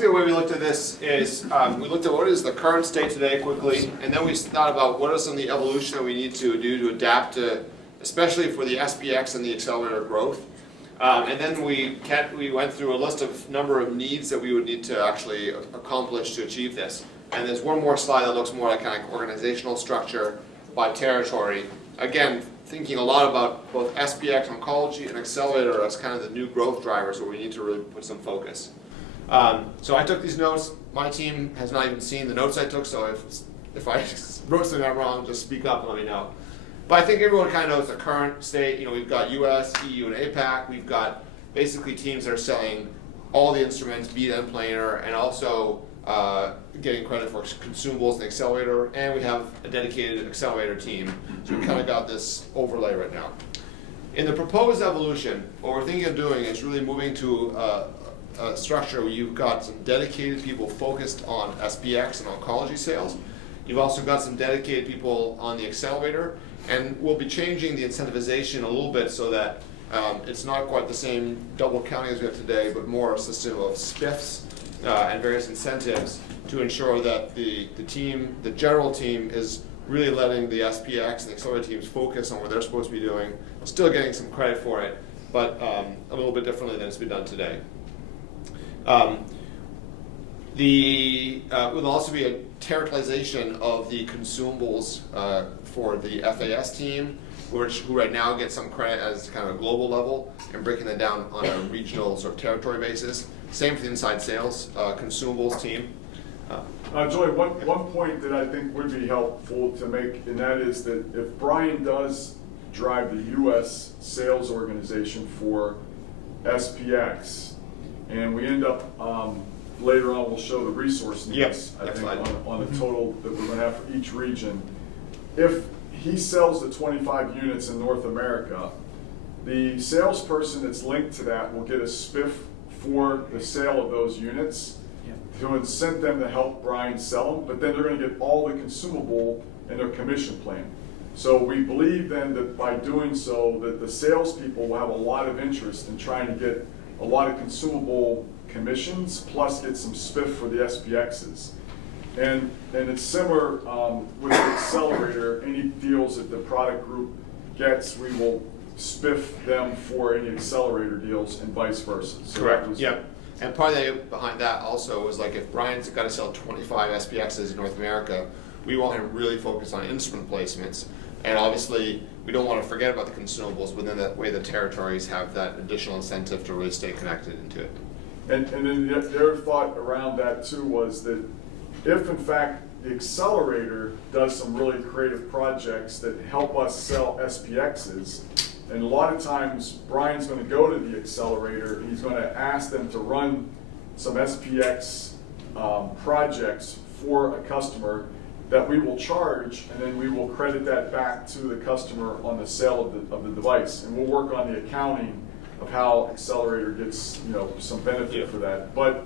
basically the way we looked at this is we looked at what is the current state today quickly, and then we thought about what are some of the evolution that we need to do to adapt to, especially for the SPX and the accelerator growth. And then we went through a list of number of needs that we would need to actually accomplish to achieve this. And there's one more slide that looks more like kind of organizational structure by territory. Again, thinking a lot about both SPX oncology and accelerator as kind of the new growth drivers where we need to really put some focus. So I took these notes. My team has not even seen the notes I took, so if I wrote something out wrong, just speak up and let me know. But I think everyone kind of knows the current state. You know, we've got US, EU, and APAC. We've got basically teams that are selling all the instruments, beat and planar, and also getting credit for consumables and accelerator, and we have a dedicated accelerator team. So we kind of got this overlay right now. In the proposed evolution, what we're thinking of doing is really moving to a structure where you've got some dedicated people focused on SPX and oncology sales. You've also got some dedicated people on the accelerator, and we'll be changing the incentivization a little bit so that it's not quite the same double counting as we have today, but more a system of spiffs and various incentives to ensure that the general team is really letting the SPX and the accelerator teams focus on what they're supposed to be doing, still getting some credit for it, but a little bit differently than it's been done today. Will also be a territorialization of the consumables for the FAS team, who right now get some credit as kind of a global level, and breaking that down on a regional sort of territory basis. Same for the inside sales consumables team. Joy, one point that I think would be helpful to make, and that is that if Brian does drive the U.S. sales organization for SPX, and we end up, later on we'll show the resource needs, I think, on the total that we're going to have for each region. If he sells the 25 units in North America, the salesperson that's linked to that will get a spiff for the sale of those units to incent them to help Brian sell them, but then they're going to get all the consumable in their commission plan. So we believe then that by doing so that the salespeople will have a lot of interest in trying to get a lot of consumable commissions plus get some spiff for the SPXs. And it's similar with the accelerator. Any deals that the product group gets, we will spiff them for any accelerator deals and vice versa. So correct. Yep. And part of the idea behind that also was like if Brian's got to sell 25 SPXs in North America, we want him really focused on instrument placements. And obviously, we don't want to forget about the consumables, but then that way the territories have that additional incentive to really stay connected into it. And then the other thought around that too was that if in fact the accelerator does some really creative projects that help us sell SPXs, and a lot of times Brian's going to go to the accelerator and he's going to ask them to run some SPX projects for a customer that we will charge, and then we will credit that back to the customer on the sale of the device. And we'll work on the accounting of how accelerator gets some benefit for that. But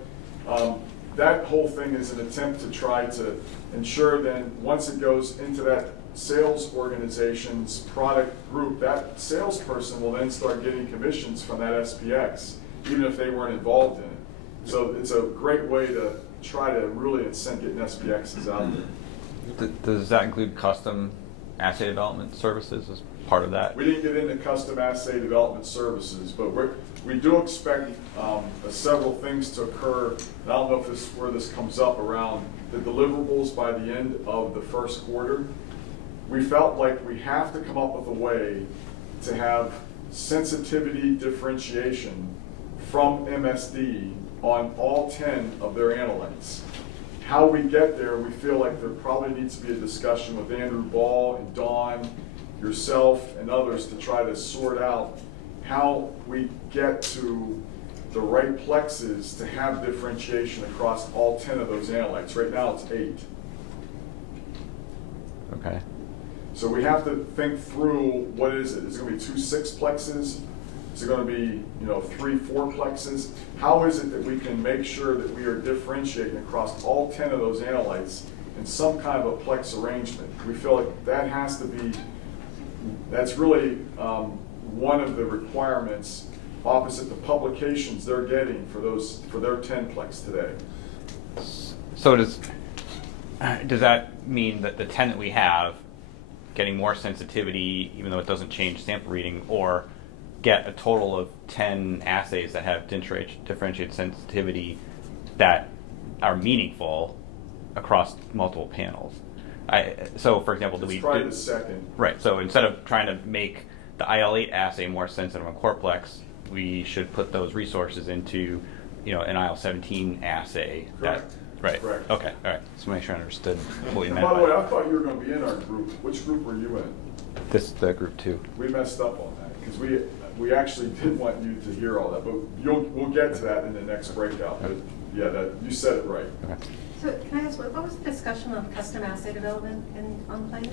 that whole thing is an attempt to try to ensure then once it goes into that sales organization's product group, that salesperson will then start getting commissions from that SPX, even if they weren't involved in it. So it's a great way to try to really incent getting SPXs out there. Does that include custom assay development services as part of that? We didn't get into custom assay development services, but we do expect several things to occur. And I don't know if where this comes up around the deliverables by the end of the first quarter. We felt like we have to come up with a way to have sensitivity differentiation from MSD on all 10 of their analytes. How we get there, we feel like there probably needs to be a discussion with Andrew Ball and Dawn, yourself, and others to try to sort out how we get to the right plexes to have differentiation across all 10 of those analytes. Right now it's 8. Okay. So we have to think through what is it? Is it going to be 2 6-plexes? Is it going to be 3 4-plexes? How is it that we can make sure that we are differentiating across all 10 of those analytes in some kind of a plex arrangement? We feel like that has to be, that's really one of the requirements opposite the publications they're getting for their 10-plex today. So does that mean that the 10 that we have getting more sensitivity, even though it doesn't change sample reading, or get a total of 10 assays that have differentiated sensitivity that are meaningful across multiple panels? So, for example, Let's try the second. Right. So instead of trying to make the IL-8 assay more sensitive on Corplex, we should put those resources into, an IL-17 assay. Correct. Right. Correct. Okay. All right. Just make sure I understood what you And meant by the way, by I thought you were going to be in our group. Which group were you in? this. The group 2. We messed up on that because we actually did want you to hear all that, but we'll get to that in the next breakout. But yeah, you said it right. Okay. So can I ask, what was the discussion of custom assay development on Planet?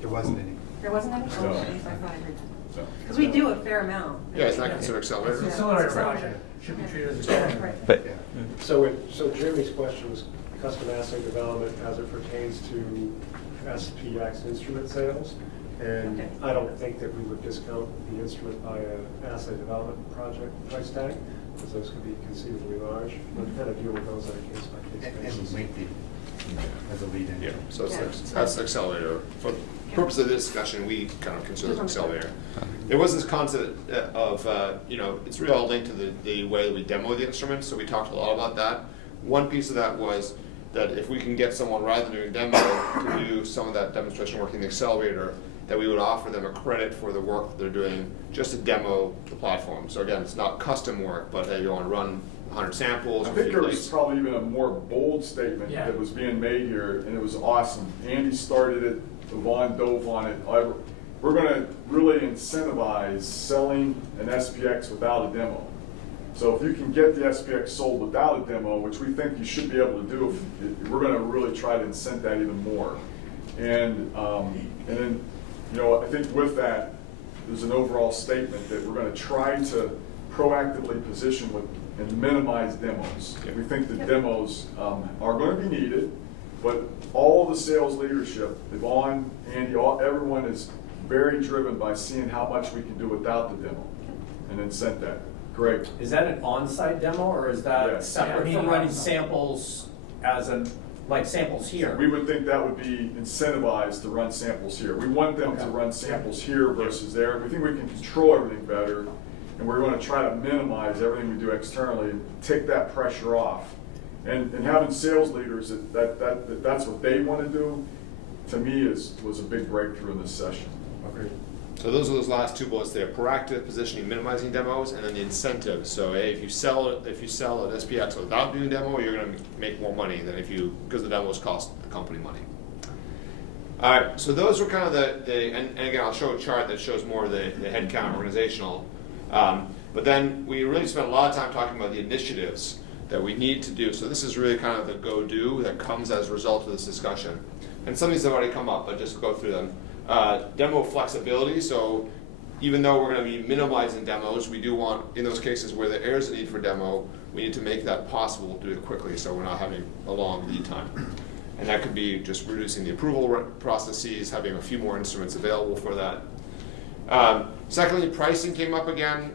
There wasn't any. There wasn't any? No. Oh, geez, I thought I heard that. So, Because we do a fair amount. Yeah, it's not considered accelerator. Yeah. Accelerator It's project should be treated as a Yeah, project. right. But So Jeremy's question was custom assay development as it pertains to SPX instrument sales. And Okay. I don't think that we would discount the instrument by an assay development project price tag, because those could be conceivably large. We'll kind of deal with those on a case-by-case And basis. lengthy as a lead in. Yeah, so Yeah. that's the accelerator. For the purpose of this discussion, we kind of consider it Just on the- accelerator. There was this concept of, it's really all linked to the way that we demo the instrument, so we talked a lot about that. One piece of that was that if we can get someone, rather than doing demo, to do some of that demonstration work in the accelerator, that we would offer them a credit for the work that they're doing just to demo the platform. So again, it's not custom work, but hey, you want to run 100 samples I or think 50 there was plates. probably even a more bold statement Yeah. that was being made here, and it was awesome. Andy started it, Yvonne dove on it. We're going to really incentivize selling an SPX without a demo. So if you can get the SPX sold without a demo, which we think you should be able to do, we're going to really try to incent that even more. And then, I think with that, there's an overall statement that we're going to try to proactively position and minimize demos. Yep. We think the Yep. demos are going to be needed, but all the sales leadership, Yvonne, Andy, everyone is very driven by seeing how much we can do without the demo and incent that. Great. Is that an on-site demo, or is that Yes. separate from running samples like samples here? We would think that would be incentivized to run samples here. We want them to Okay. run samples here versus there. We think we can control everything better, and we're going to try to minimize everything we do externally and take that pressure off. And having sales leaders, that's what they want to do, to me was a big breakthrough in this session. Okay. So those are those last two bullets there: proactive positioning, minimizing demos, and then the incentive. So hey, if you sell an SPX without doing demo, you're going to make more money than because the demos cost the company money. All right, so those were kind of and again, I'll show a chart that shows more of the headcount organizational. But then we really spent a lot of time talking about the initiatives that we need to do. So this is really kind of the go-do that comes as a result of this discussion. And some of these have already come up, but just go through them. Demo flexibility, so even though we're going to be minimizing demos, we do want, in those cases where there is a need for demo, we need to make that possible to do it quickly so we're not having a long lead time. And that could be just reducing the approval processes, having a few more instruments available for that. Secondly, pricing came up again,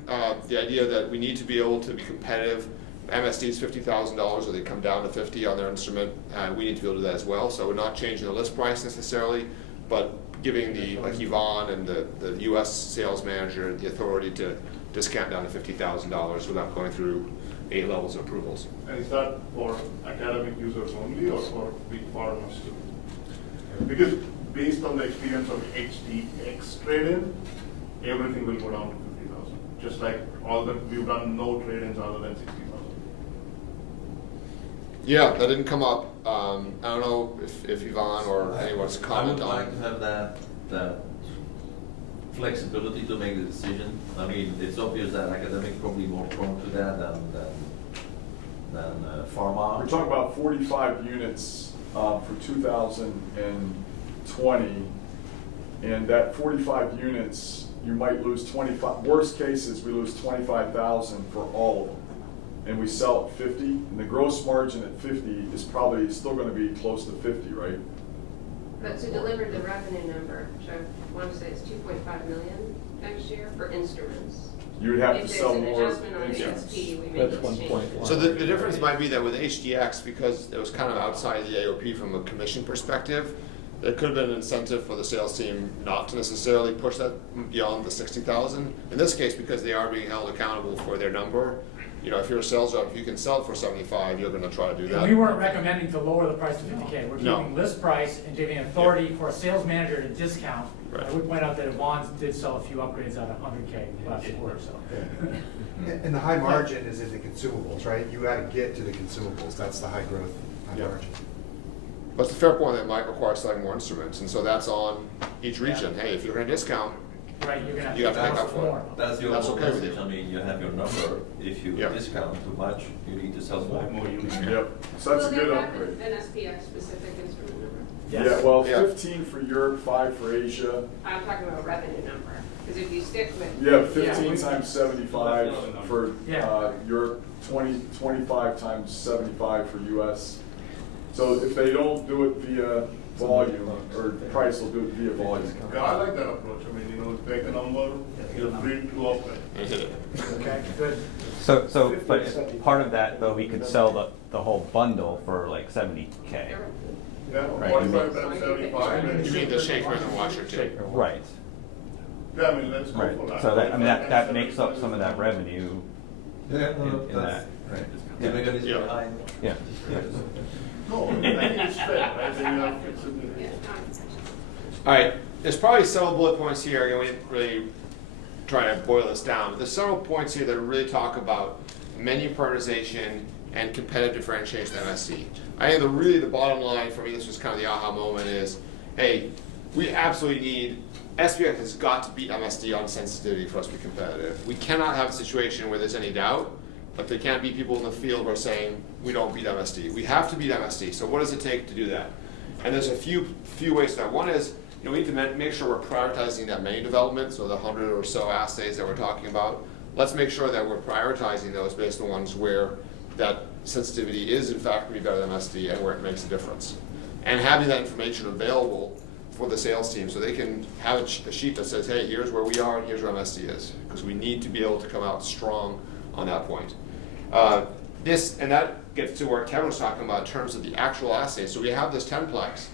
the idea that we need to be able to be competitive. MSD is $50,000, or they come down to 50 on their instrument. We need to be able to do that as well, so we're not changing the list price necessarily, but giving like Yvonne and the US sales manager the authority to discount down to $50,000 without going through 8 levels of approvals. And is that for academic users only or for big pharmas too? Because based on the experience of HDX trade-in, everything will go down to 50,000. Just like we've done no trade-ins other than 60,000. Yeah, that didn't come up. I don't know if Yvonne or anyone's comment I would on. like to have that flexibility to make the decision. I mean, it's obvious that academic probably more prone to that than pharma. We're talking about 45 units for 2020, and that 45 units, you might lose 25. Worst cases, we lose 25,000 for all of them, and we sell at 50. And the gross margin at 50 is probably still going to be close to 50, right? But to deliver the revenue number, which I want to say is 2.5 million next year for instruments, you would have to If sell there's an more adjustment on the instruments. ASP, we make That's this one change. point. So the difference might be that with HDX, because it was kind of outside the AOP from a commission perspective, there could have been an incentive for the sales team not to necessarily push that beyond the 60,000. In this case, because they are being held accountable for their number, you know, if you're a sales rep, if you can sell it for 75, you're gonna try to do that. We weren't recommending to lower the price to 50K. We're No. keeping list price and giving authority for a sales manager to discount. Right. I would point out that Yvonne did sell a few upgrades at 100K last quarter, so. And the high margin is in the consumables, right? You gotta get to the consumables, that's the high growth, high Yeah. margin. But it's a fair point that it might require selling more instruments, and so that's on each region. Hey, if you're gonna discount, Right, you're gonna You have to make cost up for it. more. That's your That's whole okay with message. you. I mean, you have your number. If you Yeah. discount too much, you need to sell more. Yep, so that's a good Will they upgrade. have an SPX specific instrument number? Yes. Yeah, well, Yeah. 15 for Europe, 5 for Asia. I'm talking about revenue number, because if you stick with. Yeah, 15 times 75 for Yeah. Europe, 25 times 75 for US. So if they don't do it via volume, or price will do it via volume. Yeah, I like that approach. I mean, you know, take a number, you're free to open. and hit it. Okay, good. So, but if part of that, though, we could sell the whole bundle for like 70K. Yeah, Right. 45 times 75. You mean the shaker and the washer too? Right, Yeah, I mean, let's go right. for that. So that, I mean, 45 that times makes up 75 some of that is revenue Yeah, in that. right. Yeah. The mechanism Yeah. behind. Yeah. No, I think it's fair, right? Then you have flexibility. Yeah, All right, there's probably several bullet points here. Again, we didn't really try to boil this down, but there's several points here that really talk about menu prioritization and competitive differentiation of MSC. I think the bottom line for me, this was kind of the aha moment, is, hey, we absolutely need, SPX has got to beat MSD on sensitivity for us to be competitive. We cannot have a situation where there's any doubt, but there can't be people in the field who are saying, we don't beat MSD. We have to beat MSD, so what does it take to do that? And there's a few ways to that. One is, you know, we need to make sure we're prioritizing that menu development, so the 100 or so assays that we're talking about. Let's make sure that we're prioritizing those based on the ones where that sensitivity is in fact going to be better than MSD and where it makes a difference. And having that information available for the sales team so they can have a sheet that says, hey, here's where we are and here's where MSD is. Because we need to be able to come out strong on that point. And that gets to where Kevin was talking about in terms of the actual assays. So we have this 10-plex.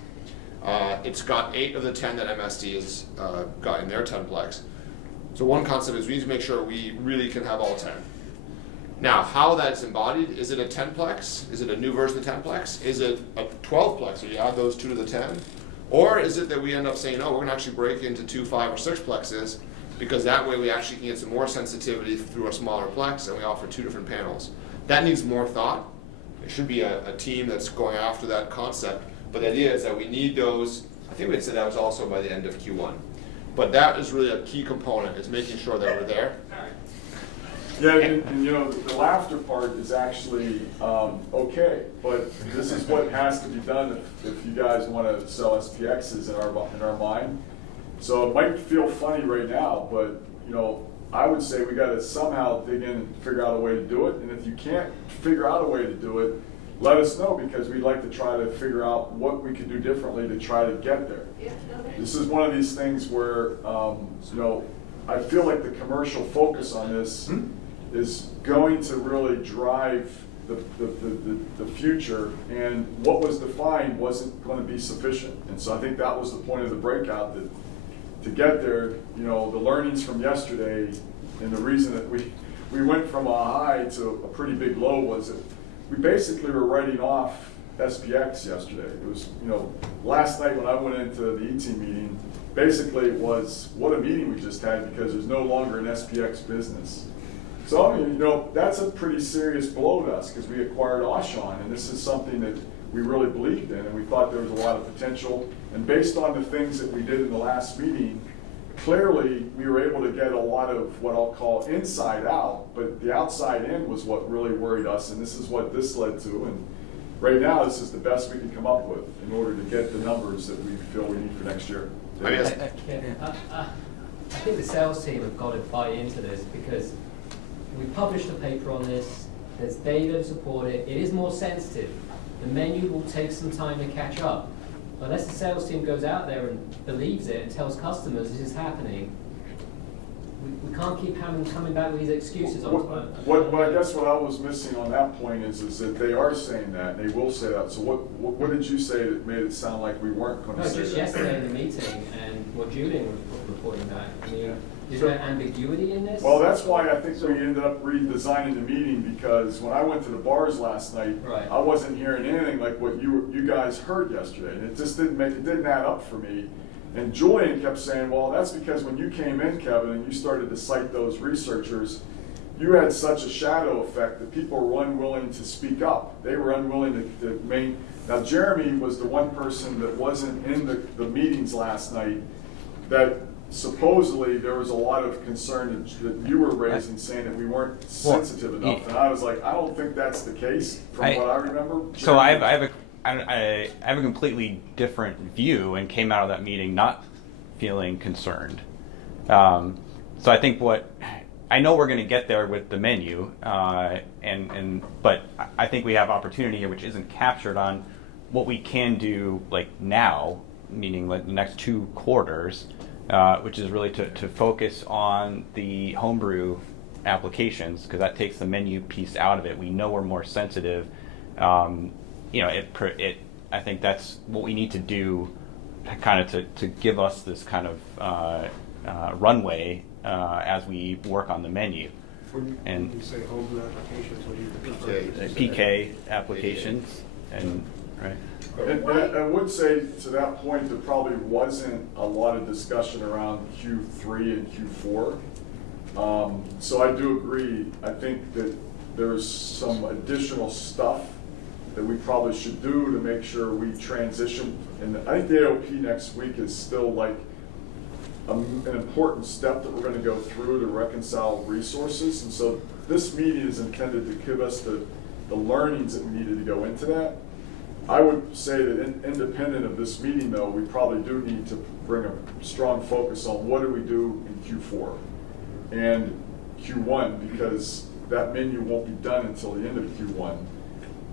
It's got 8 of the 10 that MSD has got in their 10-plex. So one concept is we need to make sure we really can have all 10. Now, how that's embodied, is it a 10-plex? Is it a new version of 10-plex? Is it a 12-plex, so you add those 2 to the 10? Or is it that we end up saying, no, we're going to actually break into 2, 5, or 6 plexes, because that way we actually can get some more sensitivity through a smaller plex, and we offer 2 different panels. That needs more thought. There should be a team that's going after that concept, but the idea is that we need those. I think we had said that was also by the end of Q1. But that is really a key component, is making sure that we're there. Yeah, and you know, the laughter part is actually okay, but this is what has to be done if you guys want to sell SPXs in our mind. So it might feel funny right now, but you know, I would say we got to somehow dig in and figure out a way to do it. And if you can't figure out a way to do it, let us know, because we'd like to try to figure out what we could do differently to try to get there. yeah, okay. This is one of these things where, you know, I feel like the commercial focus on this is going to really drive the future, and what was defined wasn't going to be sufficient. And so I think that was the point of the breakout, that to get there, you know, the learnings from yesterday and the reason that we went from a high to a pretty big low was that we basically were writing off SPX yesterday. It was, you know, last night when I went into the E-team meeting, basically it was, what a meeting we just had, because there's no longer an SPX business. So, I mean, you know, that's a pretty serious blow to us, because we acquired Aushon, and this is something that we really believed in, and we thought there was a lot of potential. And based on the things that we did in the last meeting, clearly we were able to get a lot of what I'll call inside out, but the outside in was what really worried us, and this is what this led to. And right now, this is the best we can come up with in order to get the numbers that we feel we need for next year. I mean, I think the sales team have got to buy into this, because we published a paper on this, there's data to support it, it is more sensitive. The menu will take some time to catch up. Unless the sales team goes out there and believes it and tells customers this is happening, we can't keep coming back with these excuses on. What I guess what I was missing on that point is that they are saying that, and they will say that. So what did you say that made it sound like we weren't going No, to say just that? yesterday in the meeting, and what Julian was reporting back. I mean, is there ambiguity in this? Well, that's why I think we ended up redesigning the meeting, because when I went to the bars last night, Right. I wasn't hearing anything like what you guys heard yesterday, and it just didn't add up for me. And Julian kept saying, well, that's because when you came in, Kevin, and you started to cite those researchers, you had such a shadow effect that people were unwilling to speak up. They were unwilling to Now, Jeremy was the one person that wasn't in the meetings last night that supposedly there was a lot of concern that you were raising, saying that we weren't sensitive enough. And I was like, I don't think that's the case from what I remember. So I have a completely different view and came out of that meeting not feeling concerned. So I think I know we're going to get there with the menu, but I think we have opportunity here which isn't captured on what we can do like now, meaning like the next 2 quarters, which is really to focus on the homebrew applications, because that takes the menu piece out of it. We know we're more sensitive. I think that's what we need to do, kind of to give us this kind of runway as we work on the menu. When you say homebrew applications, what do you refer to? PK applications, and right. And I would say to that point, there probably wasn't a lot of discussion around Q3 and Q4. So I do agree. I think that there's some additional stuff that we probably should do to make sure we transition. And I think the AOP next week is still like an important step that we're going to go through to reconcile resources. And so this meeting is intended to give us the learnings that we needed to go into that. I would say that independent of this meeting, though, we probably do need to bring a strong focus on what do we do in Q4 and Q1, because that menu won't be done until the end of Q1.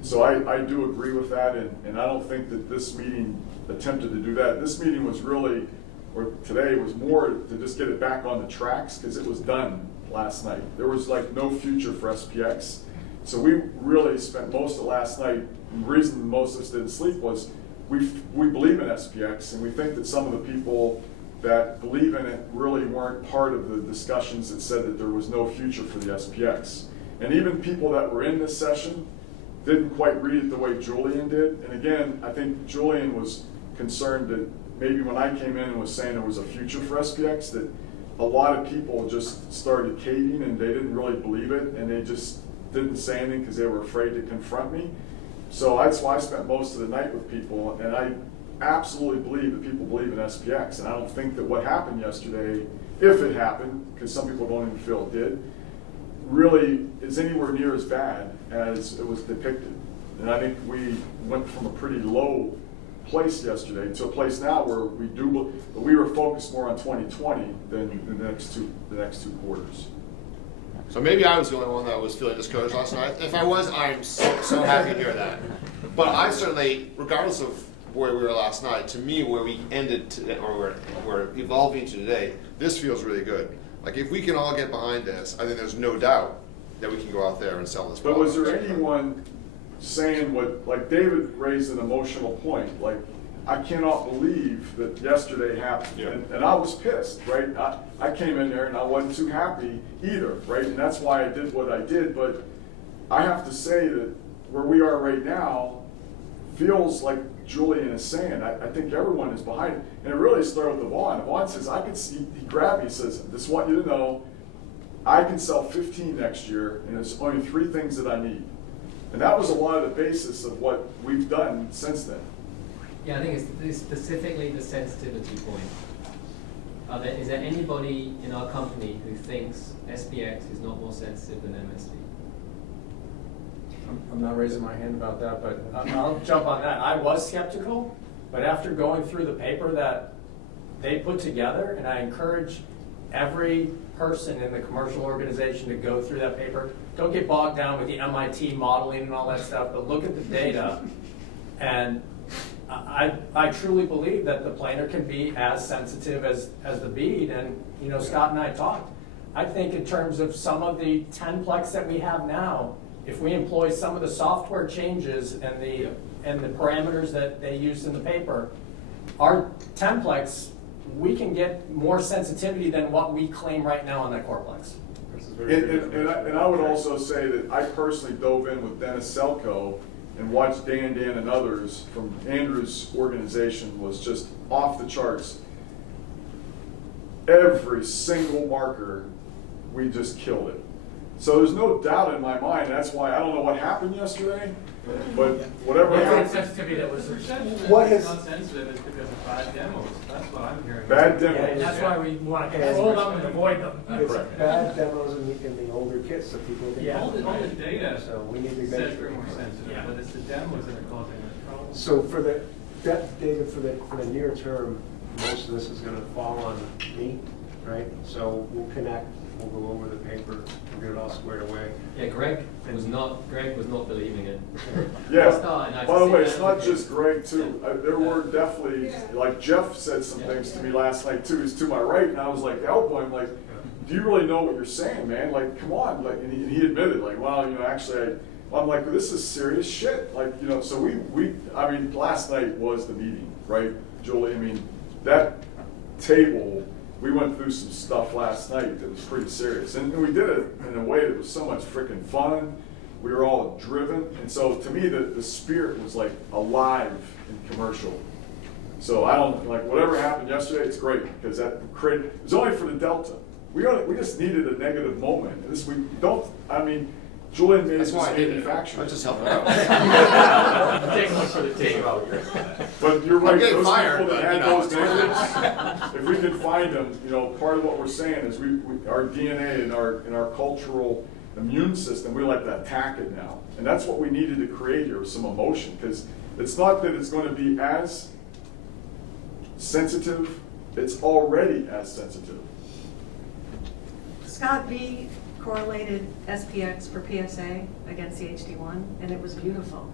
So I do agree with that, and I don't think that this meeting attempted to do that. This meeting was really, or today was more to just get it back on the tracks, because it was done last night. There was like no future for SPX. So we really spent most of last night, and the reason most of us didn't sleep was we believe in SPX, and we think that some of the people that believe in it really weren't part of the discussions that said that there was no future for the SPX. And even people that were in this session didn't quite read it the way Julian did. And again, I think Julian was concerned that maybe when I came in and was saying there was a future for SPX, that a lot of people just started caving and they didn't really believe it, and they just didn't say anything because they were afraid to confront me. So that's why I spent most of the night with people, and I absolutely believe that people believe in SPX. And I don't think that what happened yesterday, if it happened, because some people don't even feel it did, really is anywhere near as bad as it was depicted. And I think we went from a pretty low place yesterday to a place now where we were focused more on 2020 than the next two quarters. So maybe I was the only one that was feeling discouraged last night. If I was, I'm so happy to hear that. But I certainly, regardless of where we were last night, to me, where we ended today, or we're evolving to today, this feels really good. Like, if we can all get behind this, I think there's no doubt that we can go out there and sell this But product. was there anyone saying like David raised an emotional point, like, I cannot believe that yesterday happened. Yeah. And I was pissed, right? I came in there and I wasn't too happy either, right? And that's why I did what I did. But I have to say that where we are right now feels like Julian is saying. I think everyone is behind it. And it really started with Yvonne. Yvonne says, I could see, he grabbed me and says, just want you to know, I can sell 15 next year, and there's only 3 things that I need. And that was a lot of the basis of what we've done since then. Yeah, I think it's specifically the sensitivity point. Is there anybody in our company who thinks SPX is not more sensitive than MSD? I'm not raising my hand about that, but I'll jump on that. I was skeptical, but after going through the paper that they put together, and I encourage every person in the commercial organization to go through that paper. Don't get bogged down with the MIT modeling and all that stuff, but look at the data. And I truly believe that the planer can be as sensitive as the bead. And Scott and I talked. I think in terms of some of the 10-plex that we have now, if we employ some of the software changes and the parameters that they used in the paper, our 10-plex, we can get more sensitivity than what we claim right now on that coreplex. This is very good And I would also say that I personally dove in with Dennis Selko and watched Dan and others from Andrew's organization was just off the charts. Every single marker, we just killed it. So there's no doubt in my mind, that's why I don't know what happened yesterday, but whatever happened. sensitivity that was What has- not sensitive is because of bad demos. That's what I'm hearing. Bad demos. And that's why we want to control them and avoid them. It's bad demos in the older kits that people get. All the data So we need to make says sure. we're more sensitive, but it's the demos that are causing the problem. So for David, for the near term, most of this is gonna fall on me, right? So we'll connect, we'll go over the paper, we'll get it all squared away. Yeah, Greg was not believing it. Yeah, Start, and I by the see way, that it's not with just Greg too. There were definitely, like Jeff said some things to me last night too. He's to my right, and I was like, Elbow, I'm like, do you really know what you're saying, man? Like, come on. Like, and he admitted, like, well, actually, I'm like, well, this is serious shit. Like, so I mean, last night was the meeting, right, Julie? I mean, that table, we went through some stuff last night that was pretty serious. And we did it in a way that was so much freaking fun. We were all driven. And so to me, the spirit was like alive in commercial. So I don't, like, whatever happened yesterday, it's great because it was only for the Delta. We just needed a negative moment. Julian made That's this why I did it. manufacturer. I'm just helping out. Take one for the team. But you're right, I'm getting those fired, people that but, had you know, those negatives, if we can find them, part of what we're saying is our DNA and our cultural immune system, we like to attack it now. And that's what we needed to create here, some emotion, because it's not that it's going to be as sensitive, it's already as sensitive. Scott V correlated SPX for PSA against the HD1, and it was beautiful.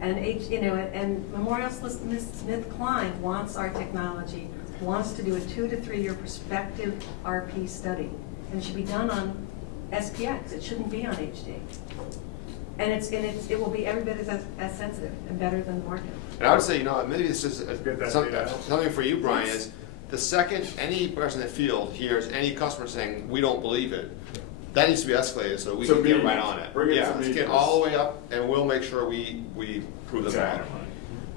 And and Memorial Smith Kline wants our technology, wants to do a 2 to 3 year prospective RP study, and it should be done on SPX. It shouldn't be on HD. And it will be every bit as sensitive and better than the market. And I would say, maybe it's just Get that something data. for you, Brian, is the second any person in the field hears any customer saying, we don't believe it, that needs to be escalated so we To can get me. right on it. Bring it to Let's me get first. all the way up and we'll make sure we prove them wrong.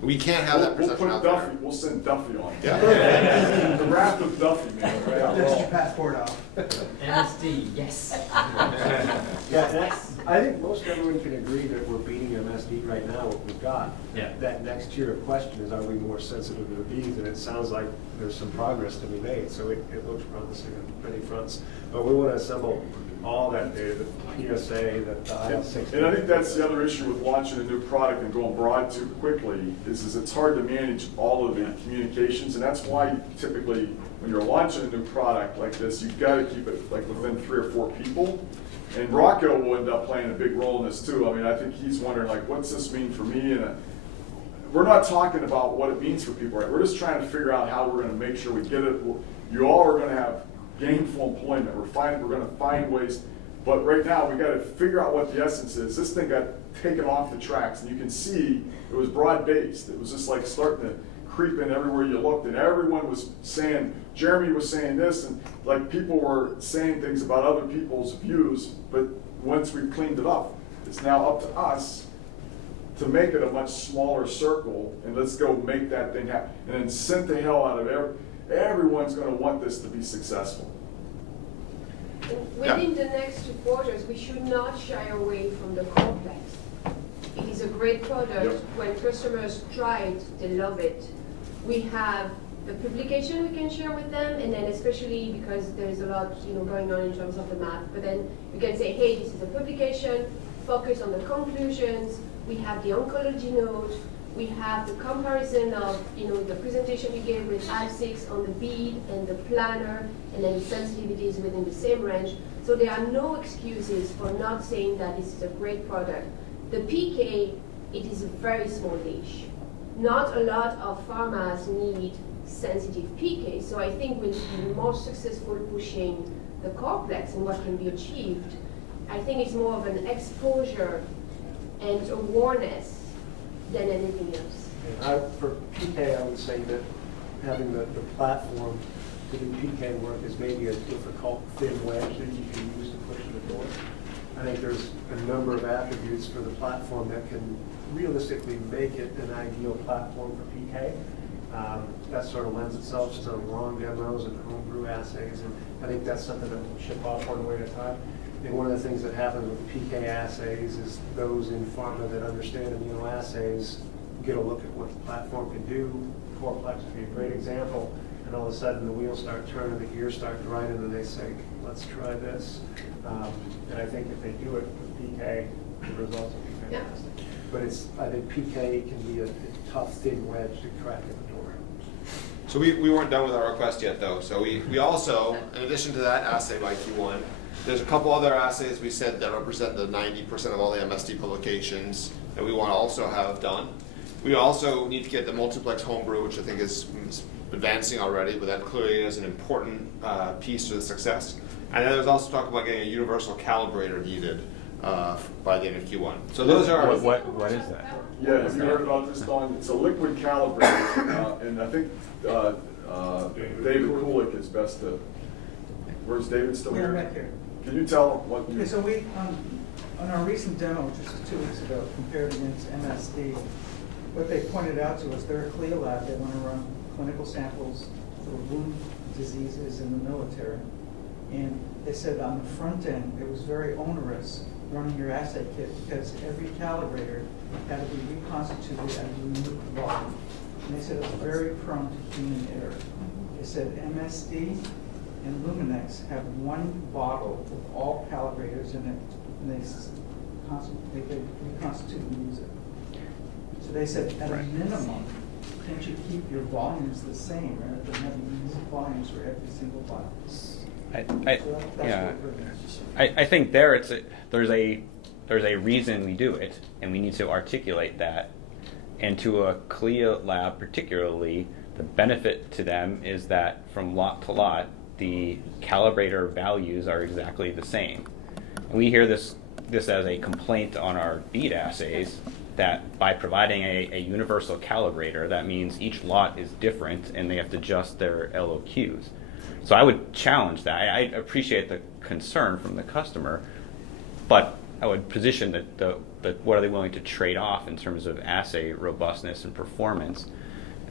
We can't have that We'll perception put out Duffy, there. we'll send Duffy on. Yeah. The wrath of Duffy, man. Dust your passport off. MSD, yes. Yeah, I think most everyone can agree that we're beating MSD right now, what we've got. Yeah. That next tier of question is, are we more sensitive to the bees? And it sounds like there's some progress to be made, so it looks promising on many fronts. But we want to assemble all that data, the PSA, the IL-6. And I think that's the other issue with launching a new product and going broad too quickly, is it's hard to manage all of the communications, and that's why typically when you're launching a new product like this, you've got to keep it like within 3 or 4 people. And Rocco will end up playing a big role in this too. I mean, I think he's wondering like, what's this mean for me? And we're not talking about what it means for people, right? We're just trying to figure out how we're going to make sure we get it. You all are going to have gainful employment. We're going to find ways, but right now we got to figure out what the essence is. This thing got taken off the tracks, and you can see it was broad based. It was just like starting to creep in everywhere you looked, and everyone was saying, Jeremy was saying this, and like people were saying things about other people's views. But once we cleaned it up, it's now up to us to make it a much smaller circle, and let's go make that thing happen, and then send the hell out of everyone's going to want this to be successful. Within the next 2 quarters, we should not shy away from the complex. It is a great product. Yep. When customers try it, they love it. We have the publication we can share with them, and then especially because there's a lot going on in terms of the math, but then you can say, hey, this is a publication, focus on the conclusions. We have the oncology note. We have the comparison of the presentation you gave with IL-6 on the bead and the planner, and then the sensitivities within the same range. So there are no excuses for not saying that this is a great product. The PK, it is a very small niche. Not a lot of pharmas need sensitive PK, so I think we'll be more successful pushing the complex and what can be achieved. I think it's more of an exposure and awareness than anything else. For PK, I would say that having the platform to do PK work is maybe a difficult thin wedge that you can use to push the door. I think there's a number of attributes for the platform that can realistically make it an ideal platform for PK. That sort of lends itself to long demos and homebrew assays, and I think that's something that will ship off one way at a time. I think one of the things that happens with PK assays is those in pharma that understand immunoassays get a look at what the platform can do. Corplex would be a great example, and all of a sudden the wheels start turning, the gears start grinding, and they say, let's try this. And I think if they do it with PK, the results will be fantastic. But I think PK can be a tough, thin wedge to crack at the door. So we weren't done with our request yet, though. So we also, in addition to that assay by Q1, there's a couple other assays we said that represent the 90% of all the MSD publications that we want to also have done. We also need to get the multiplex homebrew, which I think is advancing already, but that clearly is an important piece to the success. And then there's also talk about getting a universal calibrator needed by the end of Q1. So those are... What is that? Yeah, have you heard about this, Don? It's a liquid calibrator, and I think David Kulik is best to... Where's David still Yeah, here? I'm back here. Can you tell what you... Okay, so we, on our recent demo, which was 2 weeks ago, compared against MSD, what they pointed out to us, they're a CLIA lab, they want to run clinical samples for wound diseases in the military. And they said on the front end, it was very onerous running your assay kit because every calibrator had to be reconstituted at a unique volume. And they said it was very prone to human error. They said MSD and Luminex have one bottle with all calibrators in it, and they reconstitute and use it. So they said, at a minimum, can't you keep your volumes the same, rather than having unique volumes for every single bottle? I think there's a reason we do it, and we need to articulate that. And to a CLIA lab particularly, the benefit to them is that from lot to lot, the calibrator values are exactly the same. And we hear this as a complaint on our bead assays, that by providing a universal calibrator, that means each lot is different and they have to adjust their LOQs. So I would challenge that. I appreciate the concern from the customer, but I would position that what are they willing to trade off in terms of assay robustness and performance.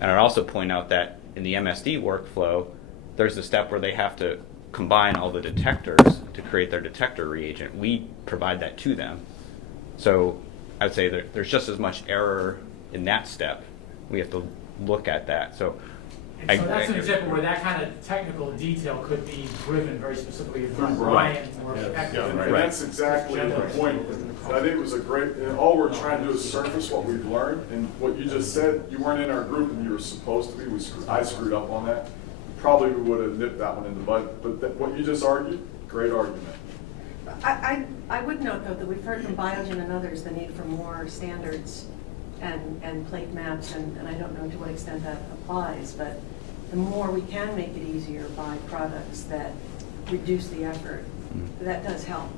And I'd also point out that in the MSD workflow, there's a step where they have to combine all the detectors to create their detector reagent. We provide that to them. So I would say there's just as much error in that step. We have to look at that. So that's an example where that kind of technical detail could be driven very specifically by Brian or And that's exactly the point. I think it was a great, and all we're trying to do is surface what we've learned, and what you just said, you weren't in our group and you were supposed to be, I screwed up on that. Probably we would have nipped that one in the bud, but what you just argued, great argument. I would note, though, that we've heard from Biogen and others the need for more standards and plate maps, and I don't know to what extent that applies, but the more we can make it easier by products that reduce the effort, that does help.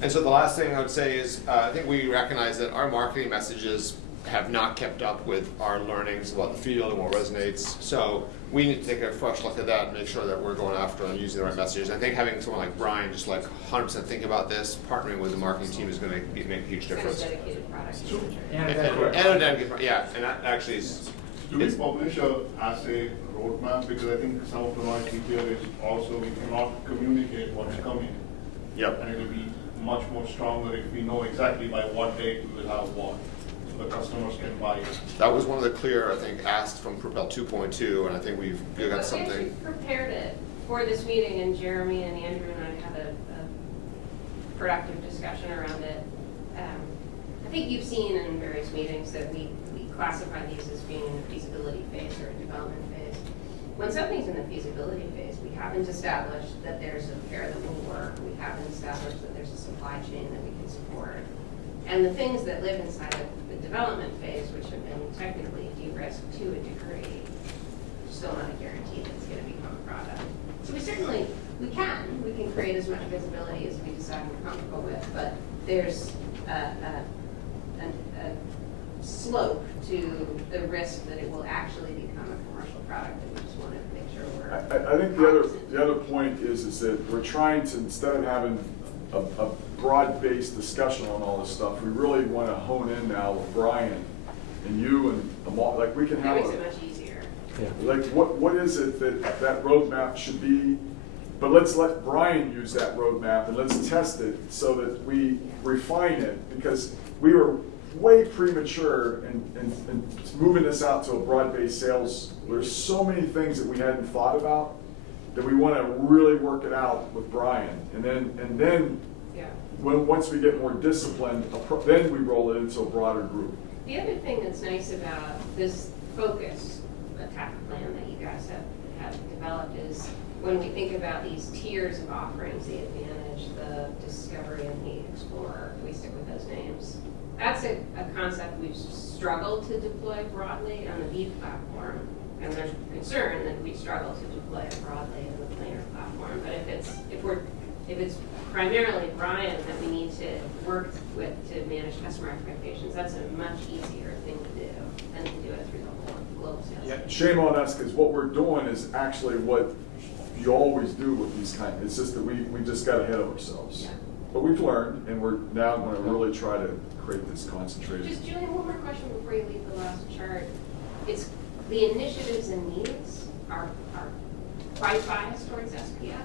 And so the last thing I would say is, I think we recognize that our marketing messages have not kept up with our learnings about the field and what resonates. So we need to take a fresh look at that and make sure that we're going after and using the right messages. I think having someone like Brian just like 100% think about this, partnering with the marketing team is going to make a huge difference. And a dedicated product manager. And a dedicated, yeah, and that actually is. Do we publish a assay roadmap? Because I think some of the noise we hear is also we cannot communicate what's coming. Yep. And it will be much more stronger if we know exactly by what date we will have what, so the customers can buy it. That was one of the clear, I think, asks from Propel 2.2, and I think we've got We something. actually prepared it for this meeting, and Jeremy and Andrew and I had a productive discussion around it. I think you've seen in various meetings that we classify these as being in the feasibility phase or a development phase. When something's in the feasibility phase, we haven't established that there's a pair that will work. We haven't established that there's a supply chain that we can support. And the things that live inside of the development phase, which have been technically de-risked to a degree, still not a guarantee that it's going to become a product. So we certainly there's a slope to the risk that it will actually become a commercial product, and we just want to make sure we're. I think the other point is that we're trying to, instead of having a broad-based discussion on all this stuff, we really want to hone in now with Brian and you and Amal, like we can That have makes it much easier. like what is it that roadmap should be? But let's let Brian use that roadmap and let's test it so that we refine it, because we were way premature in moving this out to a broad-based sales. There's so many things that we hadn't thought about that we want to really work it out with Brian, and then Yeah. once we get more disciplined, then we roll it into a broader group. The other thing that's nice about this focus attack plan that you guys have developed is when we think about these tiers of offerings, the Advantage, the Discovery, and the Explorer, we stick with those names. That's a concept we've struggled to deploy broadly on the B platform, and there's concern that we struggle to deploy it broadly on the planar platform. But if it's primarily Brian that we need to work with to manage customer expectations, that's a much easier thing to do than to do it through the whole global sales. Yeah, shame on us, because what we're doing is actually what you always do with these kind. It's just that we just got ahead of ourselves. Yeah. But we've learned, and we're now going to really try to create this concentrated. Just, Julian, one more question before you leave the last chart. It's the initiatives and needs are quite biased towards SPX,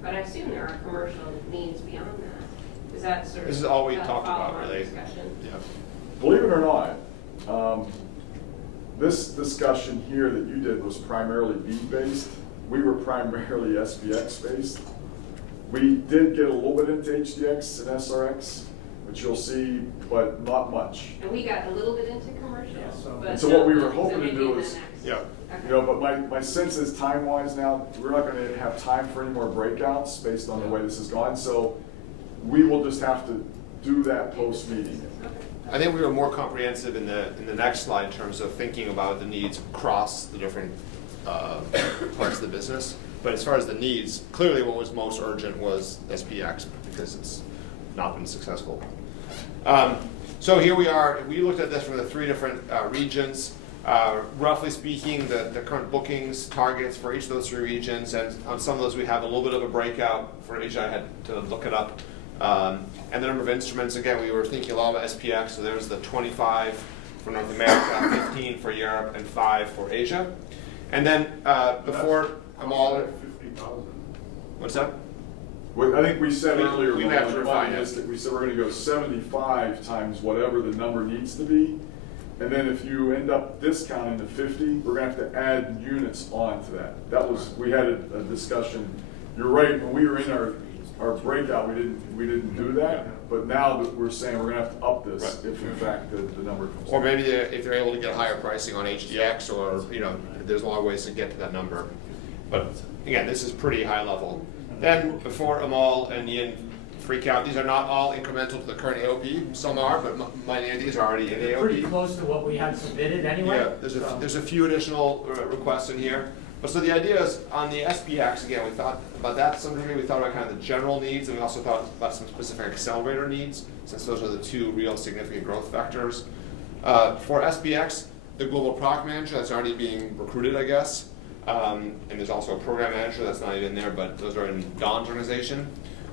but I assume there are commercial needs beyond that. Is that sort of? This is all we a talked about, follow-on really. discussion? Yeah. Believe it or not, this discussion here that you did was primarily B-based. We were primarily SPX-based. We did get a little bit into HDX and SRX, which you'll see, but not much. And we got a little bit into commercial, but. And so what we were so hoping to maybe do in the is, next- Yeah. Okay. you know, but my sense is time-wise now, we're not going to have time for any more breakouts based on the way this has gone. So we will just have to do that post-meeting. I think we were more comprehensive in the next slide in terms of thinking about the needs across the different parts of the business. But as far as the needs, clearly what was most urgent was SPX because it's not been successful. So here we are. We looked at this from the three different regions. Roughly speaking, the current bookings targets for each of those three regions, and on some of those we have a little bit of a breakout. For Asia, I had to look it up. And the number of instruments, again, we were thinking a lot about SPX, so there's the 25 for North America, 15 for Europe, and 5 for Asia. And then before Amal, 50,000. what's that? Well, I think we said earlier, we when have to we refine this, it. that we said we're going to go 75 times whatever the number needs to be. And then if you end up discounting to 50, we're going to have to add units on to that. That was, we had a discussion. You're right, when we were in our breakout, we didn't do that. But now that we're saying we're going to have to up this Right. if in fact the number comes Or down. maybe if they're able to get higher pricing on HDX, or there's a lot of ways to get to that number. But again, this is pretty high level. Then before Amal and Ian freak out, these are not all incremental to the current AOP. Some are, but many of these are already in They're pretty AOP. close to what we had submitted anyway. Yeah, there's a few additional requests in here. But so the idea is on the SPX, again, we thought about that to some degree. We thought about kind of the general needs, and we also thought about some specific accelerator needs, since those are the two real significant growth vectors. For SPX, the global product manager that's already being recruited, I guess. And there's also a program manager that's not even there, but those are in Don's organization.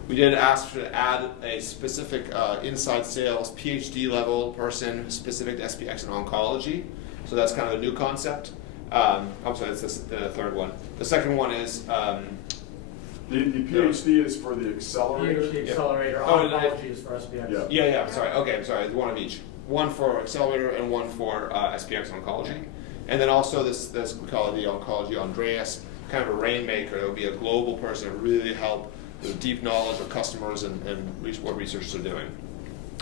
We did ask to add a specific inside sales PhD level person specific to SPX and oncology. So that's kind of a new concept. I'm sorry, that's the third one. The second one is The PhD is for the accelerator. PhD accelerator, Oh, oncology is for SPX. Yeah. yeah, sorry. Okay, I'm sorry. One of each. One for accelerator and one for SPX oncology. And then also this we call it the oncology Andreas, kind of a rainmaker. It would be a global person to really help with deep knowledge of customers and what researchers are doing.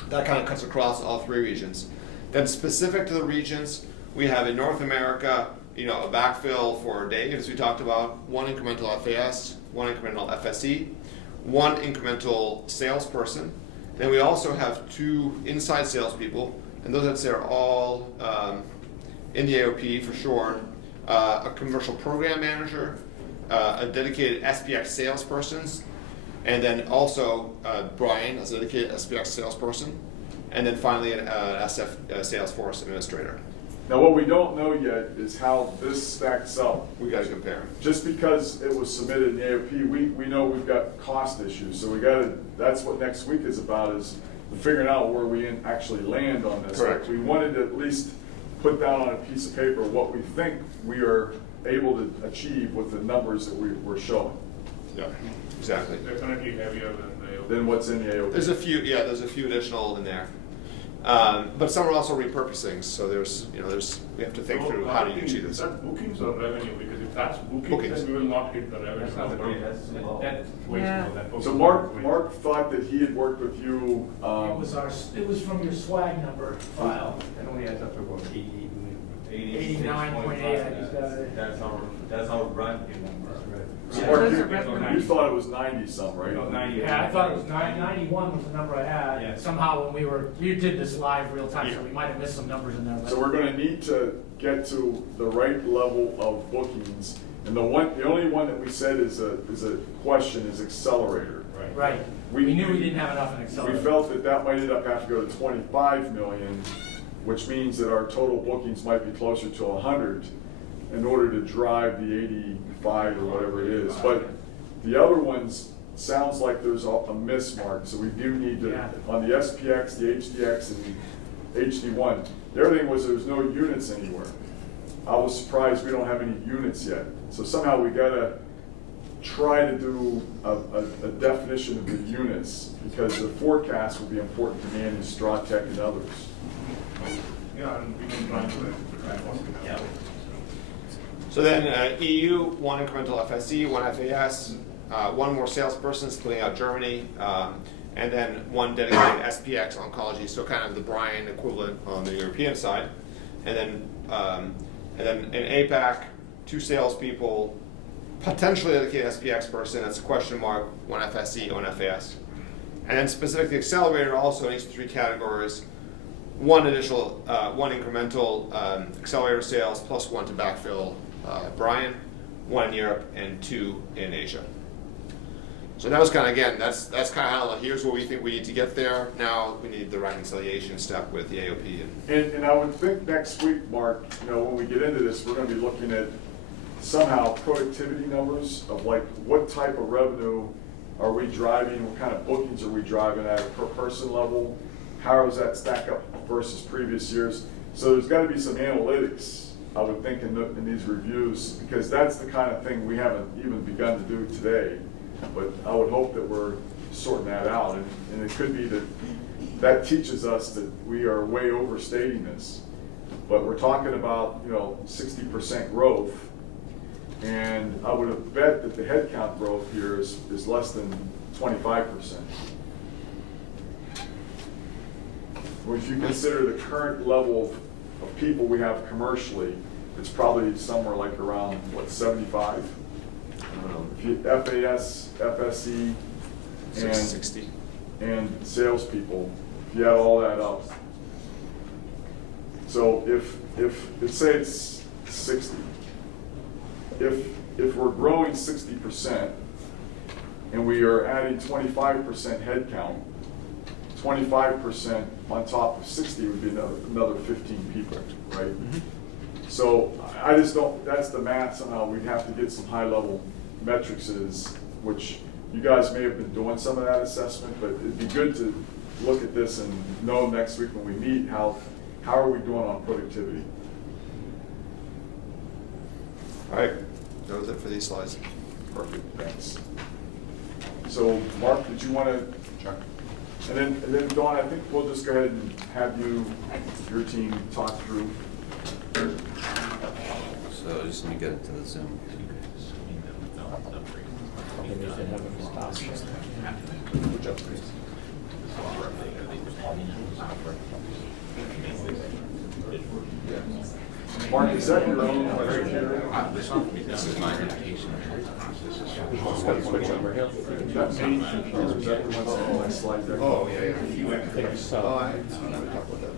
That kind of cuts across all three regions. Then specific to the regions, we have in North America, a backfill for Dave, as we talked about, one incremental FAS, one incremental FSE, one incremental salesperson. Then we also have 2 inside salespeople, and those I'd say are all in the AOP for sure. A commercial program manager, a dedicated SPX salesperson, And then also Brian as a dedicated SPX salesperson, and then finally an SF Salesforce administrator. Now, what we don't know yet is how this stacks up. We got to compare. Just because it was submitted in the AOP, we know we've got cost issues, so we gotta, that's what next week is about, is figuring out where we actually land on this. Correct. We wanted to at least put down on a piece of paper what we think we are able to achieve with the numbers that we're showing. Yeah, exactly. Definitely heavier than the AOP. Than what's in the AOP. There's a few additional in there. But some are also repurposing, so we have to think through how do you achieve this. Is that bookings or revenue? Because if that's bookings, Bookings. then we will not hit the revenue number. So Mark thought that he had worked with you. It was from your swag number file. It only adds up to about 89.8. That's our brand new number. So Mark, you thought it was 90 some, right? No, 90. Yeah, I thought it was 91 was the number I had. Yeah. Somehow when you did this live real time, so we might have missed some numbers in there. but- So we're gonna need to get to the right level of bookings. And the only one that we said is a question is accelerator. Right. We knew we didn't have enough in We Accelerator. felt that might end up having to go to 25 million, which means that our total bookings might be closer to 100 in order to drive the 85 or whatever it is. But the other ones, sounds like there's a miss, Mark, so we do need to, Yeah. on the SPX, the HDX, and the HD1, the other thing was there was no units anywhere. I was surprised we don't have any units yet. So somehow we gotta try to do a definition of the units, because the forecast will be important to Manny, Stratec, and others. Yeah, and we can try to track what we have. So then EU, one incremental FSE, one FAS, one more salesperson splitting out Germany, and then one dedicated SPX oncology, so kind of the Brian equivalent on the European side. And then in APAC, 2 salespeople, potentially dedicated SPX person, that's a question mark, one FSE, one FAS. And then specific to Accelerator, also in each of the 3 categories, one incremental Accelerator sales plus 1 to backfill Brian, 1 in Europe and 2 in Asia. So that was kind of, again, that's kind of how, here's what we think we need to get there. Now we need the reconciliation step with the AOP. And I would think next week, Mark, when we get into this, we're gonna be looking at somehow productivity numbers of like what type of revenue are we driving, what kind of bookings are we driving at a per person level, how does that stack up versus previous years. So there's gotta be some analytics, I would think, in these reviews, because that's the kind of thing we haven't even begun to do today. But I would hope that we're sorting that out, and it could be that teaches us that we are way overstating this. But we're talking about 60% growth, and I would have bet that the headcount growth here is less than 25%. Well, if you consider the current level of people we have commercially, it's probably somewhere like around 75. If you FAS, FSE, and 60. And salespeople, if you add all that up. So if say it's 60, if we're growing 60% and we are adding 25% headcount, 25% on top of 60 would be another 15 people, right? Mm-hmm. So I just don't, that's the math somehow. We'd have to get some high level metrics, which you guys may have been doing some of that assessment, but it'd be good to look at this and know next week when we meet how are we doing on productivity. All right, that was it for these slides. Perfect, thanks. So Mark, did you want to? Sure. And then Dawn, I think we'll just go ahead and have your team talk through. So just let me get it to the Zoom. Which upgrades? Mark, is that your own right here? This is my indication. That main computer, is that the one that's on my slide there? Oh, yeah.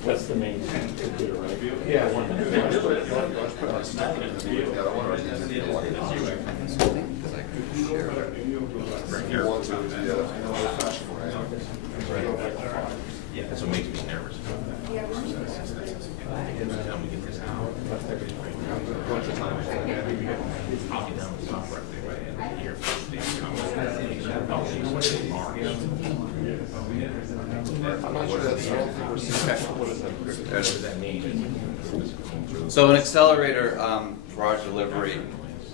That's the main computer, right? Yeah. Because I could share it. You want to, yeah. Then we get this out. Bunch of times, we get copy down the software thing, right? And here, I'm not sure that's, I don't think we're seeing, what does that mean? So an accelerator for our delivery,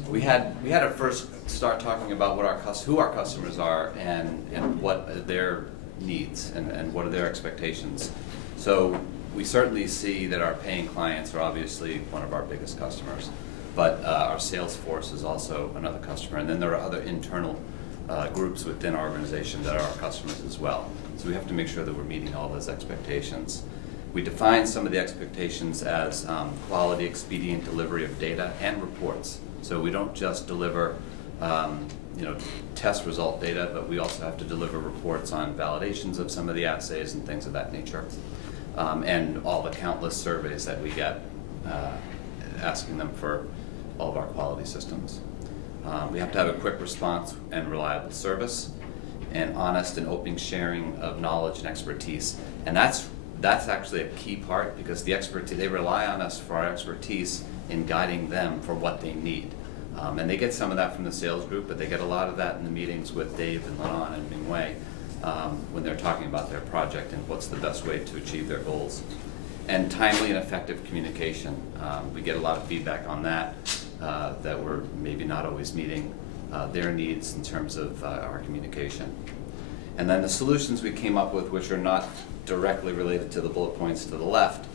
we had to first start talking about what who our customers are and what are their needs and what are their expectations. So we certainly see that our paying clients are obviously one of our biggest customers, but our sales force is also another customer, and then there are other internal groups within our organization that are our customers as well. So we have to make sure that we're meeting all those expectations. We define some of the expectations as quality, expedient delivery of data and reports. So we don't just deliver test result data, but we also have to deliver reports on validations of some of the assays and things of that nature. And all the countless surveys that we get asking them for all of our quality systems. We have to have a quick response and reliable service, and honest and open sharing of knowledge and expertise. And that's actually a key part, because they rely on us for our expertise in guiding them for what they need. And they get some of that from the sales group, but they get a lot of that in the meetings with Dave and Lenon and Ming Wei when they're talking about their project and what's the best way to achieve their goals. And timely and effective communication. We get a lot of feedback on that, that we're maybe not always meeting their needs in terms of our communication. And then the solutions we came up with, which are not directly related to the bullet points to the left,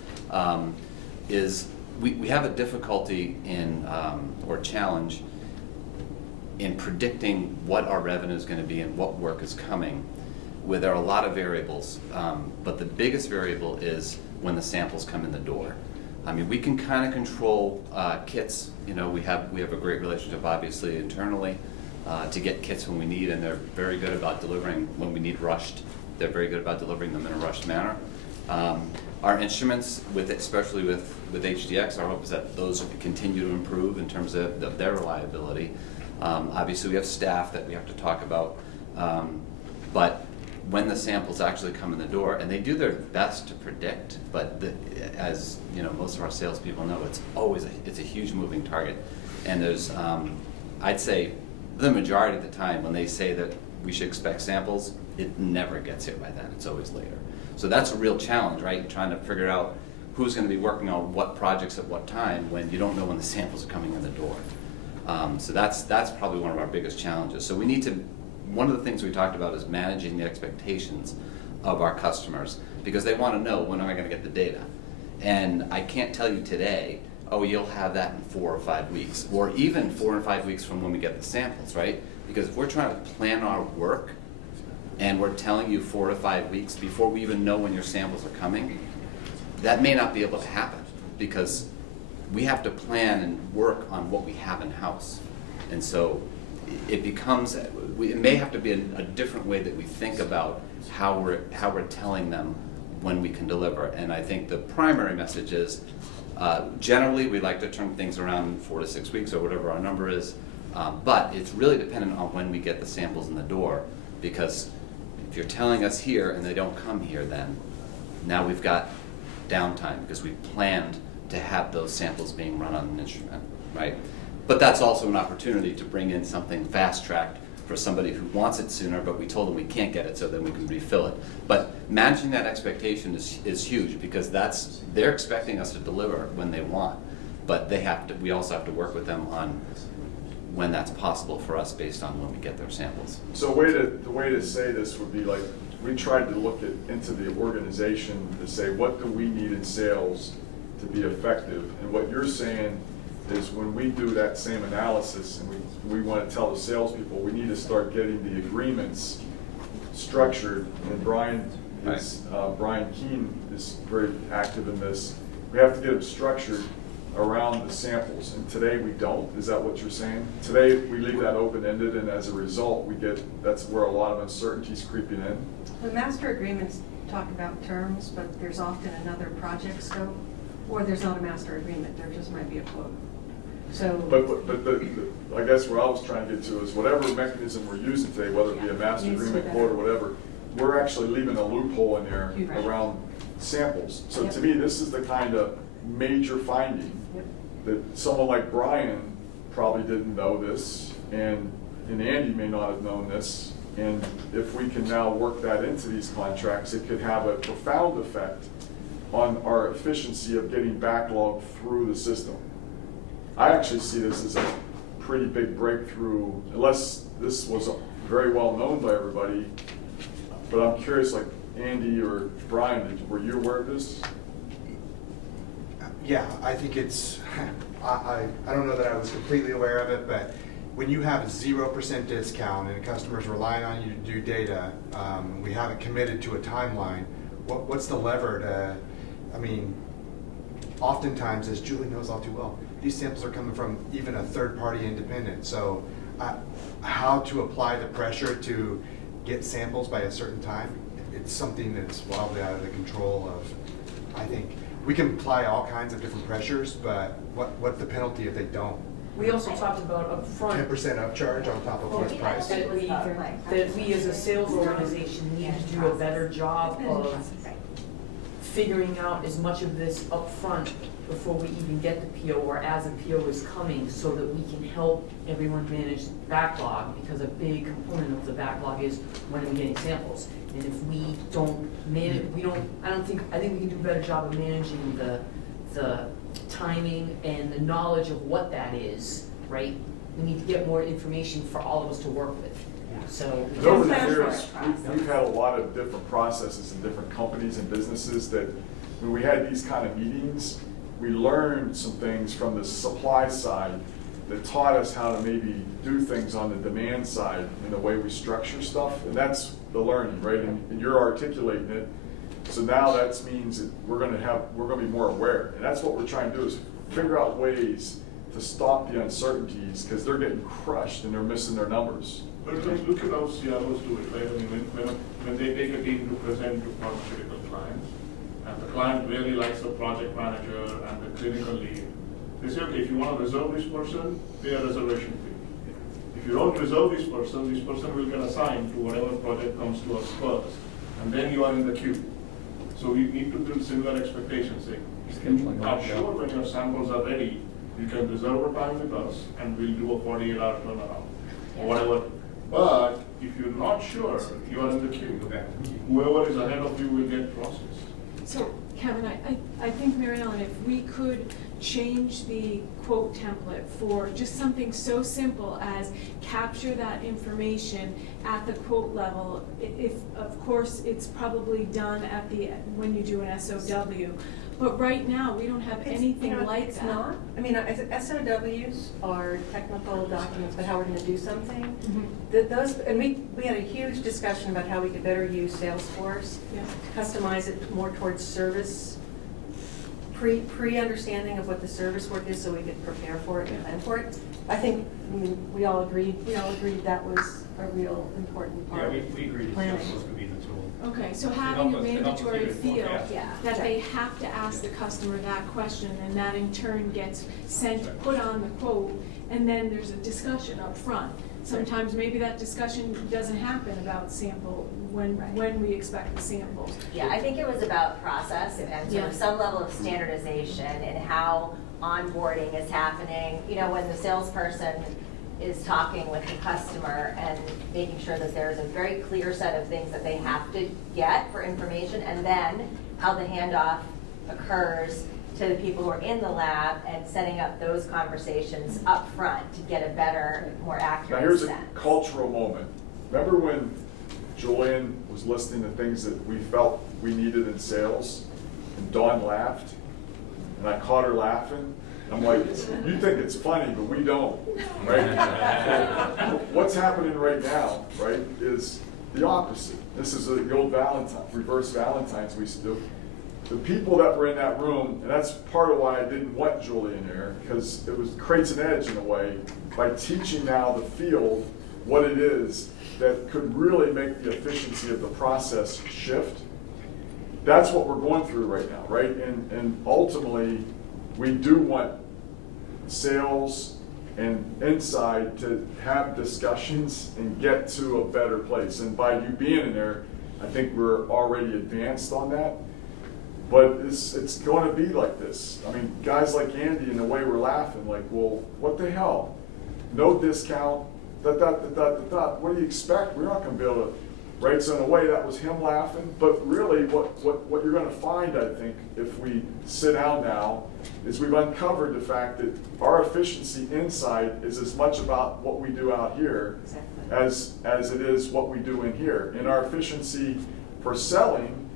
is we have a difficulty in, or challenge in predicting what our revenue is going to be and what work is coming, where there are a lot of variables. But the biggest variable is when the samples come in the door. I mean, we can kind of control kits. You know, we have a great relationship, obviously, internally to get kits when we need, and they're very good about delivering when we need rushed. They're very good about delivering them in a rushed manner. Our instruments, especially with HDX, our hope is that those continue to improve in terms of their reliability. Obviously, we have staff that we have to talk about, but when the samples actually come in the door, and they do their best to predict, but as you know, most of our salespeople know, it's a huge moving target. And there's, I'd say, the majority of the time when they say that we should expect samples, it never gets here by then. It's always later. So that's a real challenge, right? Trying to figure out who's going to be working on what projects at what time when you don't know when the samples are coming in the door. So that's probably one of our biggest challenges. So we need to. One of the things we talked about is managing the expectations of our customers, because they want to know, when am I going to get the data? And I can't tell you today, oh, you'll have that in 4 or 5 weeks, or even 4 or 5 weeks from when we get the samples, right? Because if we're trying to plan our work and we're telling you 4 to 5 weeks before we even know when your samples are coming, that may not be able to happen, because we have to plan and work on what we have in-house. And so it becomes, it may have to be a different way that we think about how we're telling them when we can deliver. And I think the primary message is, generally we like to turn things around in 4 to 6 weeks or whatever our number is, but it's really dependent on when we get the samples in the door, because if you're telling us here and they don't come here, then now we've got downtime because we planned to have those samples being run on an instrument, right? But that's also an opportunity to bring in something fast-tracked for somebody who wants it sooner, but we told them we can't get it, so then we can refill it. But managing that expectation is huge, because they're expecting us to deliver when they want, but we also have to work with them on when that's possible for us based on when we get their samples. So the way to say this would be like, we tried to look into the organization to say, what do we need in sales to be effective? And what you're saying is, when we do that same analysis and we want to tell the salespeople, we need to start getting the agreements structured. And Brian Keene is very active in this. We have to get them structured around the samples, and today we don't. Is that what you're saying? Today we leave that open-ended, and as a result, that's where a lot of uncertainty's creeping in. The master agreements talk about terms, but there's often another project scope, or there's not a master agreement. There just might be a quote. So, but I guess what I was trying to get to is, whatever mechanism we're using today, whether it be a master agreement, quote, or whatever, we're actually leaving a loophole in there around samples. So to me, this is the kind of major finding that someone like Brian probably didn't know this, and Andy may not have known this, and if we can now work that into these contracts, it could have a profound effect on our efficiency of getting backlog through the system. I actually see this as a pretty big breakthrough, unless this was very well known by everybody, but I'm curious, like Andy or Brian, were you aware of this? Yeah, I think it's, I don't know that I was completely aware of it, but when you have a 0% discount and a customer's relying on you to do data, we haven't committed to a timeline, what's the lever to, I mean, oftentimes, as Julie knows all too well, these samples are coming from even a third-party independent. So how to apply the pressure to get samples by a certain time, it's something that's wildly out of the control of, I think, we can apply all kinds of different pressures, but what's the penalty if they don't? We also talked about upfront. 10% upcharge on top of what's price? That we as a sales organization need to do a better job of figuring out as much of this upfront before we even get the PO or as a PO is coming, so that we can help everyone manage backlog, because a big component of the backlog is when are we getting samples. And if we don't manage, I think we can do a better job of managing the timing and the knowledge of what that is, right? We need to get more information for all of us to work with. So over the years, we've had a lot of different processes in different companies and businesses that when we had these kind of meetings, we learned some things from the supply side that taught us how to maybe do things on the demand side in the way we structure stuff. And that's the learning, right? And you're articulating it. So now that means that we're going to be more aware. And that's what we're trying to do, is figure out ways to stop the uncertainties, because they're getting crushed and they're missing their numbers. But look at how CROs do it, right? I mean, when they take a team to present to pharmaceutical clients, and the client really likes the project manager and the clinical lead, they say, okay, if you want to reserve this person, pay a reservation fee. If you don't reserve this person will get assigned to whatever project comes to us first, and then you are in the queue. So we need to build similar expectations, saying, if you are sure when your samples are ready, you can reserve a time with us, and we'll do a 48-hour turnaround, or whatever. But if you're not sure, you are in the queue. Whoever is ahead of you will get processed. So, Kevin, I think, Mary Ellen, if we could change the quote template for just something so simple as capture that information at the quote level. If, of course, it's probably done at when you do an SOW. But right now, we don't have anything like it's that. Not. I mean, SOWs are technical documents, but how we're gonna do something. Mm-hmm. And we had a huge discussion about how we could better use Salesforce, Yeah. customize it more towards service, pre-understanding of what the service work is, so we could prepare for it and plan for it. I think we all agreed that was a real important part. Yeah, we agreed that planning. Salesforce could be the tool. Okay, so To having a help us mandatory do the field forecast. that they have to ask the customer that question, and that in turn gets put on the quote, and then there's a discussion up front. Sometimes maybe that discussion doesn't happen about sample, when we expect the samples. Yeah, I think it was about process and sort of some level of standardization and how onboarding is happening. You know, when the salesperson is talking with the customer and making sure that there's a very clear set of things that they have to get for information, and then how the handoff occurs to the people who are in the lab and setting up those conversations up front to get a better, more accurate Now here's sense. a cultural moment. Remember when Julian was listing the things that we felt we needed in sales, and Dawn laughed, and I caught her laughing? I'm like, you think it's funny, but we don't, right? What's happening right now, right, is the opposite. This is the old reverse Valentine's we used to do. The people that were in that room, and that's part of why I didn't want Julie in there, because it creates an edge in a way, by teaching now the field what it is that could really make the efficiency of the process shift. That's what we're going through right now, right? And ultimately, we do want sales and inside to have discussions and get to a better place. And by you being in there, I think we're already advanced on that. But it's going to be like this. I mean, guys like Andy, in the way we're laughing, like, well, what the hell? No discount, what do you expect? We're not going to be able to, right? So in a way, that was him laughing. But really, what you're going to find, I think, if we sit down now, is we've uncovered the fact that our efficiency inside is as much about what we do out here as it is what we do in here. And our efficiency for selling,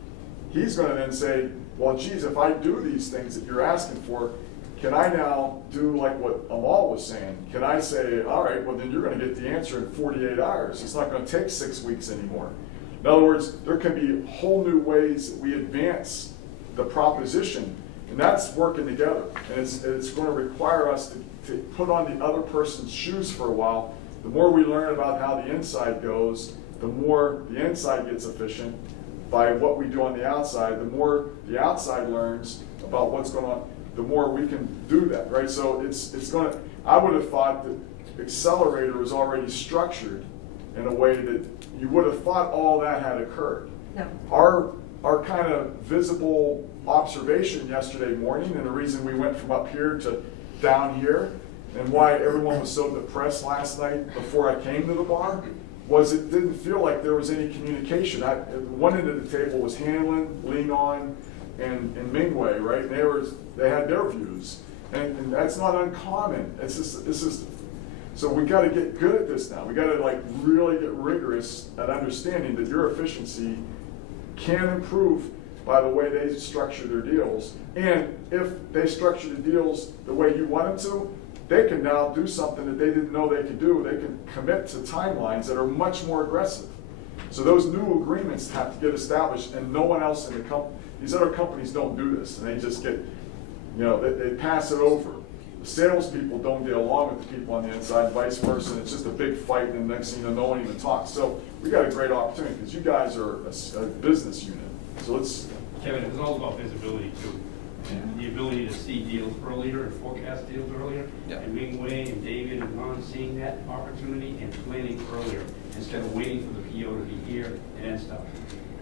he's going to then say, well, geez, if I do these things that you're asking for, can I now do like what Amal was saying? Can I say, all right, well, then you're going to get the answer in 48 hours. It's not going to take 6 weeks anymore. In other words, there can be whole new ways that we advance the proposition, and that's working together. And it's going to require us to put on the other person's shoes for a while. The more we learn about how the inside goes, the more the inside gets efficient by what we do on the outside. The more the outside learns about what's going on, the more we can do that, right? So it's going to, I would have thought that Accelerator was already structured in a way that you would have thought all that had occurred. No. Our kind of visible observation yesterday morning, and the reason we went from up here to down here, and why everyone was so depressed last night before I came to the bar, was it didn't feel like there was any communication. One end of the table was Hanlon, Lean On, and Mingwei, right? And they had their views, and that's not uncommon. So we got to get good at this now. We got to like really get rigorous at understanding that your efficiency can improve by the way they structure their deals, and if they structure the deals the way you want them to, they can now do something that they didn't know they could do. They can commit to timelines that are much more aggressive. So those new agreements have to get established, and no one else in the company, these other companies don't do this, and they just get, they pass it over. The salespeople don't get along with the people on the inside, vice versa, and it's just a big fight, and the next thing you know, no one even talks. So we got a great opportunity, because you guys are a business unit. So let's... Kevin, it's all about visibility too. And the ability to see deals earlier and forecast deals earlier. Yeah. And Mingwei and David and Ron seeing that opportunity and planning earlier instead of waiting for the PO to be here and then stuff.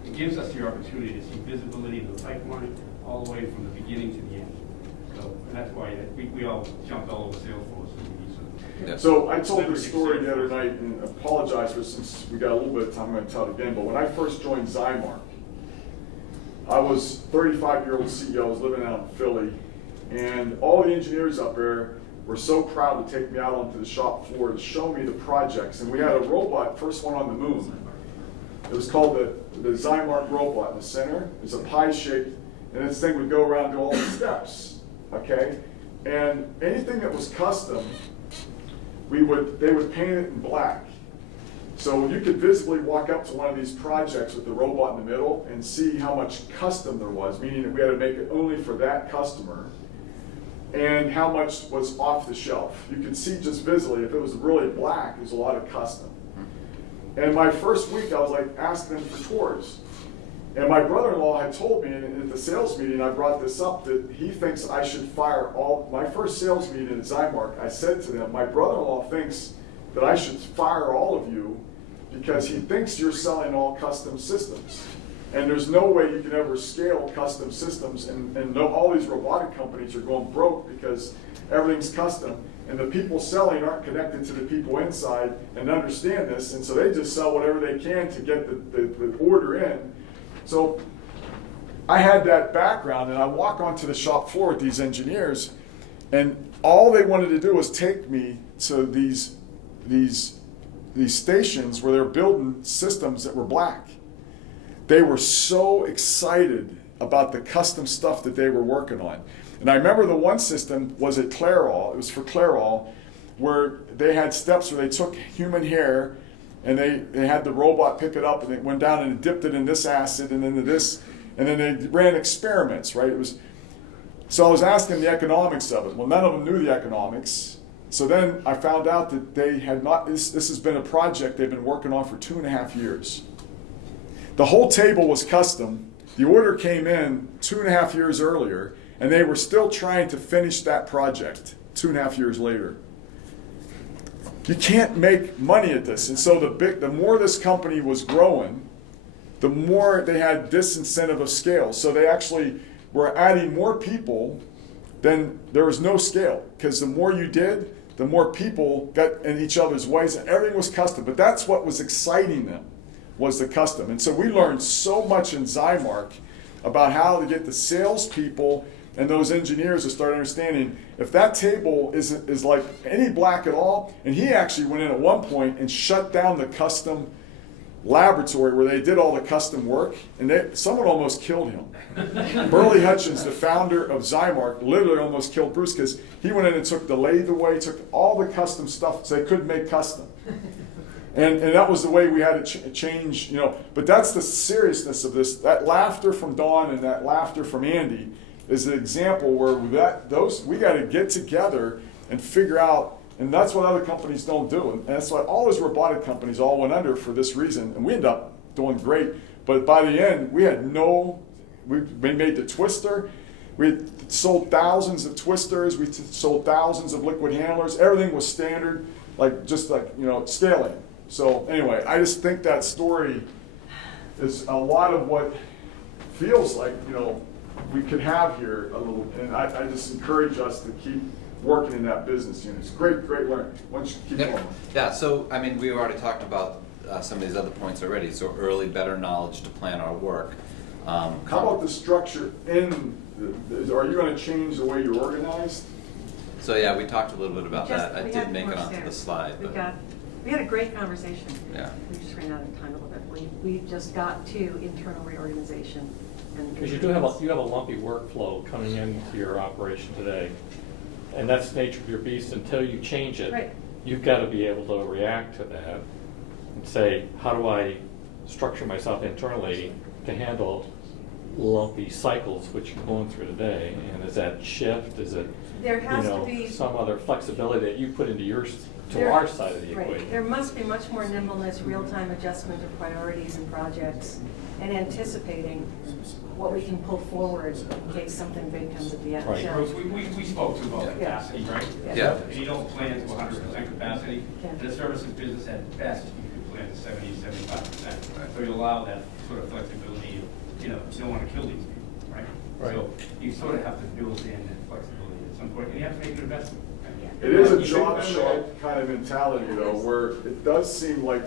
It gives us the opportunity to see visibility in the pipeline all the way from the beginning to the end. So, and that's why we all jumped all over Salesforce. Yeah. So I told this story the other night, and apologize for, since we got a little bit of time, I'm going to tell it again. But when I first joined Zymark, I was 35-year-old CEO, I was living out in Philly, and all the engineers up there were so proud to take me out onto the shop floor to show me the projects. And we had a robot, first one on the moon. It was called the Zymark robot. In the center, it's a pie shaped, and this thing would go around and do all the steps, okay? And anything that was custom, they would paint it in black. So you could visibly walk up to one of these projects with the robot in the middle and see how much custom there was, meaning that we had to make it only for that customer, and how much was off the shelf. You could see just visibly, if it was really black, there's a lot of custom. And my first week, I was like asking them for tours. And my brother-in-law had told me at the sales meeting, I brought this up, that he thinks I should fire all, my first sales meeting at Zymark, I said to them, my brother-in-law thinks that I should fire all of you because he thinks you're selling all custom systems. And there's no way you can ever scale custom systems, and all these robotic companies are going broke because everything's custom, and the people selling aren't connected to the people inside and understand this, and so they just sell whatever they can to get the order in. So I had that background, and I walk onto the shop floor with these engineers, and all they wanted to do was take me to these stations where they're building systems that were black. They were so excited about the custom stuff that they were working on. And I remember the one system was at Clairol, it was for Clairol, where they had steps where they took human hair and they had the robot pick it up and it went down and it dipped it in this acid and into this, and then they ran experiments, right? So I was asking the economics of it. Well, none of them knew the economics. So then I found out that they had not, this has been a project they've been working on for 2.5 years. The whole table was custom. The order came in 2.5 years earlier, and they were still trying to finish that project 2.5 years later. You can't make money at this. And so the more this company was growing, the more they had disincentive of scale. So they actually were adding more people, then there was no scale. Because the more you did, the more people got in each other's ways, and everything was custom. But that's what was exciting them, was the custom. And so we learned so much in Zymark about how to get the salespeople and those engineers to start understanding if that table is like any black at all. And he actually went in at one point and shut down the custom laboratory where they did all the custom work, and someone almost killed him. Burley Hutchins, the founder of Zymark, literally almost killed Bruce because he went in and took the lathe away, took all the custom stuff so they couldn't make custom. And that was the way we had to change, you know. But that's the seriousness of this. That laughter from Dawn and that laughter from Andy is an example where we got to get together and figure out. And that's what other companies don't do. And that's why all those robotic companies all went under for this reason. And we ended up doing great. But by the end, we made the twister. We had sold thousands of twisters. We sold thousands of liquid handlers. Everything was standard, just like scaling. So anyway, I just think that story is a lot of what feels like, we could have here a little. And I just encourage us to keep working in that business unit. It's great learning. Why don't you keep going? Yeah, so I mean, we've already talked about some of these other points already. So early, better knowledge to plan our work. How about the structure are you going to change the way you're organized? So yeah, we talked a little bit about that. I did make it onto upstairs. the slide. We had a great conversation. Yeah. We just ran out of time a little bit. We just got to internal reorganization. Because you have a lumpy workflow coming into your operation today. And that's the nature of your beast. Until you change it, right. You've got to be able to react to that and say, how do I structure myself internally to handle lumpy cycles which you're going through today? And is that shift? Is it there has to be some other flexibility that you put into our side of the right. equation? There must be much more nimbleness, real-time adjustment of priorities and projects, and anticipating what we can pull forward in case something big comes at the end. Right. So, Bruce, we spoke to about capacity, right? Yeah. And you don't plan to 100% capacity. In the services business, at best, you can plan to 70, 75%. So you allow that sort of flexibility. You don't want to kill these people, right? Right. So you sort of have to build in that flexibility at some point, and you have to make an investment. It is a job shop kind of mentality, though, where it does seem like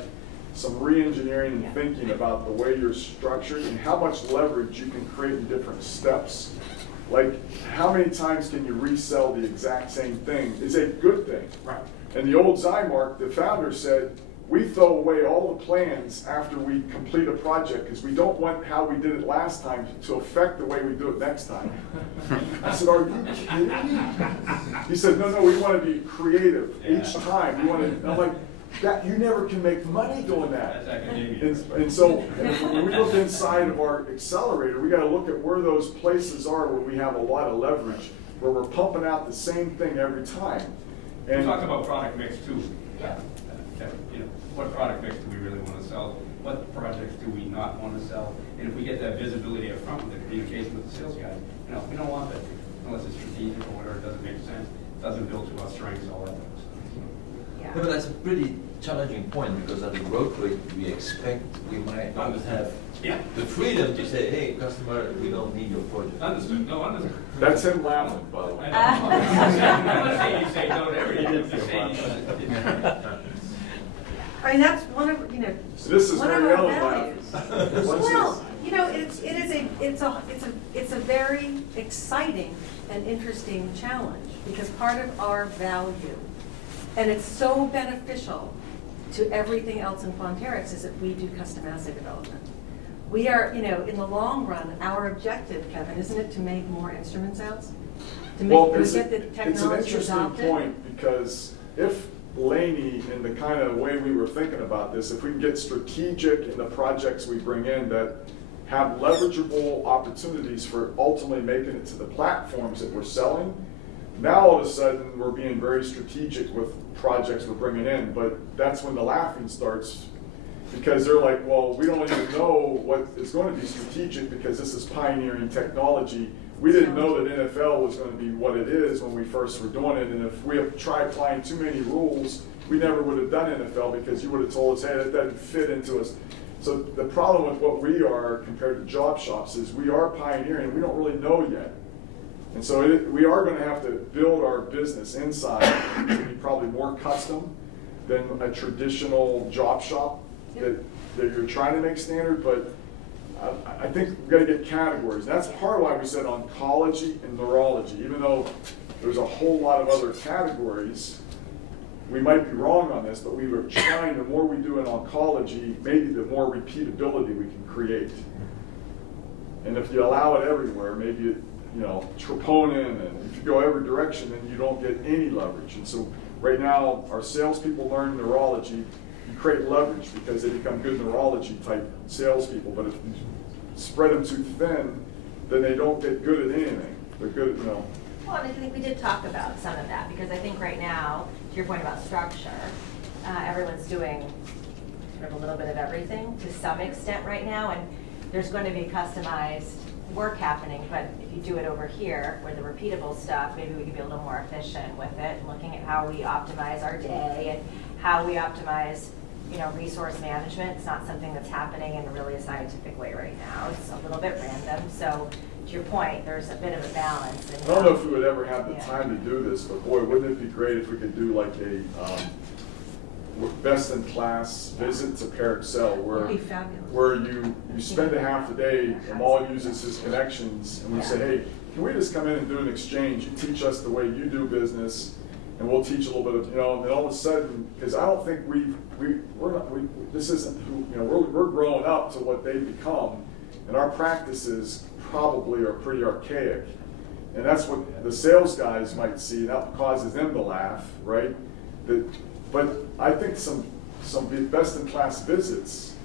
some re-engineering and thinking about the way you're structured and how much leverage you can create in different steps. Like, how many times can you resell the exact same thing is a good thing. Right. And the old Zymark, the founder said, we throw away all the plans after we complete a project because we don't want how we did it last time to affect the way we do it next time. I said, are you kidding me? He said, no, we want to be creative each time. We want to. I'm like, that you never can make money doing that. And so when we look inside of our accelerator, we got to look at where those places are where we have a lot of leverage, where we're pumping out the same thing every time. And we talked about product mix too. Yeah. What product mix do we really want to sell? What projects do we not want to sell? And if we get that visibility up front with the communication with the sales guys, we don't want that unless it's strategic or whatever. It doesn't make sense. It doesn't build to our strengths, all that type of stuff. Yeah. No, but that's a pretty challenging point because at the growth rate we expect we might not have the freedom to say, hey, customer, we don't need your project. Understood. No, understood. That's him laughing, by the way. I'm not saying you say no to everything. I'm just saying I mean, that's one of This is one of very our elegant. values. Well, it's a very exciting and interesting challenge because part of our value, and it's so beneficial to everything else in Quanterix, is that we do custom assay development. We are, in the long run, our objective, Kevin, isn't it to make more instrument sales? To get the technology it's an interesting adopted? point because if Laney and the kind of way we were thinking about this, if we can get strategic in the projects we bring in that have leverageable opportunities for ultimately making it to the platforms that we're selling, now all of a sudden we're being very strategic with projects we're bringing in, but that's when the laughing starts because they're like, well, we don't even know what is going to be strategic because this is pioneering technology. We didn't know that NFL was going to be what it is when we first were doing it, and if we have tried applying too many rules, we never would have done NFL because you would have told us, hey, that doesn't fit into us. So the problem with what we are compared to job shops is we are pioneering, we don't really know yet. And so we are going to have to build our business inside to be probably more custom than a traditional job shop that you're trying to make standard, but I think we've got to get categories. That's part of why we said oncology and neurology, even though there's a whole lot of other categories. We might be wrong on this, but we were trying, the more we do in oncology, maybe the more repeatability we can create. And if you allow it everywhere, maybe it, troponin, and if you go every direction, then you don't get any leverage. And so right now, our salespeople learn neurology. You create leverage because they become good neurology type salespeople. But if you spread them too thin, then they don't get good at anything. They're good at, Well, and I think we did talk about some of that, because I think right now, to your point about structure, everyone's doing sort of a little bit of everything to some extent right now, and there's going to be customized work happening, but if you do it over here, where the repeatable stuff, maybe we could be a little more efficient with it, and looking at how we optimize our day and how we optimize, resource management. It's not something that's happening in really a scientific way right now. It's a little bit random. So to your point, there's a bit of a balance. I don't know if we would ever have the time to do this, but boy, wouldn't it be great if we could do like a best-in-class visit to Parexel, where you spend a half a day, and all uses his connections, and we say, hey, can we just come in and do an exchange? You teach us the way you do business, and we'll teach a little bit of, and then all of a sudden, because I don't think this isn't who, we're growing up to what they've become, and our practices probably are pretty archaic. And that's what the sales guys might see, and that causes them to laugh, right? But I think some best-in-class visits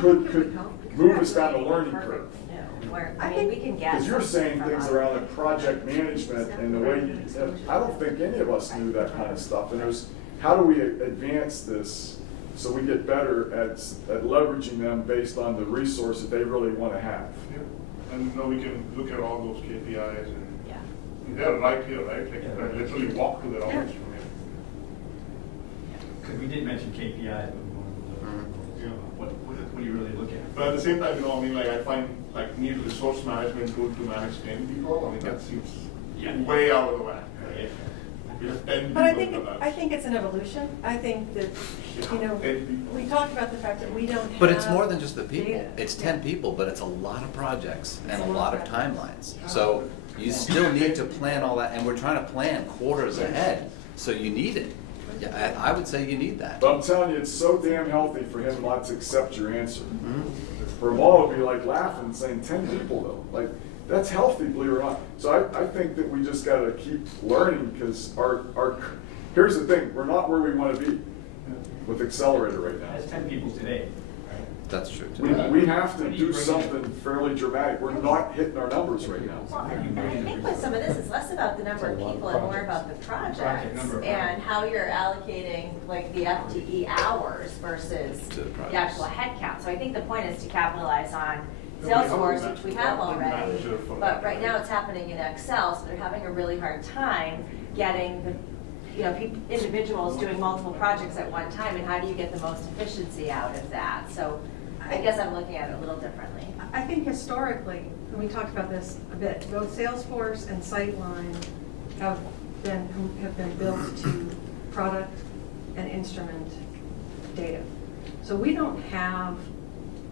could move us down the learning curve. We can get. Because you're saying things around like project management and the way I don't think any of us knew that kind of stuff. And how do we advance this so we get better at leveraging them based on the resource that they really want to have? Yeah. And now we can look at all those KPIs and they're right here, right? Like I literally walk to their office from here. Because we did mention KPIs, but we wanted to know what do you really look at? But at the same time, I find need resource management tool to manage 10 people. That seems way out of the whack. Right? We have 10 But people I think it's an evolution. I think that, we talked about the fact that we don't have. But it's more than just the people. data. It's 10 people, but it's a lot of projects and a lot of timelines. So you still need to plan all that, and we're trying to plan quarters ahead. So you need it. Yeah, I would say you need that. But I'm telling you, it's so damn healthy for him not to accept your answer. For them all to be like laughing, saying 10 people though. Like, that's healthy, believe it or not. So I think that we just got to keep learning, because here's the thing, we're not where we want to be with Accelerator right now. That's 10 people today. That's true. We have to do something fairly dramatic. We're not hitting our numbers right now. Well, and I think with some of this, it's less about the number of people and more about the projects and how you're allocating like the FTE hours versus the actual headcount. So I think the point is to capitalize on Salesforce, which we have already, but right now it's happening in Excel, so they're having a really hard time getting the individuals doing multiple projects at one time, and how do you get the most efficiency out of that? So I guess I'm looking at it a little differently. I think historically, and we talked about this a bit, both Salesforce and Sightline have been built to product and instrument data. So we don't have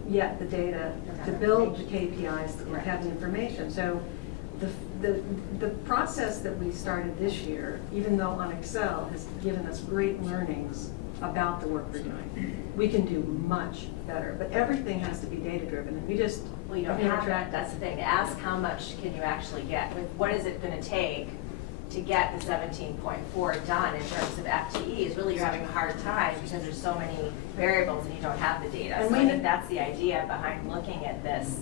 yet the data to build the KPIs that we have the information. So the process that we started this year, even though on Excel, has given us great learnings about the work we're doing. We can do much better, but everything has to be data driven, and we just. Well, you don't have that, that's the thing. To ask how much can you actually get, what is it gonna take to get the 17.4 done in terms of FTEs? Really, you're having a hard time because there's so many variables and you don't have the data. So I think that's the idea behind looking at this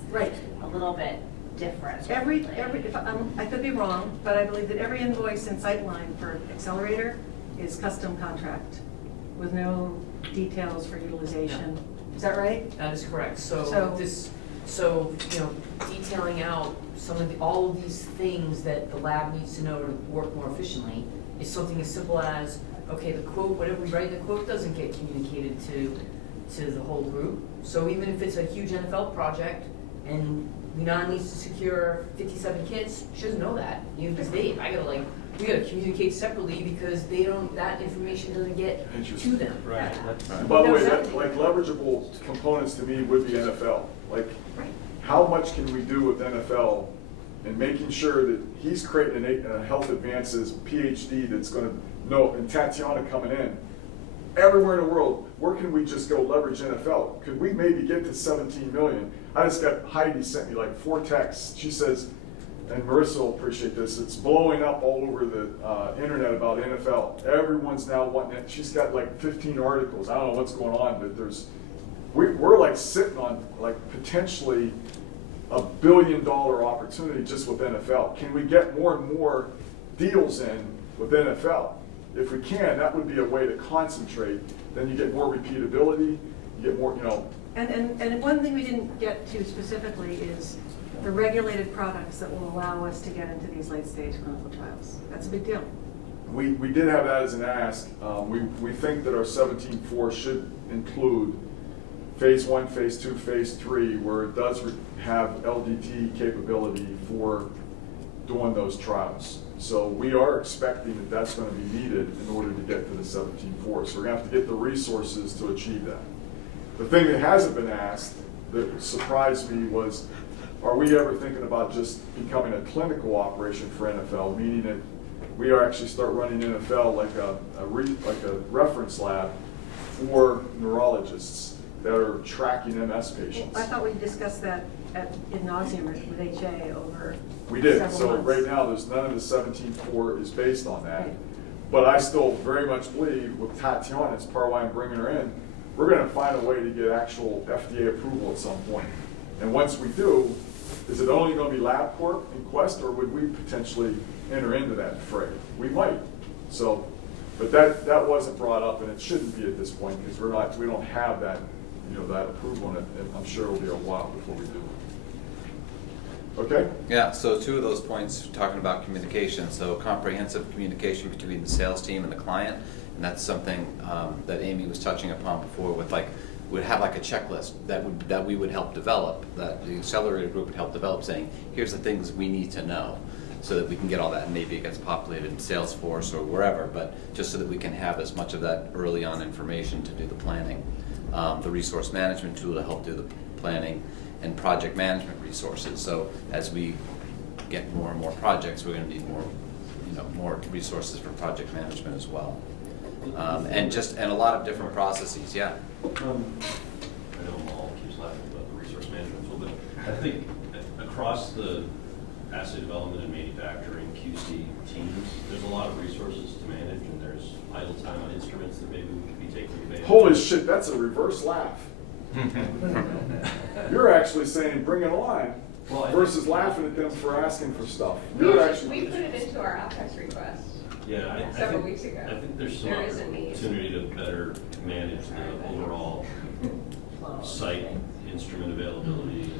a little bit different. I could be wrong, but I believe that every invoice in Sightline for Accelerator is custom contract with no details for utilization. Is that right? That is correct. So detailing out all of these things that the lab needs to know to work more efficiently is something as simple as, okay, the quote, whatever we write in the quote doesn't get communicated to to the whole group. So even if it's a huge NFL project and Leon needs to secure 57 kits, she doesn't know that. Neither does Dave. We gotta communicate separately because that information doesn't get to them. Right. By the way, like leverageable components to me would be NFL. Like, how much can we do with NFL and making sure that he's creating a Health Advances PhD that's going to know, and Tatiana coming in, everywhere in the world, where can we just go leverage NFL? Could we maybe get to 17 million? I just got, Heidi sent me like 4 texts. She says, and Marissa will appreciate this, it's blowing up all over the internet about NFL. Everyone's now wanting it. She's got like 15 articles. I don't know what's going on, but we're like sitting on like potentially $1 billion opportunity just with NFL. Can we get more and more deals in with NFL? If we can, that would be a way to concentrate. Then you get more repeatability, you get more, And one thing we didn't get to specifically is the regulated products that will allow us to get into these late-stage clinical trials. That's a big deal. We did have that as an ask. We think that our 17.4 should include phase 1, phase 2, phase 3, where it does have LDT capability for doing those trials. So we are expecting that that's going to be needed in order to get to the 17.4. So we're going to have to get the resources to achieve that. The thing that hasn't been asked that surprised me was, are we ever thinking about just becoming a clinical operation for NFL, meaning that we actually start running NFL like a reference lab for neurologists that are tracking MS patients? I thought we discussed that in nauseam with HA over We did. several So months. right now, there's none of the 17.4 is based on that. But I still very much believe with Tatiana, it's part of why I'm bringing her in, we're going to find a way to get actual FDA approval at some point. And once we do, is it only going to be LabCorp and Quest, or would we potentially enter into that fray? We might. So, but that wasn't brought up, and it shouldn't be at this point because we don't have that, that approval, and I'm sure it'll be a while before we do. Okay? Yeah, so 2 of those points talking about communication. So comprehensive communication between the sales team and the client, and that's something that Amy was touching upon before with we'd have like a checklist that we would help develop, that the accelerator group would help develop, saying, here's the things we need to know so that we can get all that, and maybe it gets populated in Salesforce or wherever, but just so that we can have as much of that early on information to do the planning. The resource management tool to help do the planning, and project management resources. So as we get more and more projects, we're going to need more resources for project management as well. And a lot of different processes, yeah. I know Mal keeps laughing about the resource management tool, but I think across the asset development and manufacturing QC teams, there's a lot of resources to manage, and there's idle time on instruments that maybe we could be taking advantage of. Holy shit, that's a reverse laugh. You're actually saying bring it on versus laughing at them for asking for stuff. We put it into our OpEx request. Yeah, several weeks ago. I think there's some There is a need. opportunity to better manage the overall site instrument availability,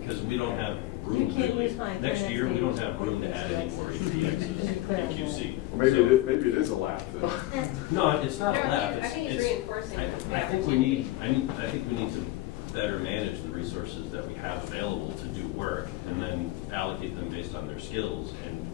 because we don't have room You can't really. use mine. Next year, we don't have room to add any more APXs in QC. Well, maybe it is a laugh then. No, it's not a No, laugh. I think it's reinforcing. I think we need to better manage the resources that we have available to do work, and then allocate them based on their skills and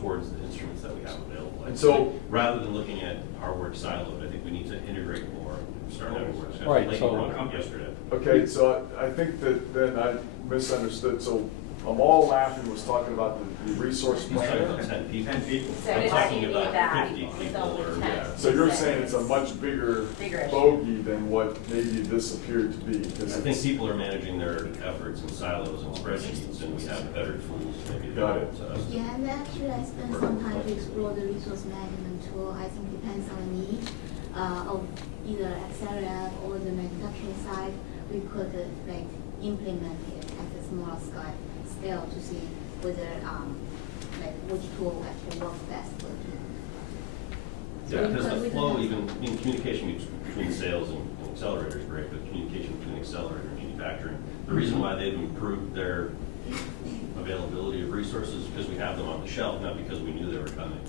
towards the instruments that we have available. And so, rather than looking at our work siloed, I think we need to integrate more, start having work silos. Right, Like so- you brought up yesterday. okay, so I think that then I misunderstood. So Amal laughing was talking about the resource He's talking plan. about 10 people. 10 people. So I'm it's talking only about that 50 with people, only or, 10. yeah. So you're saying it's a much bigger Bigger issue. bogey than what maybe this appeared to be? I think people are managing their efforts in silos and spreadsheets, and we have better tools maybe Got available to us. Yeah, and actually I spent some time to explore the resource management tool. I think depends on the need of either Accelerate or the manufacturing side. We could implement it at a smaller scale to see whether which tool actually works best for the team. Yeah, because the flow, communication between sales and accelerator is great, but communication between accelerator and manufacturing, the reason why they've improved their availability of resources is because we have them on the shelf, not because we knew they were coming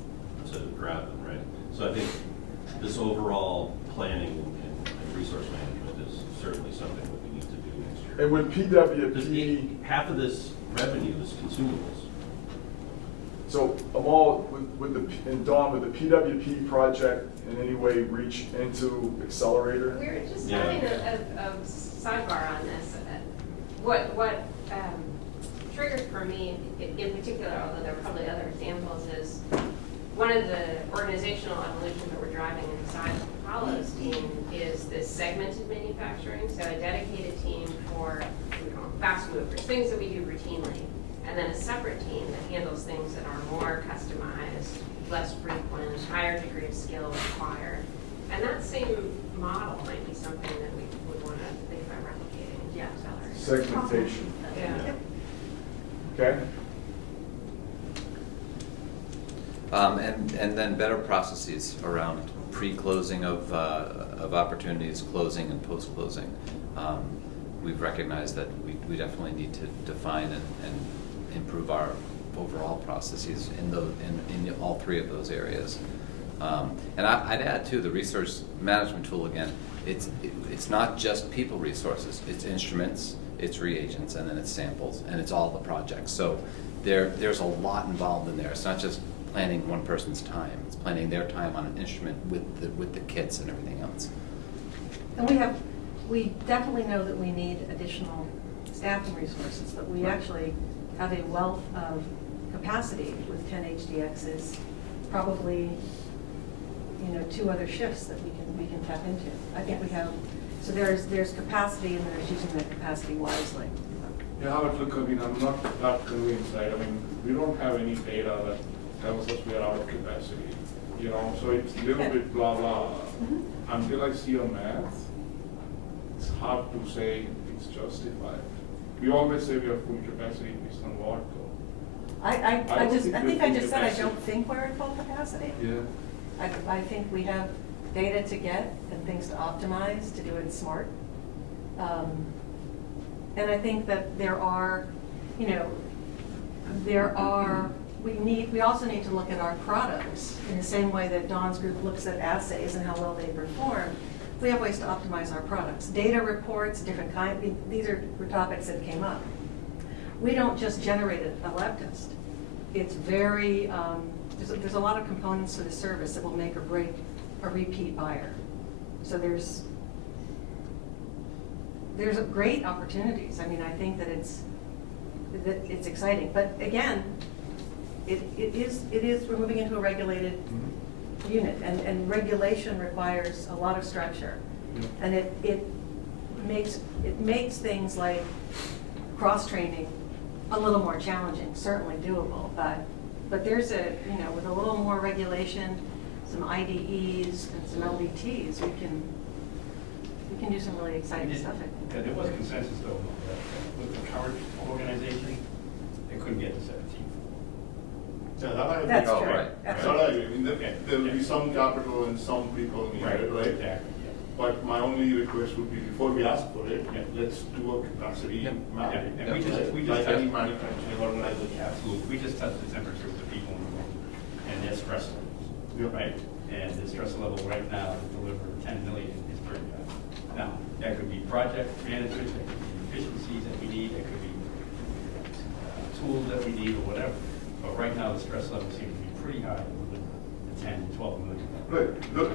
to grab them, right? So I think this overall planning and resource management is And when Because PWP, half of this revenue is consumables. so Amal, with the, and Dawn, would the PWP project in any way reach into Accelerator? We're just Yeah. having a sidebar on this. What triggers for me in particular, although there are probably other examples, is one of the organizational evolution that we're driving inside of Apollo's team is this segmented manufacturing. So a dedicated team for fast movers, things that we do routinely, and then a separate team that handles things that are more customized, less frequent, higher degree of skill required. And that same model might be something that we would want to think about replicating into Accelerator. Segmentation. Yeah. Okay? And then better processes around pre-closing of opportunities, closing and post-closing. We've recognized that we definitely need to define and improve our overall processes in all three of those areas. And I'd add too, the resource management tool again, it's not just people resources, it's instruments, it's reagents, and then it's samples, and it's all the projects. So there's a lot involved in there. It's not just planning one person's time, it's planning their time on an instrument with the kits and everything else. And we definitely know that we need additional staffing resources, but we actually have a wealth of capacity with 10 HDXs, probably, 2 other shifts that we can tap into. I think we have, so there's capacity, and there's using that capacity wisely. Yeah, but look, I'm not convinced, right? We don't have any data that tells us we are out of capacity, so it's a little bit blah, blah. Until I see a math, it's hard to say it's justified. We always say we are full capacity based on what, though? I think I just said I don't think we're at full capacity. Yeah. I think we have data to get and things to optimize, to do it smart. And I think that we also need to look at our products in the same way that Dawn's group looks at assays and how well they perform. We have ways to optimize our products. Data reports, different kinds, these are topics that came up. We don't just generate a lab test. It's very, there's a lot of components to the service that will make or break a repeat buyer. So there's great opportunities. I think that it's exciting. But again, it is we're moving into a regulated unit, and regulation requires a lot of structure, and it makes things like cross training a little more challenging. Certainly doable, but there's with a little more regulation, some IDEs and some LDTs, we can do some really exciting stuff. I think. Yeah, there was consensus though that with the current organization, they couldn't get to 17. Yeah, that I agree. That's Oh, true. right. That Absolutely. I agree. There will be some capital and some people needed, right? Exactly. Yeah. But my only request would be, before we ask for it, let's do a capacity map. Yeah, and we just Like any tested, manufacturing organization. absolutely, we just tested the temperature of the people in the room and their stress levels, right? And the stress level right now to deliver 10 million is pretty high. Now, that could be project management, that could be efficiencies that we need, that could be tools that we need or whatever. But right now, the stress level seems to be pretty high to deliver the 10 to 12 million. Right, look,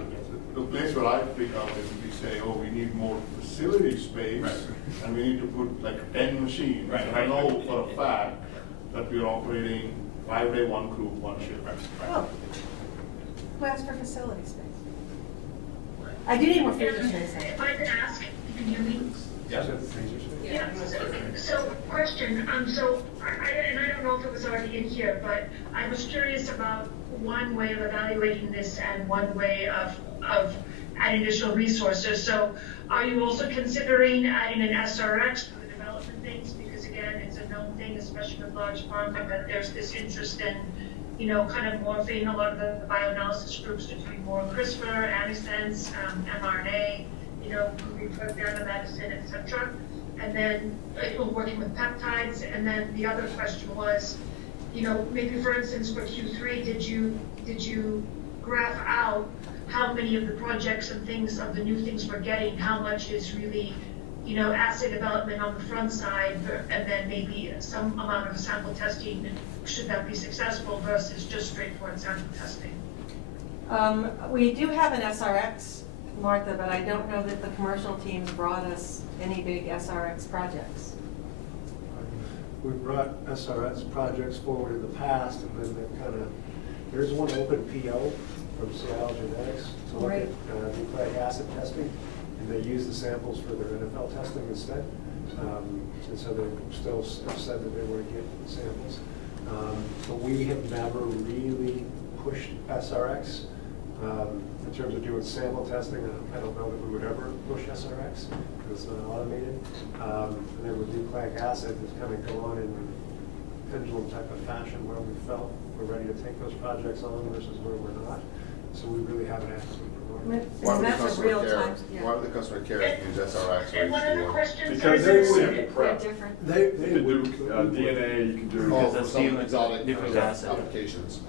the place where I pick out is we say, oh, we need more facility space, and we need to put like 10 machines. Right, And I know for a fact that we are operating 5-day, 1 crew, 1 shift. Oh, who asked for facility space? I do need more freezer space. If I could ask, you can hear me? Yes. Yeah, so question, and I don't know if it was already in here, but I was curious about one way of evaluating this and one way of adding additional resources. So are you also considering adding an SRX for the development things? Because again, it's a known thing, especially with large pharma, that there's this interest in, kind of morphing a lot of the bioanalysis groups to doing more CRISPR, antisense, mRNA, moving further down to medicine, et cetera. And then working with peptides. And then the other question was, maybe for instance for Q3, did you graph out how many of the projects and things of the new things we're getting, how much is really assay development on the front side, and then maybe some amount of sample testing, should that be successful, versus just straightforward sample testing? We do have an SRX, Martha, but I don't know that the commercial teams brought us any big SRX projects. We've brought SRS projects forward in the past, and then they've kind of, there's one open PO from Seattle Genetics to look at nucleic acid testing, and they use the samples for their NFL testing instead. And so they still have said that they want to get samples. But we have never really pushed SRX. In terms of doing sample testing, I don't know that we would ever push SRX because it's not automated. And then with nucleic acid, it's kind of gone in pendulum type of fashion where we felt we're ready to take those projects on versus where we're not. So we really haven't actively promoted. Why would the customer care? Why would the customer care if you use SRX or And one other HDO? question. Because sorry, they sorry. sample prep. They're different. They You can do DNA, you can do. Oh, for some exotic nucleic acid. applications.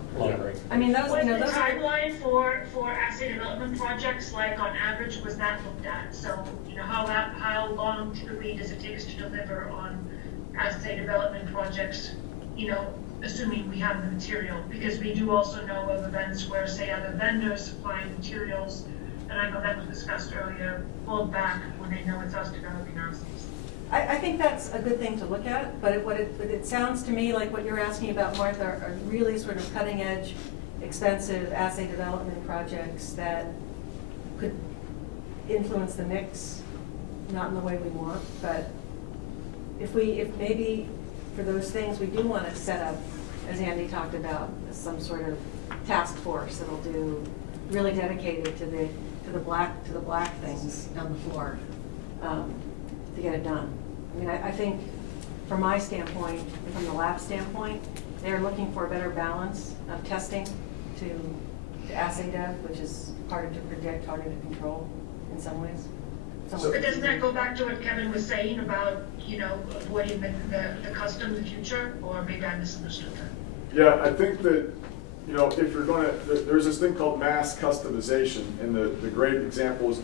I mean, those, Was the those are, timeline for assay development projects, like on average, was that looked at? So, how long typically does it take us to deliver on assay development projects, assuming we have the material? Because we do also know of events where, say, other vendors supplying materials, and I know that was discussed earlier, pulled back when they know it's us developing ourselves. I think that's a good thing to look at, but it sounds to me like what you're asking about, Martha, are really sort of cutting edge, expensive assay development projects that could influence the mix, not in the way we want, but if maybe for those things we do want to set up, as Andy talked about, some sort of task force that'll do really dedicated to the black things on the floor to get it done. I mean, I think from my standpoint, and from the lab standpoint, they're looking for a better balance of testing to assay dev, which is harder to predict, harder to control in some ways. But doesn't that go back to what Kevin was saying about, avoiding the custom in the future, or maybe I misunderstood that? Yeah, I think that, if you're gonna, there's this thing called mass customization, and the great example is,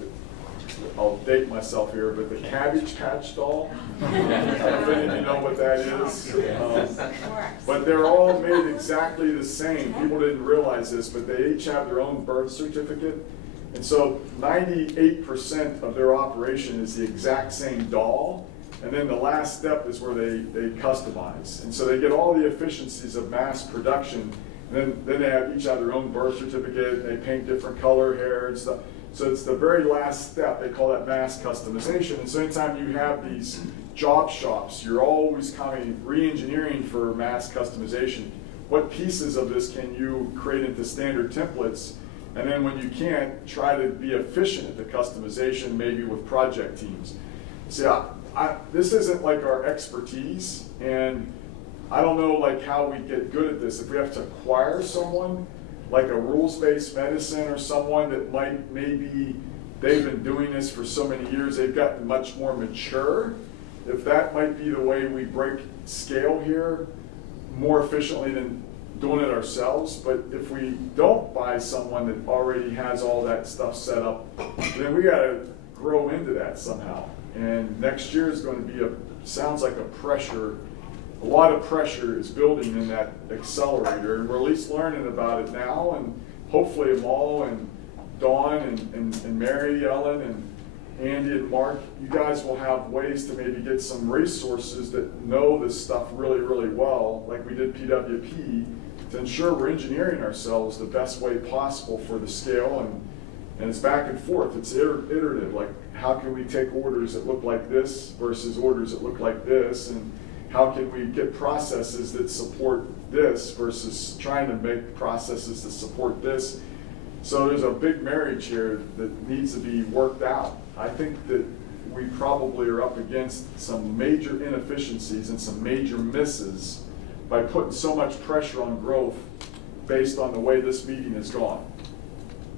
I'll date myself here, but the Cabbage Patch doll. I don't know if you know what that is. But they're all made exactly the same. People didn't realize this, but they each have their own birth certificate. And so 98% of their operation is the exact same doll. And then the last step is where they customize. And so they get all the efficiencies of mass production. And then they each have their own birth certificate. They paint different color hair and stuff. So it's the very last step. They call that mass customization. And so anytime you have these job shops, you're always coming re-engineering for mass customization. What pieces of this can you create into standard templates? And then when you can't, try to be efficient at the customization, maybe with project teams. See, this isn't like our expertise, and I don't know how we get good at this. If we have to acquire someone, like a rules-based medicine or someone that maybe they've been doing this for so many years, they've gotten much more mature. If that might be the way we break scale here more efficiently than doing it ourselves. But if we don't buy someone that already has all that stuff set up, then we got to grow into that somehow. And next year is going to be sounds like a lot of pressure is building in that accelerator, and we're at least learning about it now, and hopefully Amal and Dawn and Mary Ellen and Andy and Mark, you guys will have ways to maybe get some resources that know this stuff really, really well, like we did PWP, to ensure we're engineering ourselves the best way possible for the scale, and it's back and forth, it's iterative, like how can we take orders that look like this versus orders that look like this, and how can we get processes that support this versus trying to make processes that support this? So there's a big marriage here that needs to be worked out. I think that we probably are up against some major inefficiencies and some major misses by putting so much pressure on growth based on the way this meeting has gone,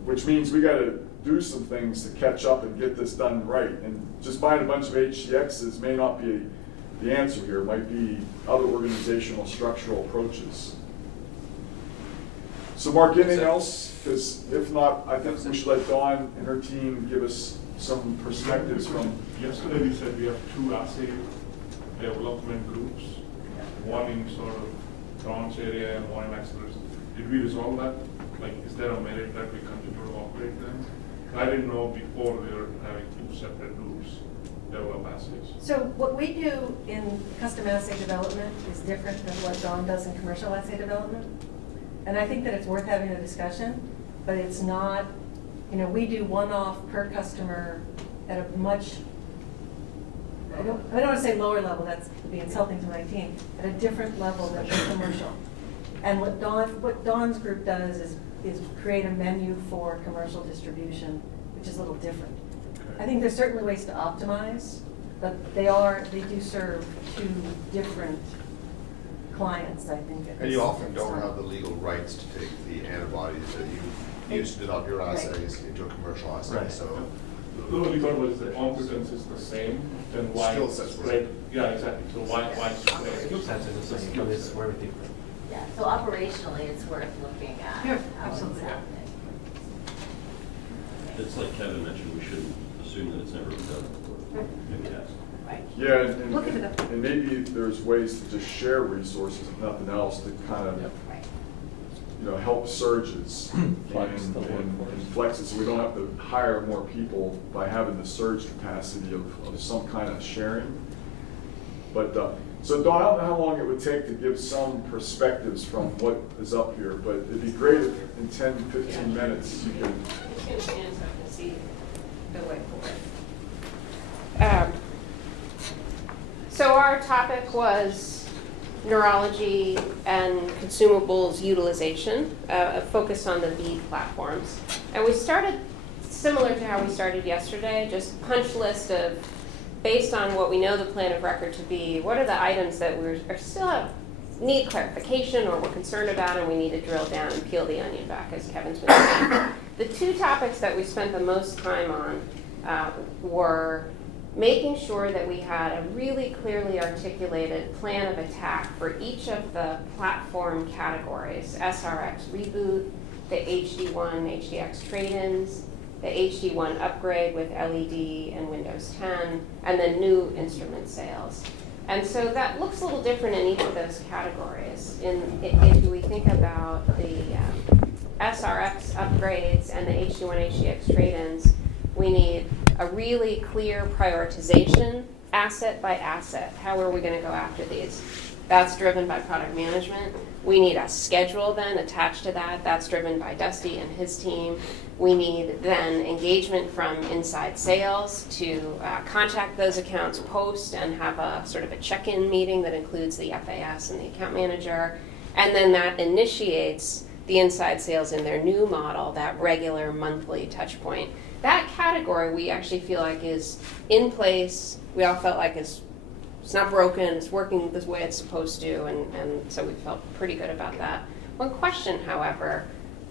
which means we got to do some things to catch up and get this done right. And just buying a bunch of HCXs may not be the answer here. It might be other organizational structural approaches. So Mark, anything else? Because if not, I think we should let Dawn and her team give us some perspectives from. Yesterday we said we have 2 assay development groups, one in sort of Don's area and one in Exeter's. Did we resolve that? Like, is there a merit that we continue to operate them? I didn't know before we were having 2 separate groups develop assays. So what we do in custom assay development is different than what Dawn does in commercial assay development. And I think that it's worth having a discussion, but it's not, we do one-off per customer at a much, I don't want to say lower level, that's be insulting to my team, at a different level than the commercial. And what Dawn's group does is create a menu for commercial distribution, which is a little different. I think there's certainly ways to optimize, but they do serve 2 different clients, I think. And you often don't have the legal rights to take the antibodies that you use to develop your assays into a commercial assay, Right. so. The only thought was the competence is the same, then why Skill sets were spread? Yeah, exactly, so why spread? Skill sets are the same, but it's where everything. Yeah, so operationally, it's worth looking at. Yeah, how it's absolutely. happening. It's like Kevin mentioned, we shouldn't assume that it's never been done before. Maybe it has. Right. Yeah, Look at it. and maybe there's ways to just share resources, if nothing else, to kind of, help surges Flex the and workforce. flex it, so we don't have to hire more people by having the surge capacity of some kind of sharing. But, so Dawn, I don't know how long it would take to give some perspectives from what is up here, but it'd be great if in 10, 15 minutes you could. Just gonna stand so I can see the way forward. So our topic was neurology and consumables utilization, focused on the BEAD platforms. And we started similar to how we started yesterday, just punch list of, based on what we know the plan of record to be, what are the items that need clarification or we're concerned about and we need to drill down and peel the onion back, as Kevin's been saying. The 2 topics that we spent the most time on were making sure that we had a really clearly articulated plan of attack for each of the platform categories: SRX reboot, the HD1, HDX trade-ins, the HD1 upgrade with LED and Windows 10, and then new instrument sales. And so that looks a little different in each of those categories. If we think about the SRX upgrades and the HD1, HDX trade-ins, we need a really clear prioritization, asset by asset. How are we going to go after these? That's driven by product management. We need a schedule then attached to that. That's driven by Dusty and his team. We need then engagement from inside sales to contact those accounts post and have a sort of a check-in meeting that includes the FAS and the account manager. And then that initiates the inside sales in their new model, that regular monthly touch point. That category we actually feel like is in place. We all felt like it's not broken, it's working the way it's supposed to, and so we felt pretty good about that. One question, however,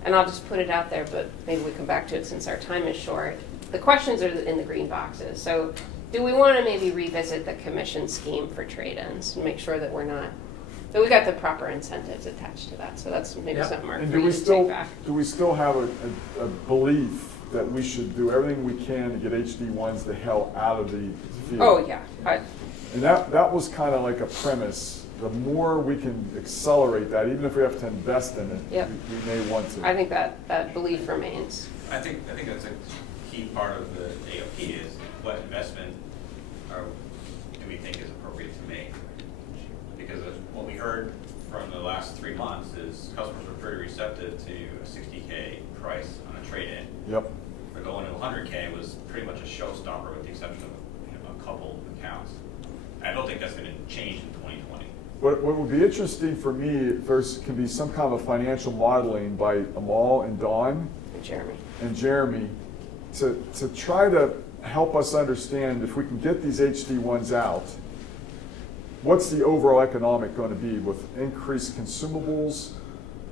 and I'll just put it out there, but maybe we come back to it since our time is short. The questions are in the green boxes. So do we want to maybe revisit the commission scheme for trade-ins and make sure that that we got the proper incentives attached to that? So that's maybe something, Mark, And for you to take back. do we still have a belief that we should do everything we can to get HD1s the hell out of the field? Oh, yeah. And that was kind of like a premise. The more we can accelerate that, even if we have to invest in it, Yep. we may want to. I think that belief remains. I think that's a key part of the AOP is what investment do we think is appropriate to make? Because of what we heard from the last 3 months is customers were pretty receptive to a $60K price on a trade-in. Yep. For going to 100K was pretty much a showstopper with the exception of a couple accounts. I don't think that's going to change in 2020. What would be interesting for me, if there can be some kind of financial modeling by Amal and Dawn and Jeremy to try to help us understand if we can get these HD1s out, what's the overall economic going to be with increased consumables,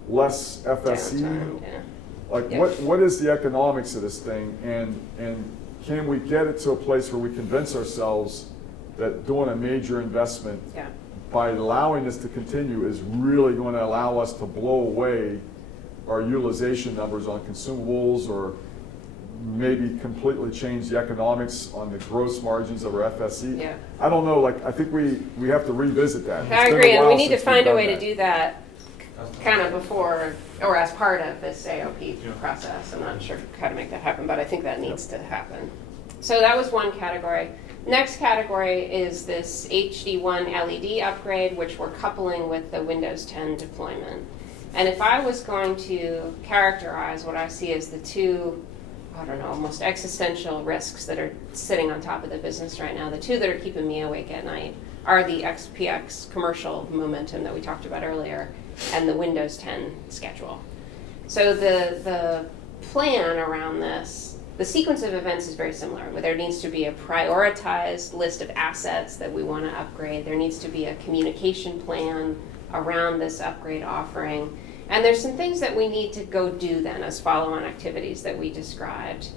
less FSE? Like what is the economics of this thing, and can we get it to a place where we convince ourselves that doing a major investment by allowing this to continue is really going to allow us to blow away our utilization numbers on consumables or maybe completely change the economics on the gross margins of our FSE. Yeah. I don't know, like, I think we have to revisit that. It's I been a agree, and we while need to since we've find a done way to that. do that kind of before, or as part of this AOP process. I'm not sure how to make that happen, but I think that needs to happen. So that was one category. Next category is this HD1 LED upgrade, which we're coupling with the Windows 10 deployment. And if I was going to characterize what I see as the two, I don't know, almost existential risks that are sitting on top of the business right now, the two that are keeping me awake at night are the XPX commercial momentum that we talked about earlier and the Windows 10 schedule. So the plan around this, the sequence of events is very similar, where there needs to be a prioritized list of assets that we want to upgrade. There needs to be a communication plan around this upgrade offering. And there's some things that we need to go do then as follow-on activities that we described.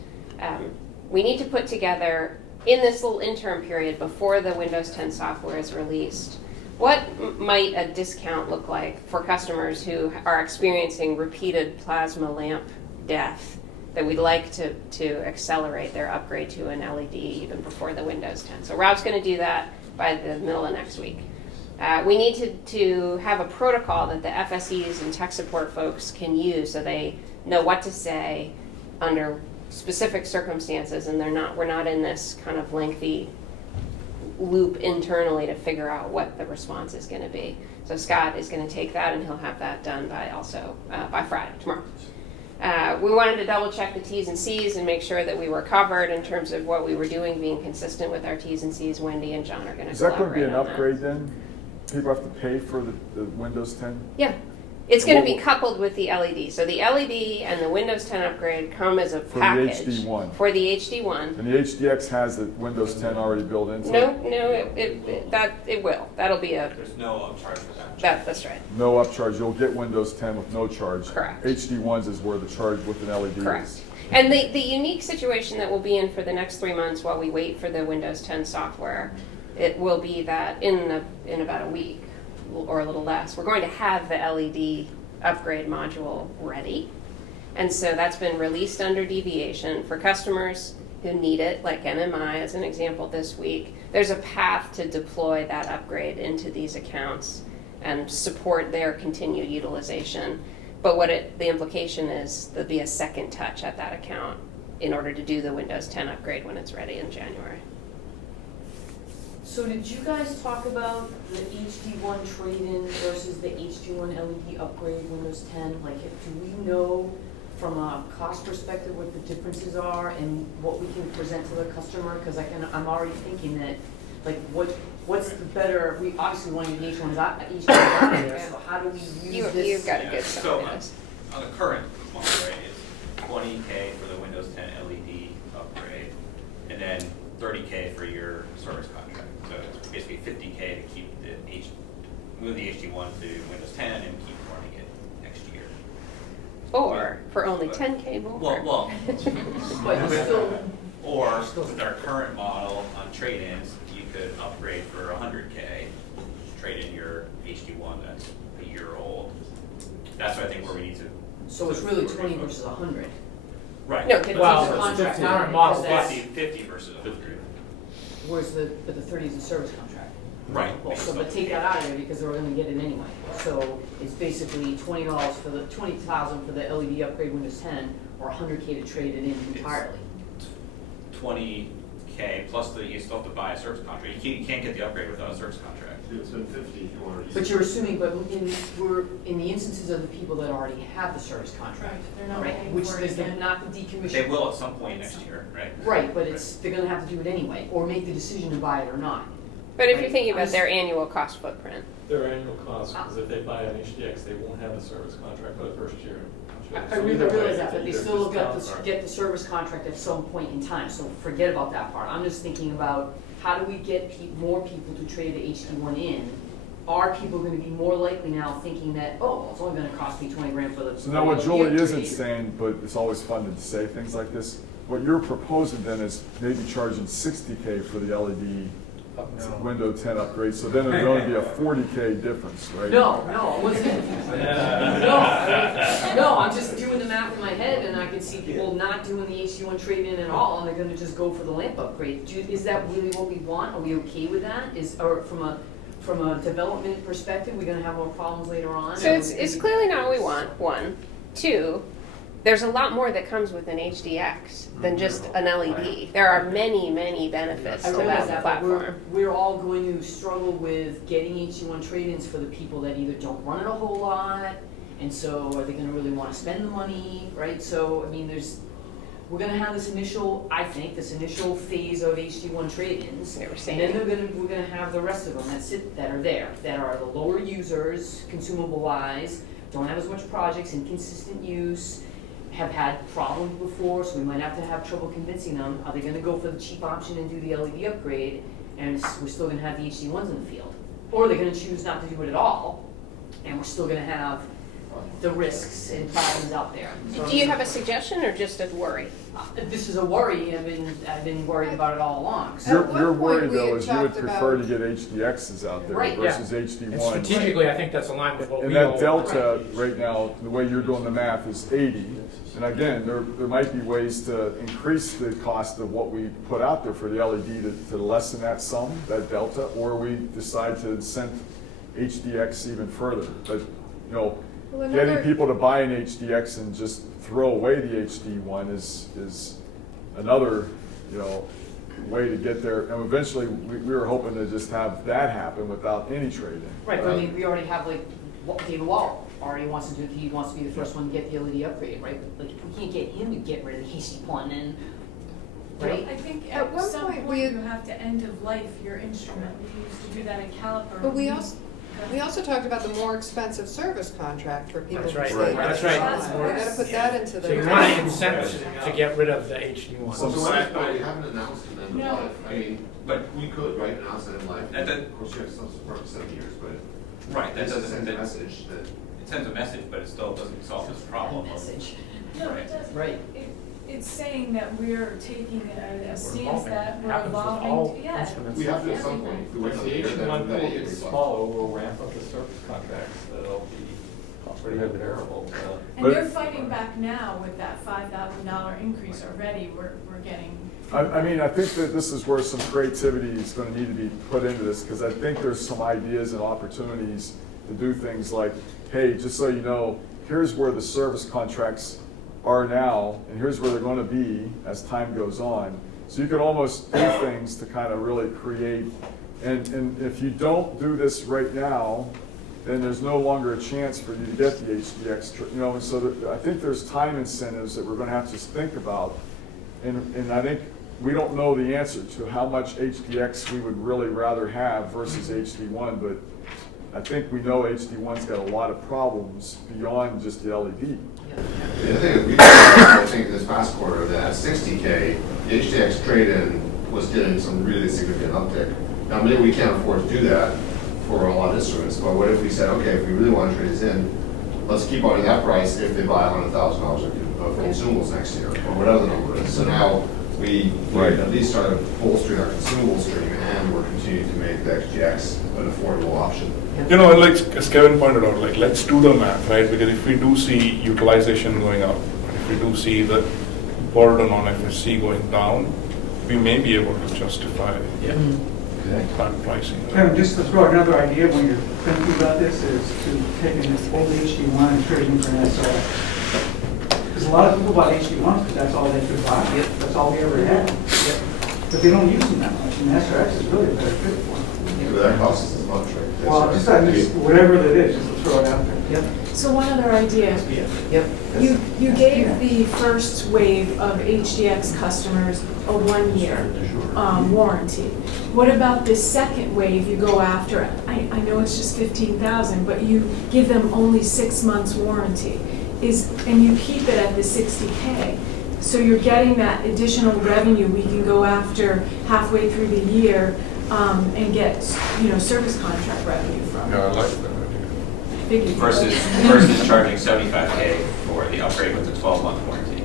We need to put together, in this little interim period before the Windows 10 software is released, what might a discount look like for customers who are experiencing repeated plasma lamp death that we'd like to accelerate their upgrade to an LED even before the Windows 10. So Rob's going to do that by the middle of next week. We need to have a protocol that the FSEs and tech support folks can use so they know what to say under specific circumstances, and we're not in this kind of lengthy loop internally to figure out what the response is going to be. So Scott is going to take that, and he'll have that done by Friday, tomorrow. We wanted to double check the T's and C's and make sure that we were covered in terms of what we were doing, being consistent with our T's and C's. Wendy and John are going to Is that going to be collaborate an on that. upgrade then? People have to pay for the Windows 10? Yeah. It's going to be coupled with the LED. So the LED and the Windows 10 upgrade come as a package. For the HD1? For the HD1. And the HDX has the Windows 10 already built into it? No, it will. That'll be a... There's no upcharge for that. That's right. No upcharge. You'll get Windows 10 with no charge. Correct. HD1s is where the charge with an LED Correct. is. And the unique situation that we'll be in for the next 3 months while we wait for the Windows 10 software, it will be that in about a week or a little less, we're going to have the LED upgrade module ready. And so that's been released under deviation for customers who need it, like NMI as an example this week. There's a path to deploy that upgrade into these accounts and support their continued utilization. But the implication is there'll be a second touch at that account in order to do the Windows 10 upgrade when it's ready in January. So did you guys talk about the HD1 trade-in versus the HD1 LED upgrade Windows 10? Like, do we know from a cost perspective what the differences are and what we can present to the customer? Because I'm already thinking that, like, what's the better? We obviously want to get each one out of there. So how do we use this? You've got a good So summary. on the current model, right, it's $20K for the Windows 10 LED upgrade, and then $30K for your service contract. So it's basically $50K to keep move the HD1 to Windows 10 and keep running it next year. Or for only 10K more. Well, But still, or with our current model on trade-ins, you could upgrade for $100K, trade in your HD1 that's a year old. That's what I think where we need to. so it's really 20 versus 100. Right. No, Well, the contract the current now, model, because 50 versus 100. Whereas the 30 is a service contract. Right. Well, so but take that out of there because they're going to get it anyway. So it's basically $20 for the $20,000 for the LED upgrade Windows 10, or $100K to trade it in entirely. 20K plus you still have to buy a service contract. You can't get the upgrade without a service contract. It's been 50 if you want to. But you're assuming, but we're in the instances of the people that already have the service contract, They're not right? paying Which for it is again. not the decommission. They will at some point next year, right? Right, but they're going to have to do it anyway, or make the decision to buy it or not. But if you're thinking about their annual cost footprint. Their annual cost, because if they buy an HDX, they won't have a service contract for the first year. I realize that, but they still get the service contract at some point in time, so forget about that part. I'm just thinking about how do we get more people to trade the HD1 in? Are people going to be more likely now thinking that, oh, it's only going to cost me 20 grand for the... So now what Julie upgrade? isn't saying, but it's always fun to say things like this, what you're proposing then is maybe charging $60K for the LED Window 10 upgrade, so then it'd only be a 40K difference, right? No, it wasn't. No, I'm just doing the math in my head, and I can see people not doing the HD1 trade-in at all, and they're gonna just go for the lamp upgrade. Is that really what we want? Are we okay with that? Or from a development perspective, we're gonna have more problems later on? So it's clearly not what we want, one. Two, there's a lot more that comes with an HDX than just an LED. There are many, many benefits I to realize that that, but platform. we're all going to struggle with getting HD1 trade-ins for the people that either don't run it a whole lot, and so are they gonna really wanna spend the money, right? So, I mean, we're gonna have this initial phase of HD1 trade-ins. They were And saying. then we're gonna have the rest of them that are there, that are the lower users, consumable-wise, don't have as much projects, inconsistent use, have had problems before, so we might have to have trouble convincing them. Are they gonna go for the cheap option and do the LED upgrade, and we're still gonna have the HD1s in the field? Or they're gonna choose not to do it at all, and we're still gonna have the risks and problems out there. So Do you have a suggestion or just a worry? This is a worry, I've been worried about it all along. Your worry though is you would prefer to get HDXs out there Right. versus And HD1s. strategically, I think that's aligned with what And we all. that delta right now, the way you're doing the math is 80. And again, there might be ways to increase the cost of what we put out there for the LED to lessen that sum, that delta, or we decide to incent HDX even further. But, getting people to buy an HDX and just throw away the HD1 is another, way to get there. And eventually, we were hoping to just have that happen without any trade-in. Right, but I mean, we already have David Wall already wants to do it, he wants to be the first one to get the LED upgrade, right? Like, we can't get him to get rid of the HD1 and, right? I think At at one some point point we- you have to end of life your instrument. We used to do that in caliper. But we also talked about the more expensive service contract for people That's who right. stay. That's right. We're gonna put that into the. So you want to incent to get rid of the HD1. So we haven't announced an end of No. life. I mean, but we could, right, announce an end of life. At the- Of course, you have some support for 7 years, but Right, that that doesn't send a that- message that. It sends a message, but it still doesn't solve this problem. Message. No, Right. it doesn't. Right. It's saying that we're taking a stance evolving. that we're Happens with all evolving, yeah. instruments. We have to at some point. If we wait As another the year, then HD1 pool that gets is smaller, we'll ramp up the service contracts, that'll be pretty unbearable. And they're fighting back now with that $5,000 increase already, we're getting. I mean, I think that this is where some creativity is going to need to be put into this, because I think there's some ideas and opportunities to do things like, hey, just so you know, here's where the service contracts are now, and here's where they're going to be as time goes on. So you can almost do things to kind of really create, and if you don't do this right now, then there's no longer a chance for you to get the HDX, and so I think there's time incentives that we're going to have to think about. And I think we don't know the answer to how much HDX we would really rather have versus HD1, but I think we know HD1's got a lot of problems beyond just the LED. The other thing that I think this past quarter, that at 60K, the HDX trade-in was getting some really significant uptick. Now, maybe we can't afford to do that for a lot of instruments, but what if we said, okay, if we really want to trade this in, let's keep on that price if they buy $100,000 of consumables next year, or whatever the number is. So now we at least started bolstering our consumable stream, and we're continuing to make the XGX an affordable option. Like as Kevin pointed out, let's do the math, right? Because if we do see utilization going up, if we do see the burden on FSC going down, we may be able to justify flat pricing. Kevin, just to throw another idea when you're thinking about this is to take an old HD1 and trade in for an SRX. Because a lot of people bought HD1s because that's all they could buy. That's all we ever had. But they don't use them that much, and the SRX is really a better fit for them. But that costs us as much, right? Well, just whatever it is, just to throw it out there. So one other idea. You gave the first wave of HDX customers a 1-year warranty. What about the second wave you go after? I know it's just 15,000, but you give them only 6 months warranty. And you keep it at the 60K. So you're getting that additional revenue we can go after halfway through the year and get service contract revenue from. Yeah, I like that idea. Versus charging $75K for the upgrade with a 12-month warranty.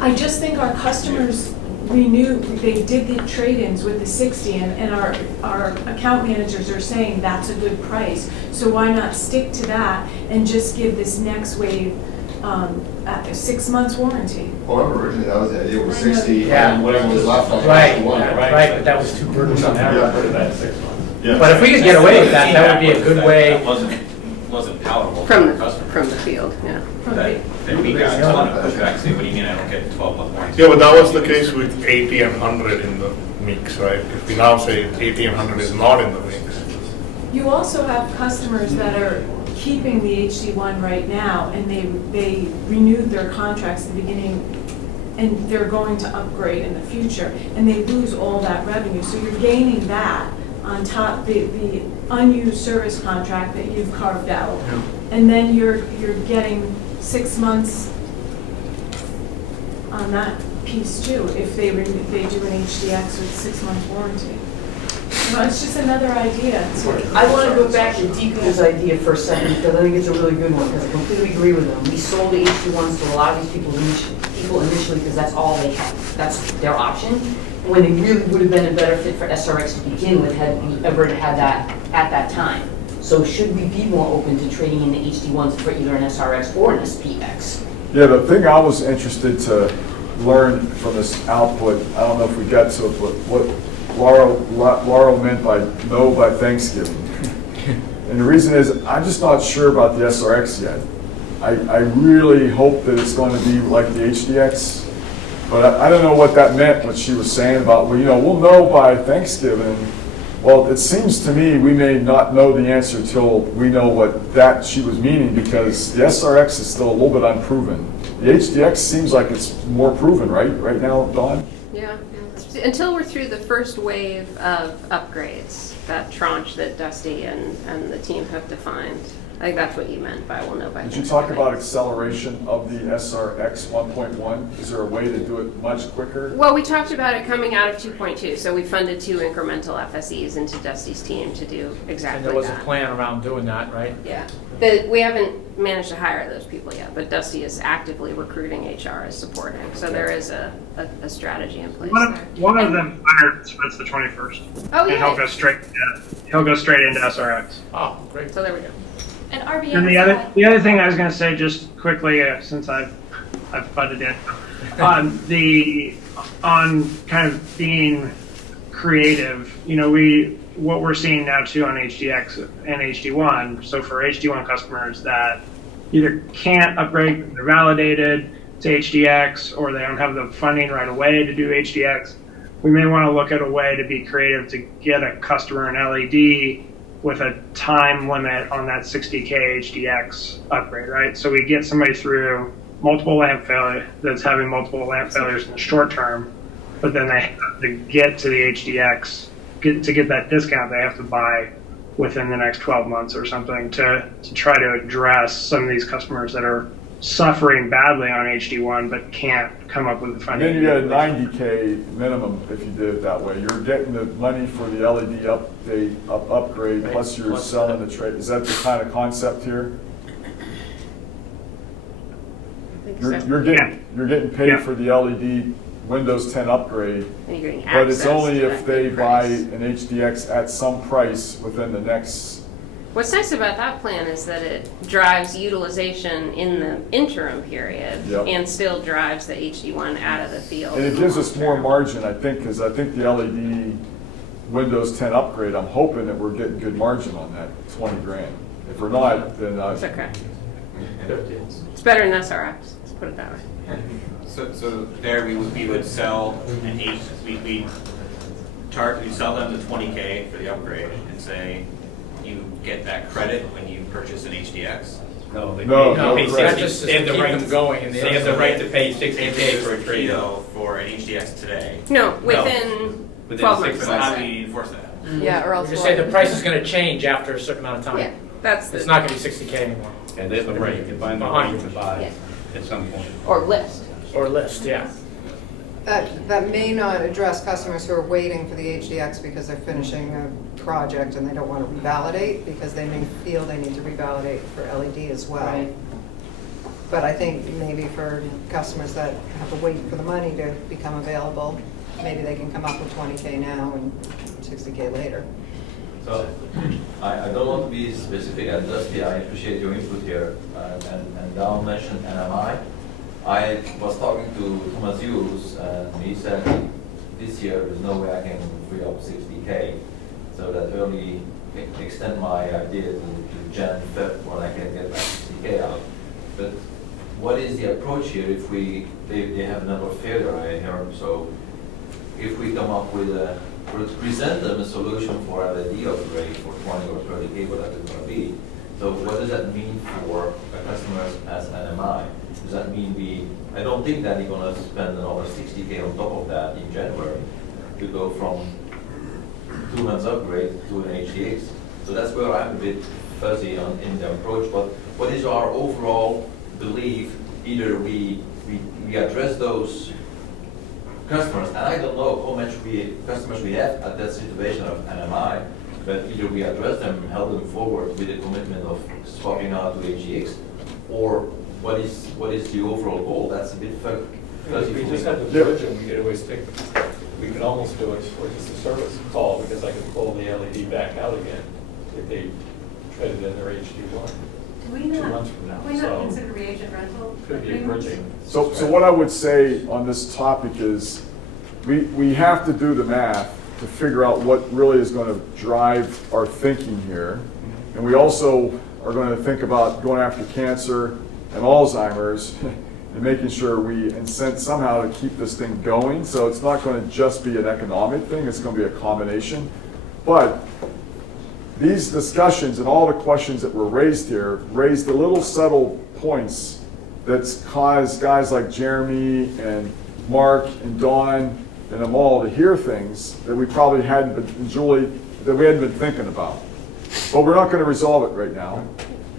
I just think our customers they did the trade-ins with the 60, and our account managers are saying that's a good price. So why not stick to that and just give this next wave a 6 months warranty? Well, originally that was the idea, was I know. 60 Yeah. and whatever was left on the Right, one. right, but that was too burdensome. Yeah. That 6 months. Yeah. But if we could get away with that, that would be a good way. That wasn't palatable for From the the, customer. from the field, yeah. That we got a ton of pushback, say, what do you mean I don't get 12-month warranty? Yeah, but that was the case with 80 and 100 in the mix, right? If we now say 80 and 100 is not in the mix. You also have customers that are keeping the HD1 right now, and they renewed their contracts at the beginning, and they're going to upgrade in the future, and they lose all that revenue. So you're gaining that on top, the unused service contract that you've carved out. And then you're getting 6 months on that piece too, if they do an HDX with 6 month warranty. No, it's just another idea. I want to go back to Deepu's idea for a second, because I think it's a really good one, because I completely agree with them. We sold the HD1s to a lot of these people initially because that's all they had. That's their option. When they really would have been a better fit for SRX to begin with, had we ever had that at that time. So should we be more open to trading in the HD1s for either an SRX or an SPX? Yeah, the thing I was interested to learn from this output, I don't know if we got to it, but what Laurel meant by no by Thanksgiving. And the reason is, I'm just not sure about the SRX yet. I really hope that it's going to be like the HDX, but I don't know what that meant, what she was saying about, well, we'll know by Thanksgiving. Well, it seems to me we may not know the answer till we know what that she was meaning, because the SRX is still a little bit unproven. The HDX seems like it's more proven, right now, Dawn? Yeah, until we're through the first wave of upgrades, that tranche that Dusty and the team have defined. I think that's what you meant by we'll know by. Did you talk about acceleration of the SRX 1.1? Is there a way to do it much quicker? Well, we talked about it coming out of 2.2, so we funded 2 incremental FSEs into Dusty's team to do exactly And that. there was a plan around doing that, right? Yeah. We haven't managed to hire those people yet, but Dusty is actively recruiting, HR is supporting. So there is a strategy in place there. One of them hired Smith's the 21st. Oh, and yeah. he'll go straight into SRX. Oh, great. So there we go. And RBS. And the other thing I was going to say, just quickly, since I've butted in, on kind of being creative, what we're seeing now too on HDX and HD1. So for HD1 customers that either can't upgrade, they're validated to HDX, or they don't have the funding right away to do HDX, we may want to look at a way to be creative to get a customer an LED with a time limit on that 60K HDX upgrade, right? So we get somebody through multiple lamp failure that's having multiple lamp failures in the short term, but then they have to get to the HDX, to get that discount, they have to buy within the next 12 months or something to try to address some of these customers that are suffering badly on HD1 but can't come up with the funding. And then you get a 90K minimum if you did it that way. You're getting the money for the LED upgrade, plus you're selling the trade. Is that the kind of concept here? You're getting paid for the LED Windows 10 upgrade, And you're getting but it's access only to if that they good buy price. an HDX at some price within the next. What's nice about that plan is that it drives utilization in the interim period and still drives the HD1 out of the field. And it gives us more margin, I think, because I think the LED Windows 10 upgrade, I'm hoping that we're getting good margin on that, 20 grand. If we're not, then It's okay. It's better than SRX, let's put it that way. So there we would sell an we'd sell them the 20K for the upgrade and say you get that credit when you purchase an HDX. No, they No, pay credit. 60, they have the right to going, and they have the right to pay 60K for a trade. For an HDX today. No, within 12 months. But how do you enforce that? Yeah, or else Just say the price is going to change after a certain amount of time. Yeah, that's It's not going to be 60K anymore. And they have the right, you can find the right to buy at some point. Or list. Or list, yeah. That may not address customers who are waiting for the HDX because they're finishing a project and they don't want to revalidate, because they may feel they need to revalidate for LED as well. Right. But I think maybe for customers that have to wait for the money to become available, maybe they can come up with 20K now and 60K later. So, I don't want to be specific, and Dusty, I appreciate your input here, and Don mentioned NMI. I was talking to Thomas Hughes, and he said this year there's no way I can free up 60K, so that early extend my idea to Jan, Feb, when I can get that 60K out. But what is the approach here if they have another failure, I heard, so if we come up with present them a solution for LED upgrade for 20 or 30K, whatever it's going to be. So what does that mean for a customer as NMI? Does that mean I don't think that they're going to spend another 60K on top of that in January to go from 2 months upgrade to an HDX. So that's where I'm a bit fuzzy in the approach, but what is our overall belief? Either we address those customers, and I don't know how much customers we have at that situation of NMI, but either we address them and help them forward with a commitment of swapping out to HGX, or what is the overall goal? That's a bit fuzzy. If we just have the bridge, and we could always take, we could almost do it for just a service call, because I could pull the LED back out again if they traded in their HD1. Do we 2 not, months from now. do we not So consider reagent rental? could be agreements? bridging. So what I would say on this topic is, we have to do the math to figure out what really is going to drive our thinking here. And we also are going to think about going after cancer and Alzheimer's and making sure we incent somehow to keep this thing going. So it's not going to just be an economic thing, it's going to be a combination. But these discussions and all the questions that were raised here raised the little subtle points that's caused guys like Jeremy and Mark and Dawn and them all to hear things that we probably hadn't been, and Julie, that we hadn't been thinking about. But we're not going to resolve it right now.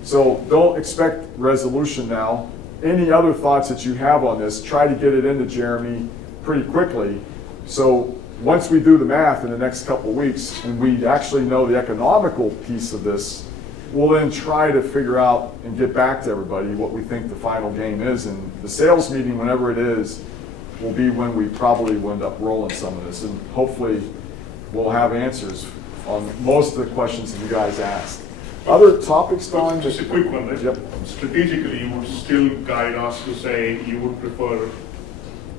So don't expect resolution now. Any other thoughts that you have on this, try to get it into Jeremy pretty quickly. So once we do the math in the next couple of weeks and we actually know the economical piece of this, we'll then try to figure out and get back to everybody what we think the final game is. And the sales meeting, whenever it is, will be when we probably will end up rolling some of this. And hopefully we'll have answers on most of the questions that you guys asked. Other topics, Don? Just a quick one, right? Yep. Strategically, you would still guide us to say you would prefer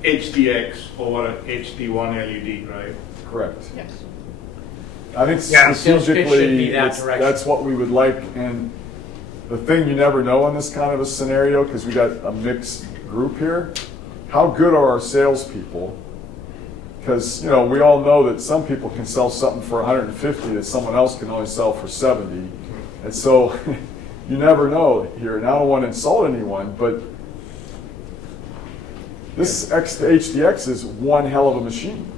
HDX over an HD1 LED, right? Correct. Yes. I think Yeah, sales pitch should strategically, be that direction. that's what we would like. And the thing you never know in this kind of a scenario, because we got a mixed group here, how good are our salespeople? Because, we all know that some people can sell something for 150 that someone else can only sell for 70. And so you never know here. And I don't want to insult anyone, but this HDX is one hell of a machine.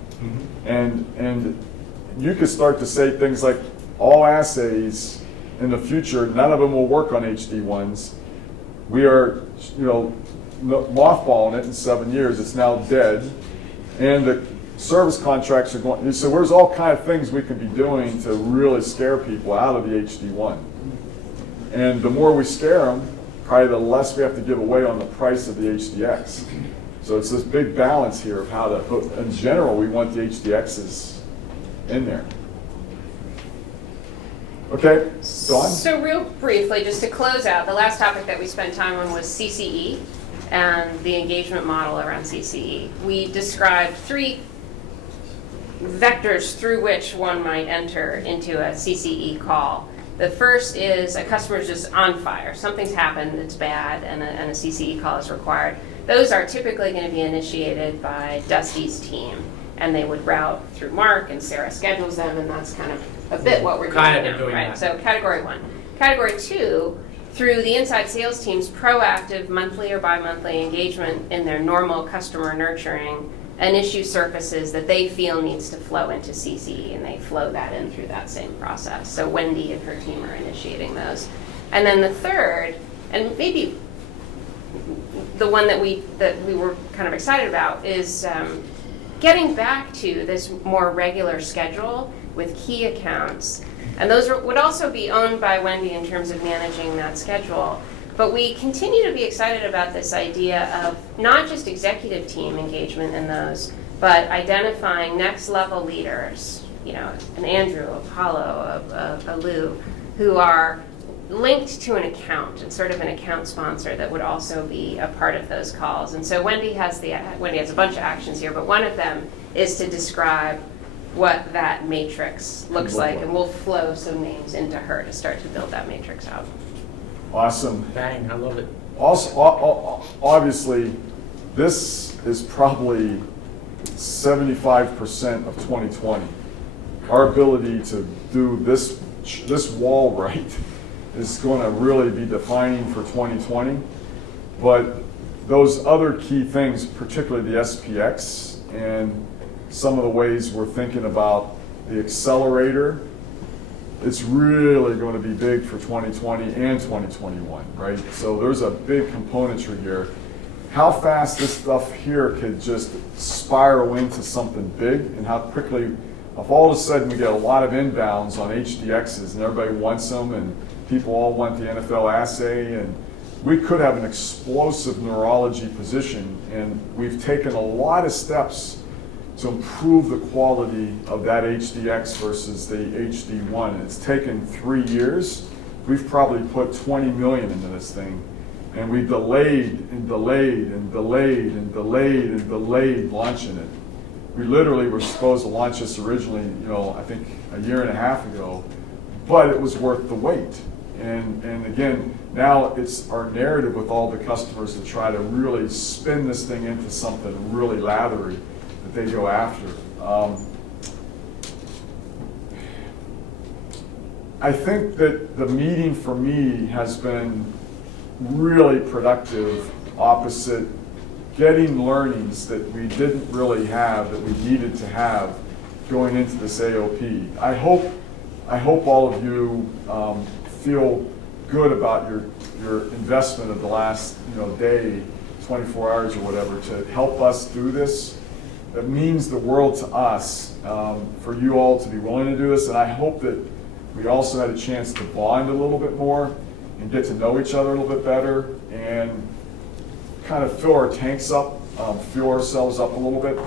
And you could start to say things like all assays in the future, none of them will work on HD1s. We are, mothballing it in 7 years. It's now dead. And the service contracts are going, so there's all kind of things we could be doing to really scare people out of the HD1. And the more we scare them, probably the less we have to give away on the price of the HDX. So it's this big balance here of how to, in general, we want the HDXs in there. Okay, Dawn? So real briefly, just to close out, the last topic that we spent time on was CCE and the engagement model around CCE. We described 3 vectors through which one might enter into a CCE call. The first is a customer's just on fire. Something's happened that's bad and a CCE call is required. Those are typically going to be initiated by Dusty's team, and they would route through Mark, and Sarah schedules them, and that's kind of a bit what we're doing Kind of now, doing right? that. So category 1. Category 2, through the inside sales team's proactive monthly or bi-monthly engagement in their normal customer nurturing, an issue surfaces that they feel needs to flow into CCE, and they flow that in through that same process. So Wendy and her team are initiating those. And then the third, and maybe the one that we were kind of excited about, is getting back to this more regular schedule with key accounts. And those would also be owned by Wendy in terms of managing that schedule. But we continue to be excited about this idea of not just executive team engagement in those, but identifying next level leaders, you know, an Andrew, a Paulo, a Lou, who are linked to an account and sort of an account sponsor that would also be a part of those calls. And so Wendy has a bunch of actions here, but one of them is to describe what that matrix looks like, and we'll flow some names into her to start to build that matrix out. Awesome. Bang, I love it. Also, obviously, this is probably 75% of 2020. Our ability to do this wall right is going to really be defining for 2020. But those other key things, particularly the SPX and some of the ways we're thinking about the accelerator, it's really going to be big for 2020 and 2021, right? So there's a big componentry here. How fast this stuff here could just spiral into something big, and how quickly, if all of a sudden we get a lot of inbounds on HDXs and everybody wants them and people all want the NFL assay, and we could have an explosive neurology position, and we've taken a lot of steps to improve the quality of that HDX versus the HD1. It's taken 3 years. We've probably put 20 million into this thing, and we delayed and delayed and delayed and delayed and delayed launching it. We literally were supposed to launch this originally, I think a year and a half ago, but it was worth the wait. And again, now it's our narrative with all the customers to try to really spin this thing into something really lathery that they go after. I think that the meeting for me has been really productive, opposite getting learnings that we didn't really have, that we needed to have going into this AOP. I hope all of you feel good about your investment of the last day, 24 hours or whatever, to help us do this. It means the world to us for you all to be willing to do this, and I hope that we also had a chance to bond a little bit more and get to know each other a little bit better and kind of fill our tanks up, fuel ourselves up a little bit.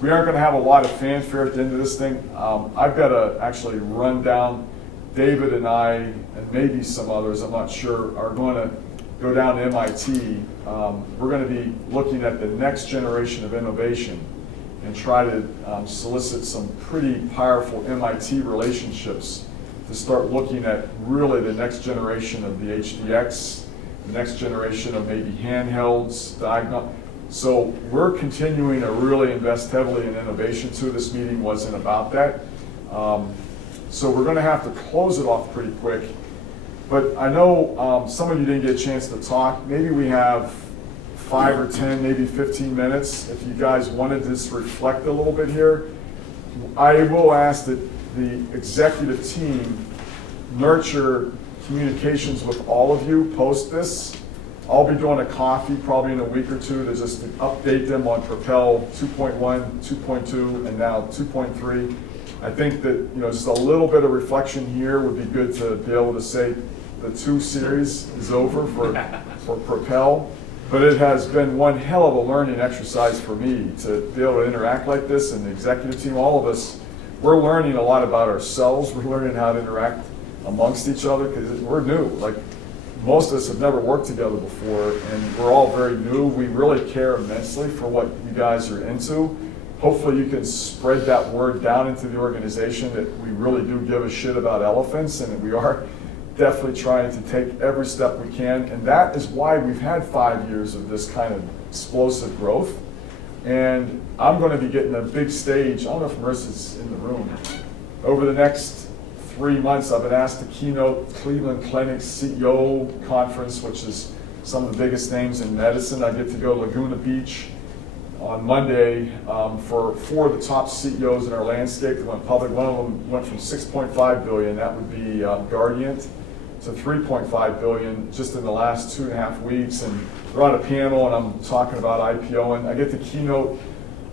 We aren't going to have a lot of fanfare at the end of this thing. I've got to actually run down. David and I, and maybe some others, I'm not sure, are going to go down to MIT. We're going to be looking at the next generation of innovation and try to solicit some pretty powerful MIT relationships to start looking at really the next generation of the HDX, the next generation of maybe handhelds, So we're continuing to really invest heavily in innovation too. This meeting wasn't about that. So we're going to have to close it off pretty quick. But I know some of you didn't get a chance to talk. Maybe we have 5 or 10, maybe 15 minutes. If you guys wanted to just reflect a little bit here, I will ask that the executive team nurture communications with all of you post this. I'll be doing a coffee probably in a week or two to just update them on Propel 2.1, 2.2, and now 2.3. I think that just a little bit of reflection here would be good to be able to say the 2 series is over for Propel, but it has been one hell of a learning exercise for me to be able to interact like this, and the executive team, all of us, we're learning a lot about ourselves. We're learning how to interact amongst each other because we're new. Like most of us have never worked together before, and we're all very new. We really care immensely for what you guys are into. Hopefully you can spread that word down into the organization that we really do give a shit about elephants, and that we are definitely trying to take every step we can. And that is why we've had 5 years of this kind of explosive growth. And I'm going to be getting a big stage. I don't know if Marissa's in the room. Over the next 3 months, I've been asked to keynote Cleveland Clinic's CEO conference, which is some of the biggest names in medicine. I get to go to Laguna Beach on Monday for 4 of the top CEOs in our landscape that went public. One of them went from 6.5 billion, that would be Guardiant, to 3.5 billion just in the last 2.5 weeks. And we're on a panel and I'm talking about IPO, and I get to keynote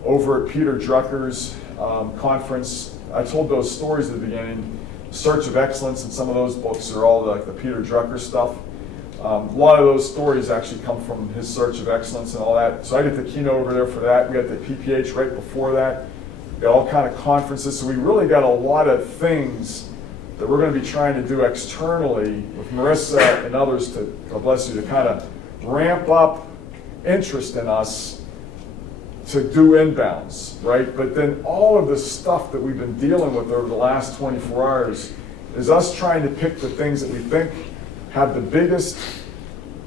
over at Peter Drucker's conference. I told those stories at the beginning. Search of Excellence and some of those books are all like the Peter Drucker stuff. A lot of those stories actually come from his search of excellence and all that. So I get the keynote over there for that. We got the PPH right before that. We got all kind of conferences. So we really got a lot of things that we're going to be trying to do externally with Marissa and others to, God bless you, to kind of ramp up interest in us to do inbounds, right? But then all of the stuff that we've been dealing with over the last 24 hours is us trying to pick the things that we think have the biggest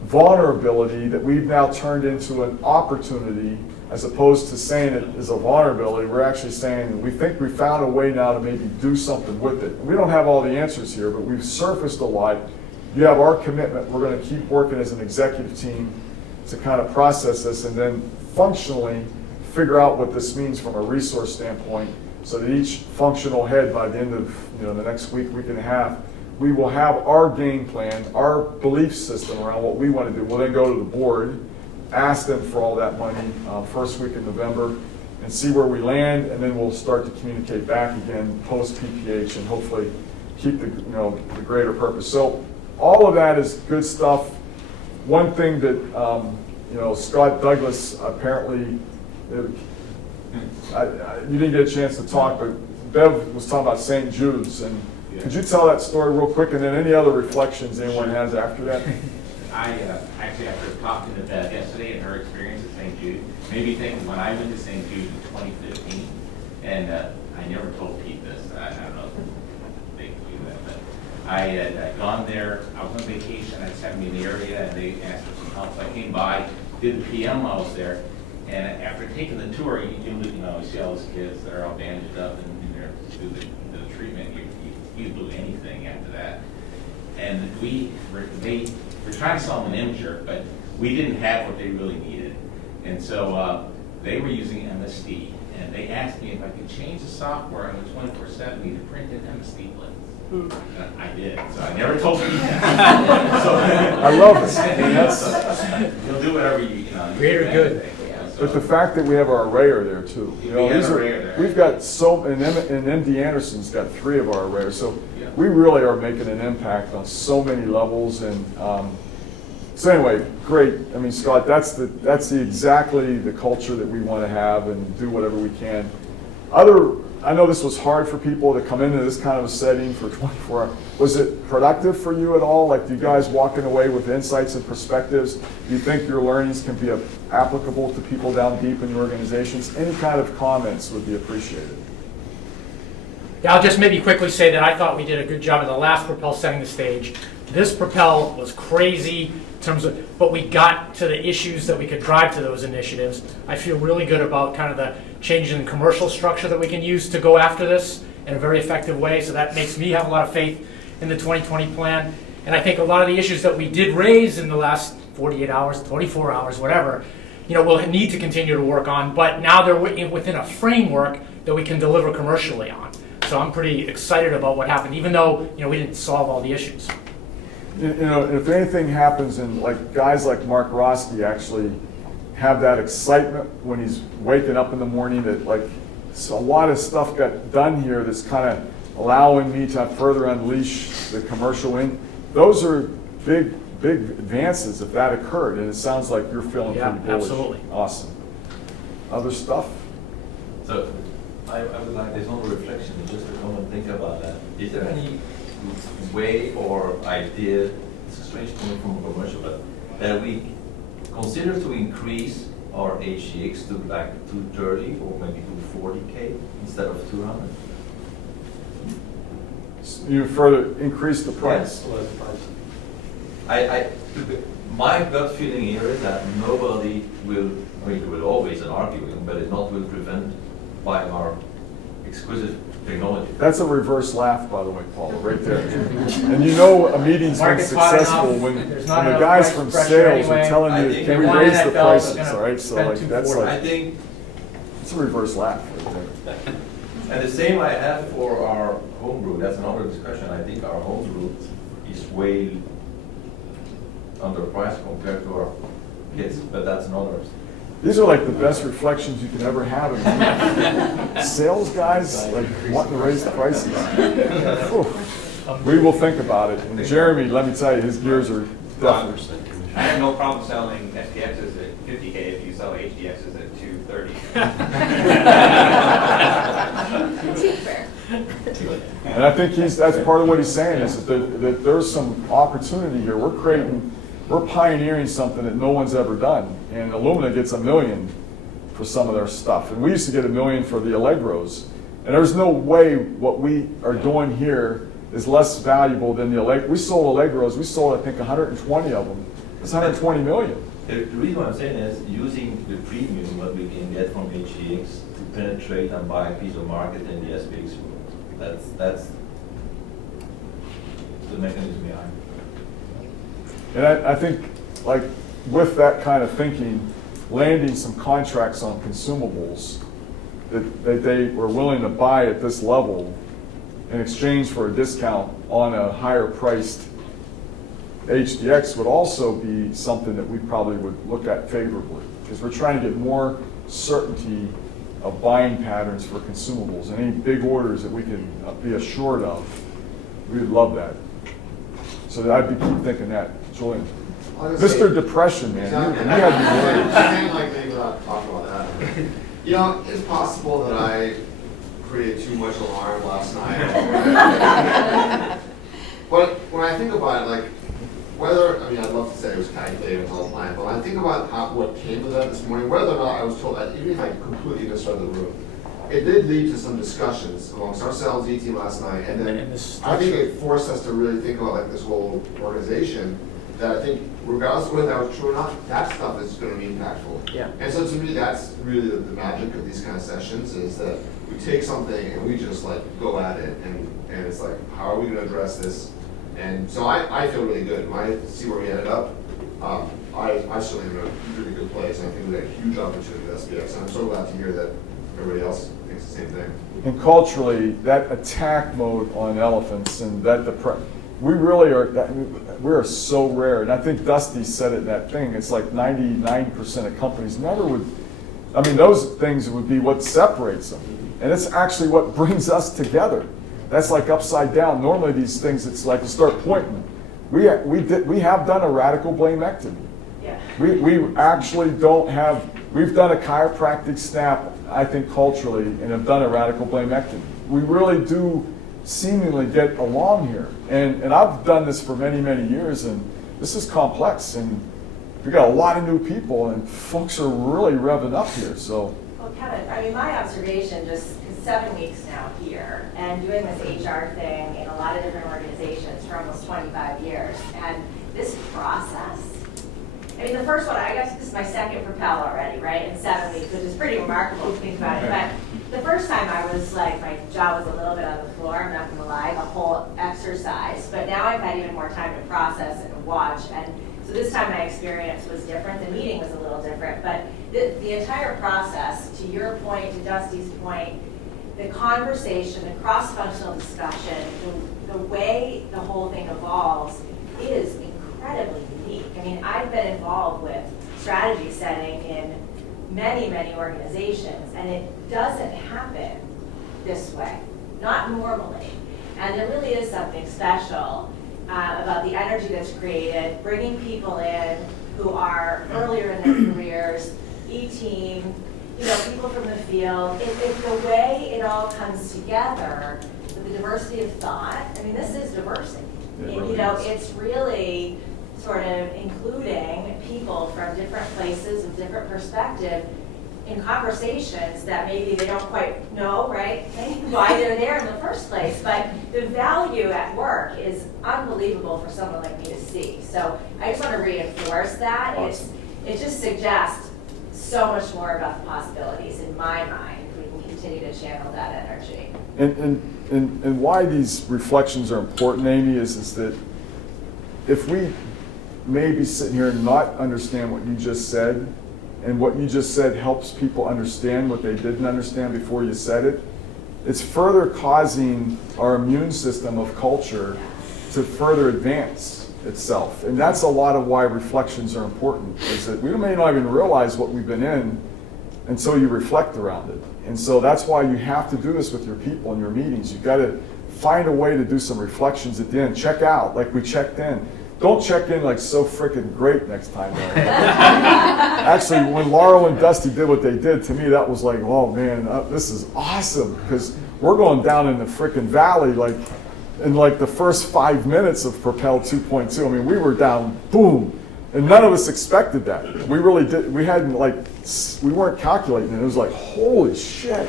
vulnerability that we've now turned into an opportunity, as opposed to saying it is a vulnerability. We're actually saying we think we found a way now to maybe do something with it. We don't have all the answers here, but we've surfaced a lot. You have our commitment. We're going to keep working as an executive team to kind of process this and then functionally figure out what this means from a resource standpoint, so that each functional head by the end of the next week, week and a half, we will have our game plan, our belief system around what we want to do. We'll then go to the board, ask them for all that money first week in November, and see where we land, and then we'll start to communicate back again post PPH and hopefully keep the the greater purpose. So all of that is good stuff. One thing that Scott Douglas apparently. You didn't get a chance to talk, but Bev was talking about St. Jude's, and could you tell that story real quick, and then any other reflections anyone has after that? I actually, after talking to Bev yesterday and her experience at St. Jude, made me think when I went to St. Jude in 2015, and I never told Pete this, I don't know if they do that, but I had gone there, I was on vacation, I just happened to be in the area, and they asked for some help, so I came by, did the PM while I was there. And after taking the tour, you see all those kids that are all bandaged up and they're do the treatment. You do anything after that. And they were trying to sell them an imager, but we didn't have what they really needed. And so they were using MSD, and they asked me if I could change the software on the 24/7 to print in MSD plates. I did, so I never told you that. So, I love it. You'll do whatever you Greater good. But the fact that we have our arrayer there too. We've got and MD Anderson's got 3 of our arrayers, so we really are making an impact on so many levels. And so anyway, great. I mean, Scott, that's exactly the culture that we want to have and do whatever we can. I know this was hard for people to come into this kind of a setting for 24 hours. Was it productive for you at all? Like, you guys walking away with insights and perspectives? Do you think your learnings can be applicable to people down deep in your organizations? Any kind of comments would be appreciated. Yeah, I'll just maybe quickly say that I thought we did a good job in the last Propel setting the stage. This Propel was crazy in terms of, but we got to the issues that we could drive to those initiatives. I feel really good about kind of the change in commercial structure that we can use to go after this in a very effective way. So that makes me have a lot of faith in the 2020 plan. And I think a lot of the issues that we did raise in the last 48 hours, 24 hours, whatever, we'll need to continue to work on. But now they're within a framework that we can deliver commercially on. So I'm pretty excited about what happened, even though we didn't solve all the issues. If anything happens, and like guys like Mark Roski actually have that excitement when he's waking up in the morning, that like a lot of stuff got done here that's kind of allowing me to further unleash the commercial in. Those are big advances if that occurred, and it sounds like you're feeling pretty bullish. Absolutely. Awesome. Other stuff? So I would like this own reflection, just to come and think about that. Is there any way or idea, it's a strange point from a commercial, but that we consider to increase our HGX to like 230 or maybe 240K instead of 200? You further increase the price? Yes. My gut feeling here is that nobody will, there will always an arguing, but it not will prevent buying our exquisite technology. That's a reverse laugh, by the way, Paul, right there. And a meeting's been successful when the guys from sales are telling you, can we raise the prices, all right? So like, that's like, I think it's a reverse laugh right there. And the same I have for our homebrew. That's another discussion. I think our homebrew is way underpriced compared to our kits, but that's another. These are like the best reflections you can ever have of sales guys, like wanting to raise the prices. We will think about it. And Jeremy, let me tell you, his gears are definitely. I have no problem selling SPXs at 50K if you sell HDXs at 230. Fair. And I think that's part of what he's saying is that there's some opportunity here. We're pioneering something that no one's ever done. And Illumina gets $1 million for some of their stuff. And we used to get $1 million for the Allegros. And there's no way what we are doing here is less valuable than the Allegro. We sold Allegros, we sold I think 120 of them. It's 120 million. The reason what I'm saying is using the premium what we can get from HDX to penetrate and buy a piece of market in the SPX world. That's the mechanism behind it. And I think, like, with that kind of thinking, landing some contracts on consumables that they were willing to buy at this level in exchange for a discount on a higher priced HDX would also be something that we probably would look at favorably, because we're trying to get more certainty of buying patterns for consumables. Any big orders that we can be assured of, we would love that. So I'd keep thinking that. Julian. Mr. Depression, man. Exactly. You had me worried. I can't like maybe without talking about that. You know, it's possible that I created too much alarm last night. But when I think about it, like, whether, I mean, I'd love to say it was calculated and well planned, but when I think about what came to that this morning, whether or not I was told, even if I completely misread the room, it did lead to some discussions amongst our sales team last night, and then I think it forced us to really think about like this whole organization, that I think regardless of whether that was true or not, that stuff is going to be impactful. Yeah. And so to me, that's really the magic of these kind of sessions, is that we take something and we just like go at it, and it's like, how are we going to address this? And so I feel really good. When I see where we ended up, I certainly am in a really good place, and I think we had a huge opportunity with SPX, and I'm so glad to hear that everybody else thinks the same thing. And culturally, that attack mode on elephants and we really are, we are so rare. And I think Dusty said it in that thing. It's like 99% of companies never would, I mean, those things would be what separates them. And it's actually what brings us together. That's like upside down. Normally these things, it's like you start pointing. We have done a radical blamectomy. Yeah. We actually don't have, we've done a chiropractic snap, I think culturally, and have done a radical blamectomy. We really do seemingly get along here. And I've done this for many, many years, and this is complex, and we got a lot of new people, and folks are really revving up here, so. Well, Kevin, I mean, my observation just is 7 weeks now here, and doing this HR thing in a lot of different organizations for almost 25 years, and this process, I mean, the first one, I guess this is my second Propel already, right, in 7 weeks, which is pretty remarkable to think about it. But the first time I was like, my jaw was a little bit on the floor, I'm not gonna lie, the whole exercise. But now I've had even more time to process and watch. And so this time my experience was different, the meeting was a little different. But the entire process, to your point, to Dusty's point, the conversation, the cross-functional discussion, the way the whole thing evolves is incredibly unique. I mean, I've been involved with strategy setting in many, many organizations, and it doesn't happen this way, not normally. And there really is something special about the energy that's created, bringing people in who are earlier in their careers, E-team, you know, people from the field. If the way it all comes together, with the diversity of thought, I mean, this is diversity. You know, it's really sort of including people from different places with different perspective in conversations that maybe they don't quite know, right, why they're there in the first place. But the value at work is unbelievable for someone like me to see. So I just want to reinforce that. Awesome. It just suggests so much more about the possibilities in my mind. We can continue to channel that energy. And why these reflections are important, Amy, is that if we may be sitting here and not understand what you just said, and what you just said helps people understand what they didn't understand before you said it, it's further causing our immune system of culture to further advance itself. And that's a lot of why reflections are important, is that we may not even realize what we've been in until you reflect around it. And so that's why you have to do this with your people in your meetings. You've got to find a way to do some reflections at the end. Check out, like we checked in. Don't check in like so freaking great next time. Though. Actually, when Laurel and Dusty did what they did, to me that was like, oh man, this is awesome, because we're going down in the freaking valley like in like the first 5 minutes of Propel 2.2. I mean, we were down, boom, and none of us expected that. We really did. We hadn't we weren't calculating it. It was like, holy shit.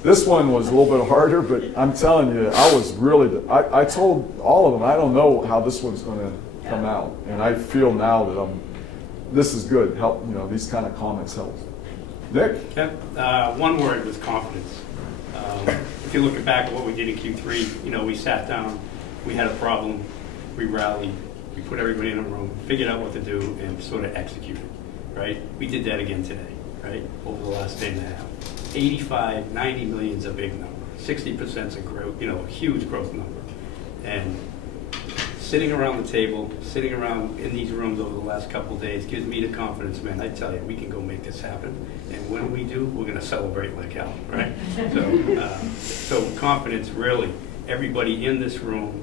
This one was a little bit harder, but I'm telling you, I was really, I told all of them, I don't know how this one's going to come out. And I feel now that this is good. Help, these kind of comments help. Nick? One word was confidence. If you look back at what we did in Q3, we sat down, we had a problem, we rallied, we put everybody in a room, figured out what to do, and sort of executed, right? We did that again today, right, over the last day and a half. 85, 90 million is a big number. 60% is a growth, a huge growth number. And sitting around the table, sitting around in these rooms over the last couple of days gives me the confidence, man, I tell you, we can go make this happen. And when we do, we're going to celebrate like hell, right? So confidence, really, everybody in this room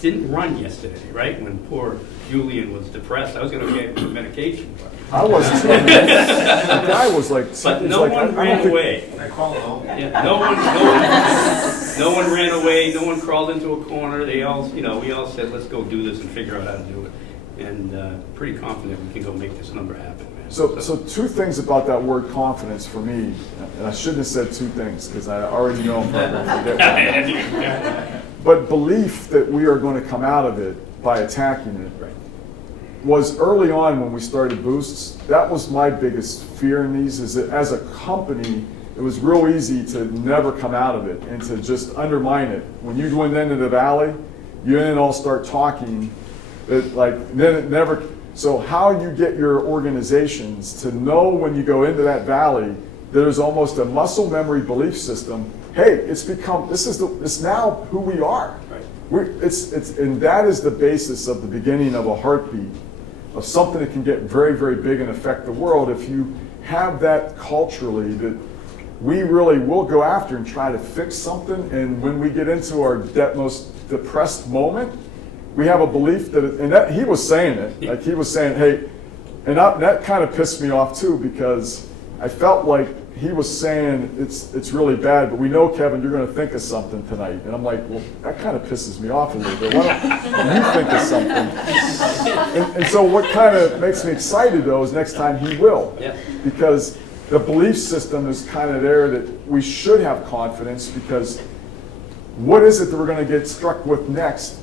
didn't run yesterday, right? When poor Julian was depressed, I was going to get him medication. I was too. The guy was like, but no one ran away. I call it home. Yeah, no one ran away. No one crawled into a corner. They all, we all said, let's go do this and figure out how to do it. And pretty confident we can go make this number happen, man. So two things about that word confidence for me, and I shouldn't have said two things because I already know I'm not going to forget one. But belief that we are going to come out of it by attacking it. Right. Was early on when we started Boosts, that was my biggest fear in these, is that as a company, it was real easy to never come out of it and to just undermine it. When you went into the valley, you then all start talking, then it never, so how you get your organizations to know when you go into that valley, there's almost a muscle memory belief system. Hey, it's now who we are. Right. And that is the basis of the beginning of a heartbeat, of something that can get very, very big and affect the world. If you have that culturally, that we really will go after and try to fix something, and when we get into our most depressed moment, we have a belief that, he was saying it, like he was saying, hey, and that kind of pissed me off too, because I felt like he was saying it's really bad, but we know, Kevin, you're going to think of something tonight. And I'm like, well, that kind of pisses me off a little bit. Why don't you think of something? And so what kind of makes me excited, though, is next time he will. Yeah. Because the belief system is kind of there that we should have confidence, because what is it that we're going to get struck with next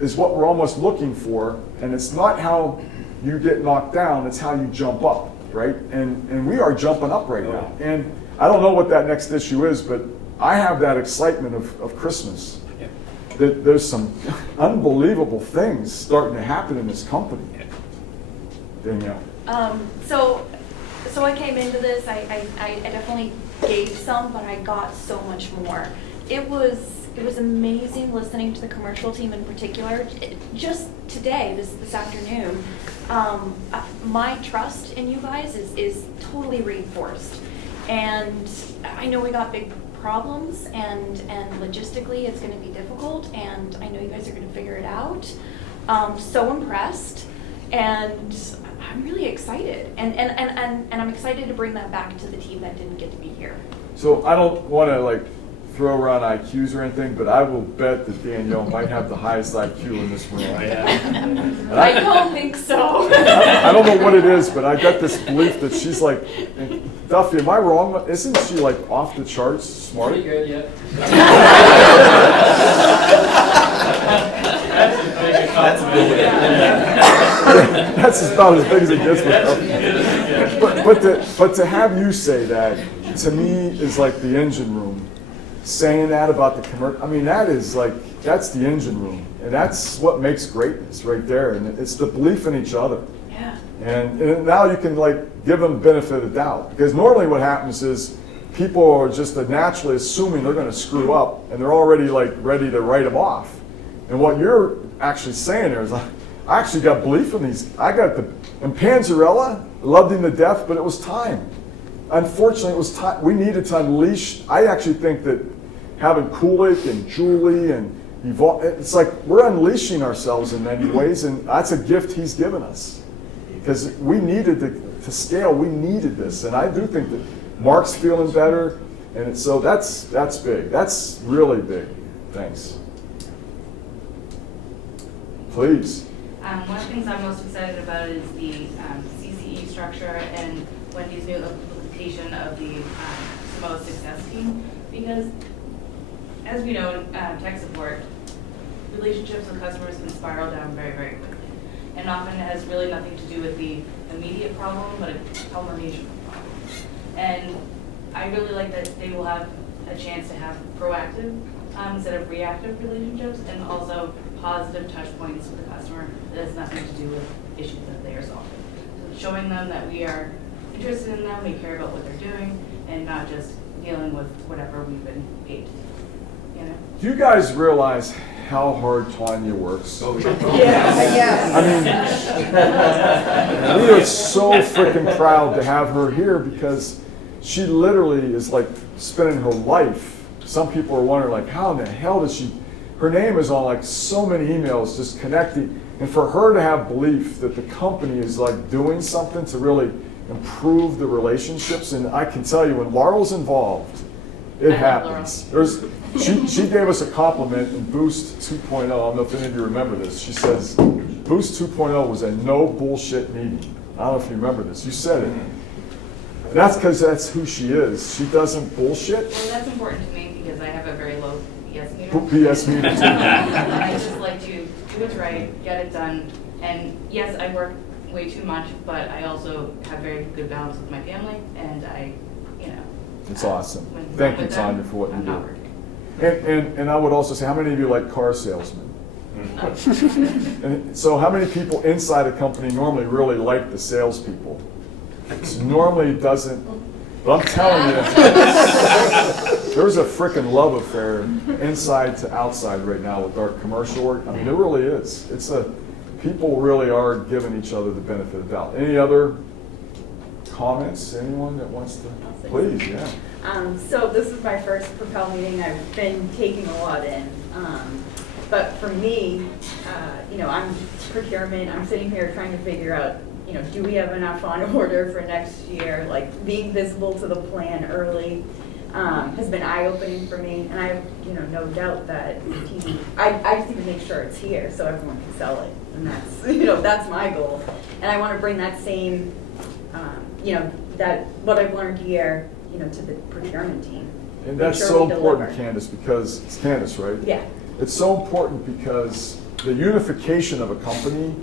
is what we're almost looking for. And it's not how you get knocked down, it's how you jump up. Right? And we are jumping up right now. And I don't know what that next issue is, but I have that excitement of Christmas. Yeah. That there's some unbelievable things starting to happen in this company. Danielle. So I came into this, I definitely gave some, but I got so much more. It was amazing listening to the commercial team in particular. Just today, this afternoon, my trust in you guys is totally reinforced. And I know we got big problems, and logistically it's going to be difficult, and I know you guys are going to figure it out. So impressed, and I'm really excited, and I'm excited to bring that back to the team that didn't get to be here. So I don't want to throw around IQs or anything, but I will bet that Danielle might have the highest IQ in this room. I don't think so. I don't know what it is, but I got this belief that she's like, Duffy, am I wrong? Isn't she off the charts smart? Pretty good, yeah. That's about as big as it gets with Duffy. But to have you say that, to me, is like the engine room. Saying that about the commercial, I mean, that's the engine room. And that's what makes greatness right there. And it's the belief in each other. Yeah. And now you can give them the benefit of the doubt. Because normally what happens is people are just naturally assuming they're going to screw up, and they're already ready to write them off. And what you're actually saying there is, I actually got belief in these. And Panzarella, loved him to death, but it was time. Unfortunately, it was time. We needed to unleash. I actually think that having Kulik and Julie and It's like we're unleashing ourselves in many ways, and that's a gift he's given us. Because we needed to scale, we needed this. And I do think that Mark's feeling better, and so that's big. That's really big. Thanks. Please. One of the things I'm most excited about is the CCE structure and Wendy's new implementation of the Samoa Success Team, because as we know in tech support, relationships with customers can spiral down very, very quickly. And often it has really nothing to do with the immediate problem, but a culmination of problems. And I really like that they will have a chance to have proactive instead of reactive relationships, and also positive touch points with the customer that has nothing to do with issues that they are solving. So showing them that we are interested in them, we care about what they're doing, and not just dealing with whatever we've been paid to do. You know? Do you guys realize how hard Tanya works? Oh, yeah. I mean, we are so freaking proud to have her here because she literally is like spending her life. Some people are wondering, like, how in the hell does she? Her name is on like so many emails just connecting, and for her to have belief that the company is like doing something to really improve the relationships, and I can tell you when Laurel's involved, it happens. She gave us a compliment in Boost 2.0. I don't know if any of you remember this. She says Boost 2.0 was a no bullshit meeting. I don't know if you remember this. You said it. And that's because that's who she is. She doesn't bullshit. Well, that's important to me because I have a very low PS meter. PS meter too. I just like to do what's right, get it done, and yes, I work way too much, but I also have very good balance with my family, and I, you know. It's awesome. when Thank I'm you, with Tanya, them, for what you I'm not do. working. And I would also say, how many of you like car salesmen? And so how many people inside a company normally really like the salespeople? It normally doesn't, but I'm telling you, there's a freaking love affair inside to outside right now with our commercial work. I mean, it really is. People really are giving each other the benefit of the doubt. Any other comments? Anyone that wants to? Please, yeah. So this is my first Propel meeting. I've been taking a lot in. But for me, I'm procurement. I'm sitting here trying to figure out, do we have enough on order for next year? Like being visible to the plan early has been eye-opening for me. And I have, no doubt that I just need to make sure it's here so everyone can sell it. And that's, that's my goal. And I want to bring that same, that what I've learned here, to the procurement team. And that's so important, Candace, because it's Candace, right? Yeah. It's so important because the unification of a company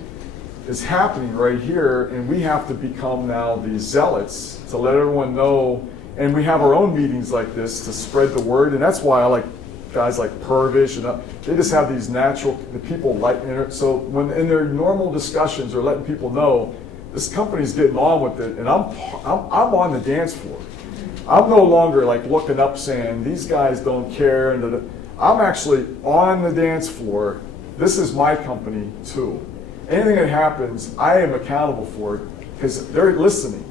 is happening right here, and we have to become now these zealots to let everyone know. And we have our own meetings like this to spread the word, and that's why I like guys like Purvish, and they just have these natural, the people like, so when in their normal discussions or letting people know, this company's getting on with it, and I'm on the dance floor. I'm no longer like looking up saying these guys don't care, and I'm actually on the dance floor. This is my company too. Anything that happens, I am accountable for it because they're listening.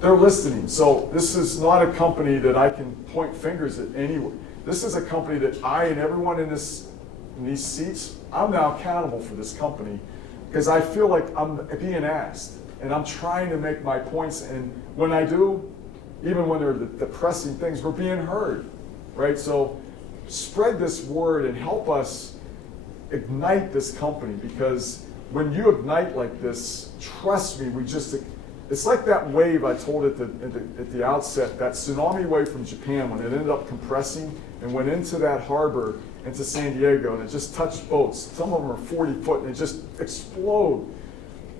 They're listening. So this is not a company that I can point fingers at anywhere. This is a company that I and everyone in these seats, I'm now accountable for this company because I feel like I'm being asked and I'm trying to make my points. And when I do, even when they're the pressing things, we're being heard, right? So spread this word and help us ignite this company, because when you ignite like this, trust me, it's like that wave I told at the outset, that tsunami wave from Japan when it ended up compressing and went into that harbor, into San Diego, and it just touched boats. Some of them are 40 foot and it just explode.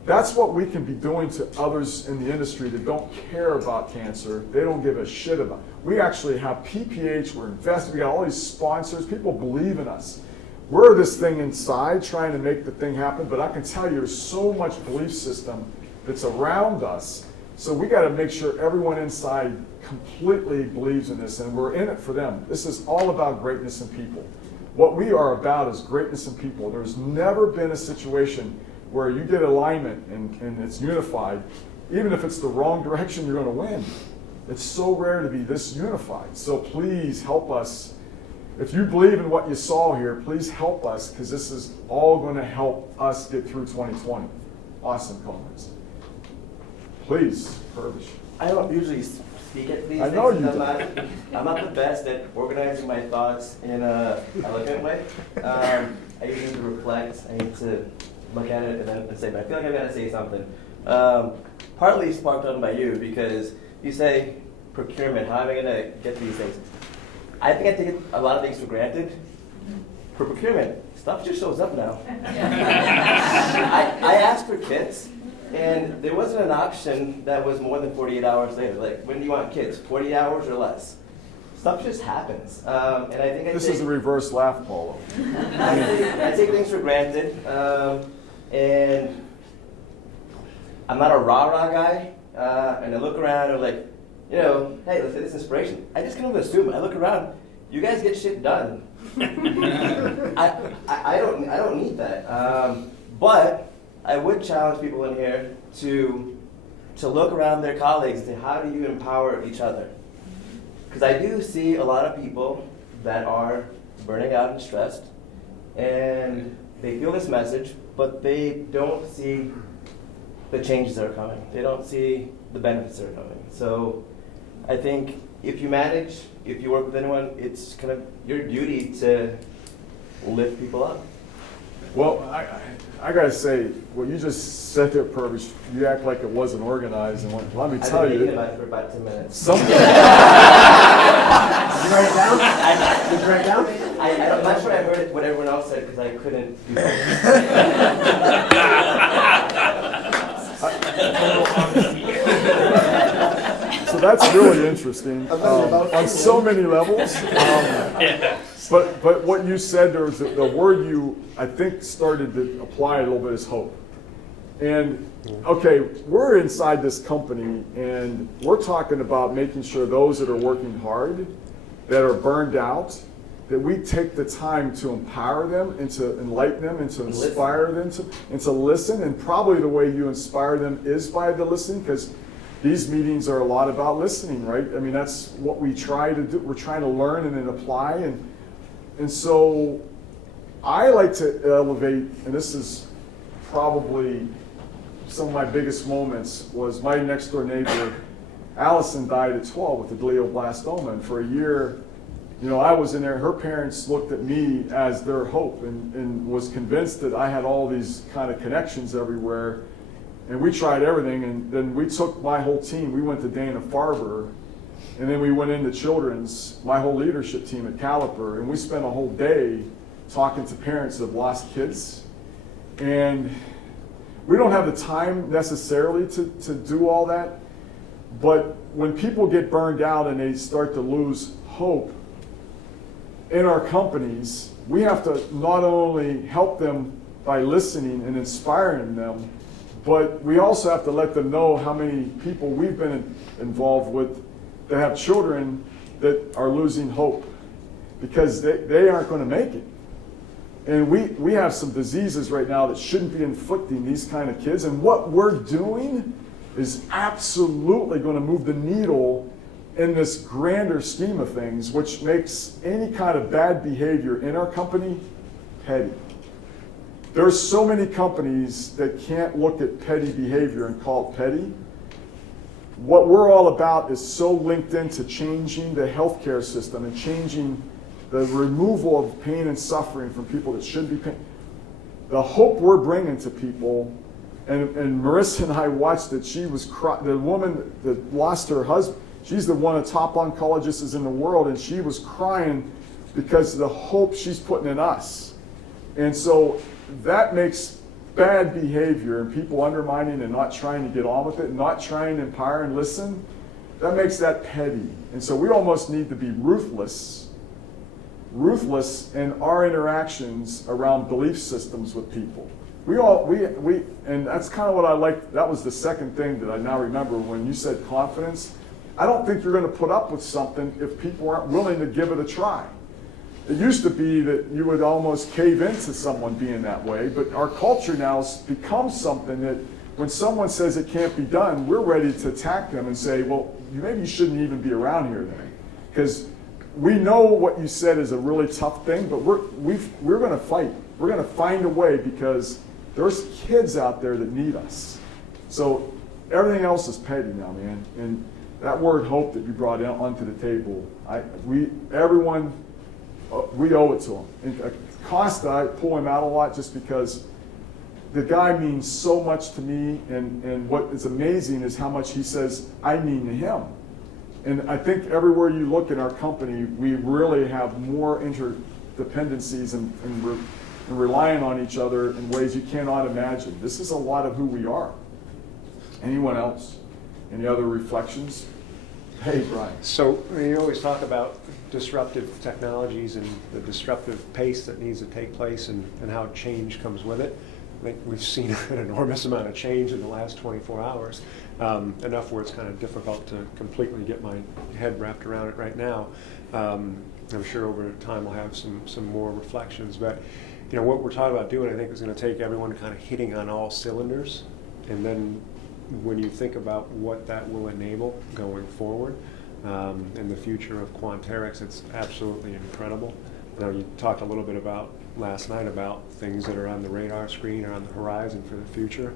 That's what we can be doing to others in the industry that don't care about cancer. They don't give a shit about it. We actually have PPH, we're invested, we got all these sponsors, people believe in us. We're this thing inside trying to make the thing happen, but I can tell you there's so much belief system that's around us. So we got to make sure everyone inside completely believes in this, and we're in it for them. This is all about greatness in people. What we are about is greatness in people. There's never been a situation where you get alignment and it's unified. Even if it's the wrong direction, you're going to win. It's so rare to be this unified. So please help us if you believe in what you saw here, please help us, because this is all going to help us get through 2020. Awesome comments. Please, Purvish. I don't usually speak at these I know things. you I'm not the best at organizing my thoughts in an elegant way. I usually need to reflect. I need to look at it and then say, but I feel like I've got to say something. Partly sparked on by you, because you say procurement. How am I going to get these things? I think I take a lot of things for granted. For procurement, stuff just shows up now. I asked for kits, and there wasn't an option that was more than 48 hours later. Like, when do you want kits? 40 hours or less? Stuff just happens. And I think This is a reverse laugh, Paulo. I take things for granted, and I'm not a rah-rah guy, and I look around and like, hey, let's say this inspiration. I just kind of assume. I look around, you guys get shit done. I don't need that. But I would challenge people in here to look around their colleagues and say, how do you empower each other? Because I do see a lot of people that are burning out and stressed, and they feel this message, but they don't see the changes that are coming. They don't see the benefits that are coming. So I think if you manage, if you work with anyone, it's kind of your duty to lift people up. Well, I gotta say, what you just said there, Purvish, you act like it wasn't organized, and let me tell I've been you. thinking about it for about 10 minutes. Something. Did you write it down? Did you write it down? I'm not sure I heard what everyone else said, because I couldn't do So that's really interesting on so many levels. But what you said, there was the word you, I think, started to apply a little bit is hope. And okay, we're inside this company, and we're talking about making sure those that are working hard, that are burned out, that we take the time to empower them and to enlighten them and to inspire them and to listen. And probably the way you inspire them is by the listening, because these meetings are a lot about listening, right? I mean, that's what we try to do. We're trying to learn and then apply. And so I like to elevate, and this is probably some of my biggest moments, was my next door neighbor, Allison, died at 12 with a glioblastoma. And for a year, I was in there. Her parents looked at me as their hope and was convinced that I had all these kind of connections everywhere. And we tried everything, and then we took my whole team. We went to Dana-Farber, and then we went into Children's, my whole leadership team at Caliper, and we spent a whole day talking to parents that have lost kids. And we don't have the time necessarily to do all that, but when people get burned out and they start to lose hope in our companies, we have to not only help them by listening and inspiring them, but we also have to let them know how many people we've been involved with that have children that are losing hope because they aren't going to make it. And we have some diseases right now that shouldn't be inflicting these kind of kids. And what we're doing is absolutely going to move the needle in this grander scheme of things, which makes any kind of bad behavior in our company petty. There's so many companies that can't look at petty behavior and call it petty. What we're all about is so linked into changing the healthcare system and changing the removal of pain and suffering from people that shouldn't be pain. The hope we're bringing to people, and Marissa and I watched it. She was the woman that lost her husband. She's the one of the top oncologists in the world, and she was crying because of the hope she's putting in us. And so that makes bad behavior and people undermining and not trying to get on with it, not trying to empower and listen, that makes that petty. And so we almost need to be ruthless in our interactions around belief systems with people. And that's kind of what I like. That was the second thing that I now remember when you said confidence. I don't think you're going to put up with something if people aren't willing to give it a try. It used to be that you would almost cave into someone being that way, but our culture now has become something that when someone says it can't be done, we're ready to attack them and say, well, maybe you shouldn't even be around here then. Because we know what you said is a really tough thing, but we're going to fight. We're going to find a way because there's kids out there that need us. So everything else is petty now, man. And that word hope that you brought onto the table, we owe it to him. And Costa, I pull him out a lot just because the guy means so much to me, and what is amazing is how much he says I mean to him. And I think everywhere you look in our company, we really have more interdependencies and relying on each other in ways you cannot imagine. This is a lot of who we are. Anyone else? Any other reflections? Hey, Brian. So you always talk about disruptive technologies and the disruptive pace that needs to take place and how change comes with it. I think we've seen an enormous amount of change in the last 24 hours, enough where it's kind of difficult to completely get my head wrapped around it right now. I'm sure over time we'll have some more reflections, but what we're talking about doing, I think, is going to take everyone kind of hitting on all cylinders, and then when you think about what that will enable going forward in the future of Quanterix, it's absolutely incredible. Now, you talked a little bit about last night about things that are on the radar screen or on the horizon for the future,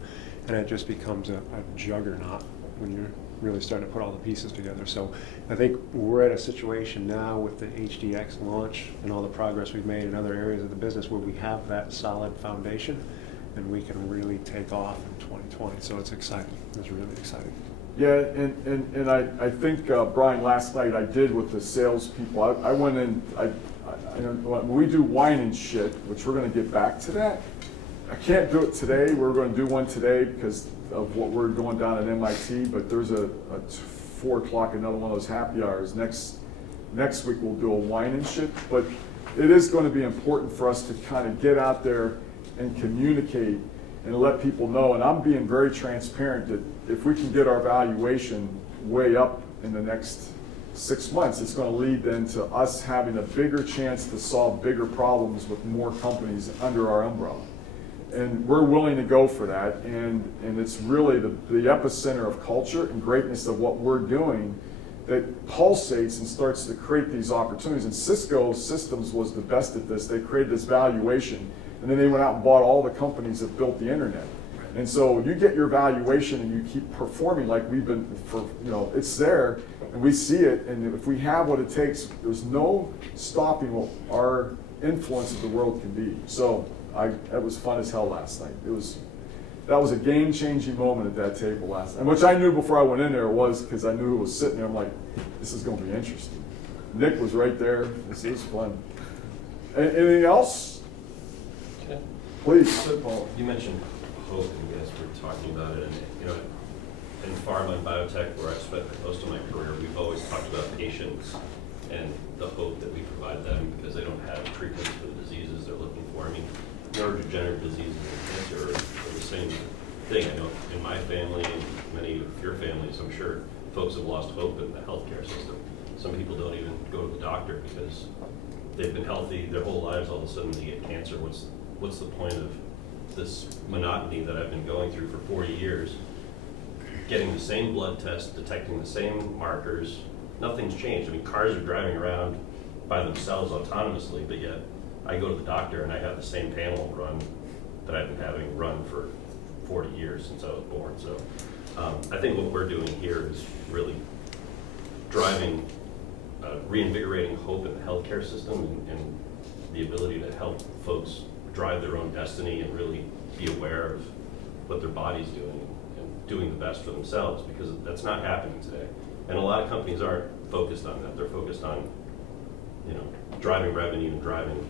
and it just becomes a juggernaut when you're really starting to put all the pieces together. So I think we're at a situation now with the HDX launch and all the progress we've made in other areas of the business where we have that solid foundation and we can really take off in 2020. So it's exciting. It's really exciting. Yeah, and I think, Brian, last night I did with the salespeople. I went in, when we do wine and shit, which we're going to get back to that. I can't do it today. We're going to do one today because of what we're going down at MIT, but there's a 4 o'clock, another one of those happy hours. Next week we'll do a wine and shit, but it is going to be important for us to kind of get out there and communicate and let people know. And I'm being very transparent that if we can get our valuation way up in the next 6 months, it's going to lead then to us having a bigger chance to solve bigger problems with more companies under our umbrella. And we're willing to go for that, and it's really the epicenter of culture and greatness of what we're doing that pulsates and starts to create these opportunities. And Cisco Systems was the best at this. They created this valuation, and then they went out and bought all the companies that built the internet. And so you get your valuation and you keep performing like we've been for, it's there, and we see it, and if we have what it takes, there's no stopping what our influence of the world can be. So that was fun as hell last night. That was a game-changing moment at that table last night, which I knew before I went in there was because I knew who was sitting there. I'm like, this is going to be interesting. Nick was right there. This is fun. Anything else? Okay. Please. So, Paul, you mentioned hope, and you guys were talking about it. And in pharma and biotech, where I've spent most of my career, we've always talked about patients and the hope that we provide them because they don't have treatments for the diseases they're looking for. I mean, neurodegenerative diseases and cancer are the same thing. I know in my family and many of your families, I'm sure folks have lost hope in the healthcare system. Some people don't even go to the doctor because they've been healthy their whole lives. All of a sudden they get cancer. What's the point of this monotony that I've been going through for 40 years? Getting the same blood test, detecting the same markers, nothing's changed. I mean, cars are driving around by themselves autonomously, but yet I go to the doctor and I have the same panel run that I've been having run for 40 years since I was born. So I think what we're doing here is really driving, reinvigorating hope in the healthcare system and the ability to help folks drive their own destiny and really be aware of what their body's doing and doing the best for themselves, because that's not happening today. And a lot of companies aren't focused on that. They're focused on, driving revenue and driving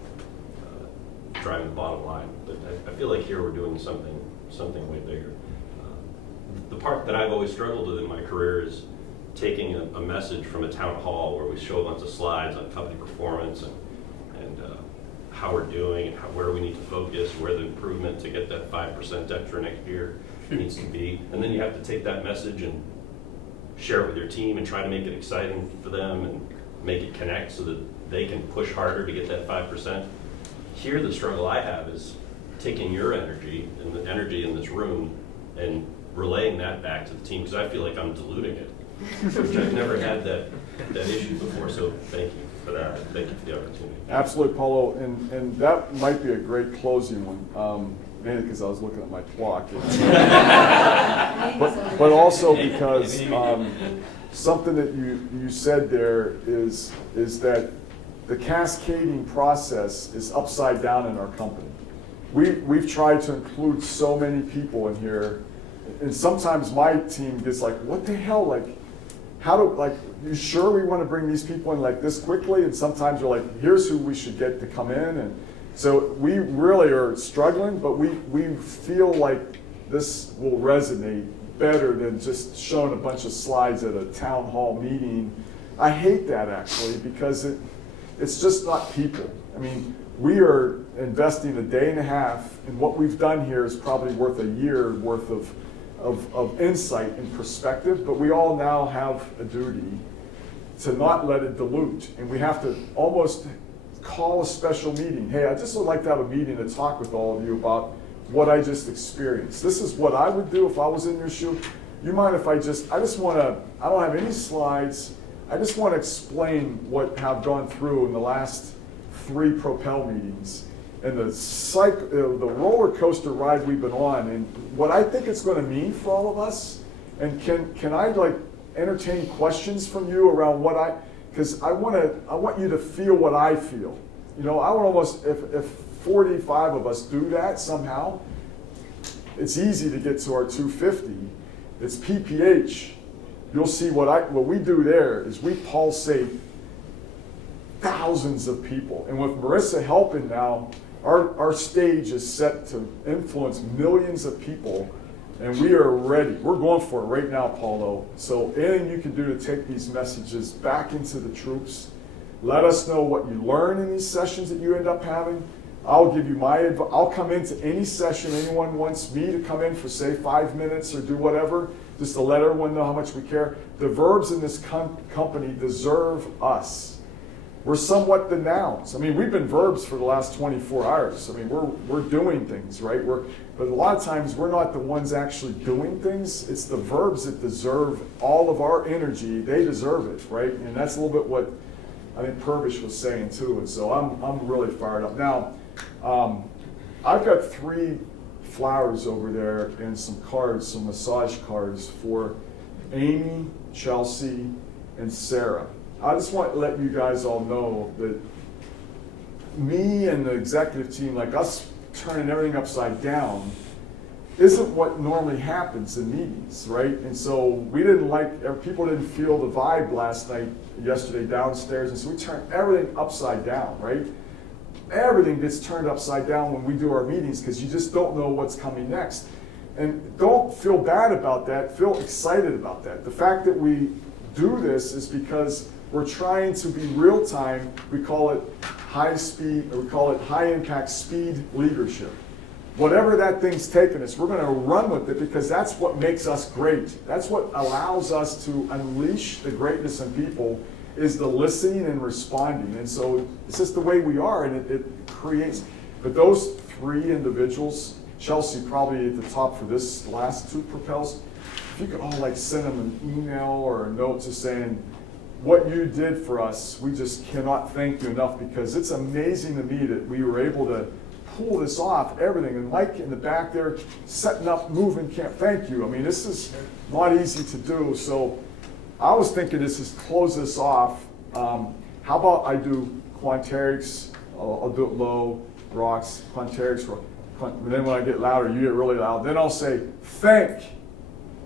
the bottom line. But I feel like here we're doing something way bigger. The part that I've always struggled with in my career is taking a message from a town hall where we show a bunch of slides on company performance and how we're doing and where we need to focus, where the improvement to get that 5% extra next year needs to be. And then you have to take that message and share it with your team and try to make it exciting for them and make it connect so that they can push harder to get that 5%. Here, the struggle I have is taking your energy and the energy in this room and relaying that back to the team, because I feel like I'm diluting it. which I've never had that issue before, so thank you for that. Thank you for the opportunity. Absolutely, Paulo, and that might be a great closing one, mainly because I was looking at my clock. but also because something that you said there is that the cascading process is upside down in our company. We've tried to include so many people in here, and sometimes my team gets like, what the hell, like, you sure we want to bring these people in like this quickly? And sometimes you're like, here's who we should get to come in. And so we really are struggling, but we feel like this will resonate better than just showing a bunch of slides at a town hall meeting. I hate that actually, because it's just not people. I mean, we are investing a day and a half, and what we've done here is probably worth a year worth of insight and perspective, but we all now have a duty to not let it dilute, and we have to almost call a special meeting. Hey, I just would like to have a meeting to talk with all of you about what I just experienced. This is what I would do if I was in your shoe. You mind if I don't have any slides, I just want to explain what I've gone through in the last 3 Propel meetings and the roller coaster ride we've been on, and what I think it's going to mean for all of us. And can I like entertain questions from you around because I want you to feel what I feel. You know, I would almost, if 45 of us do that somehow, it's easy to get to our 250. It's PPH. You'll see what we do there is we pulsate thousands of people. And with Marissa helping now, our stage is set to influence millions of people, and we are ready. We're going for it right now, Paulo. So anything you can do to take these messages back into the troops, let us know what you learn in these sessions that you end up having. I'll give you my advice. I'll come into any session anyone wants me to come in for, say, 5 minutes or do whatever, just to let everyone know how much we care. The verbs in this company deserve us. We're somewhat the nouns. I mean, we've been verbs for the last 24 hours. I mean, we're doing things, right? But a lot of times we're not the ones actually doing things. It's the verbs that deserve all of our energy. They deserve it, right? And that's a little bit what I think Purvish was saying too. And so I'm really fired up. Now, I've got 3 flowers over there and some cards, some massage cards for Amy, Chelsea, and Sarah. I just want to let you guys all know that me and the executive team, like us turning everything upside down, isn't what normally happens in meetings, right? And so people didn't feel the vibe yesterday downstairs, and so we turned everything upside down, right? Everything gets turned upside down when we do our meetings because you just don't know what's coming next. And don't feel bad about that, feel excited about that. The fact that we do this is because we're trying to be real time. We call it high speed, or we call it high impact speed leadership. Whatever that thing's taking us, we're going to run with it because that's what makes us great. That's what allows us to unleash the greatness in people, is the listening and responding. And so it's just the way we are, and it creates. But those 3 individuals, Chelsea probably at the top for this last 2 Propels, if you could all like send them an email or a note just saying, what you did for us, we just cannot thank you enough, because it's amazing to me that we were able to pull this off, everything. And Mike in the back there setting up moving camp, thank you. I mean, this is not easy to do. So I was thinking this is close this off. How about I do Quanterix, I'll do it low, rocks, Quanterix, and then when I get louder, you get really loud. Then I'll say thank.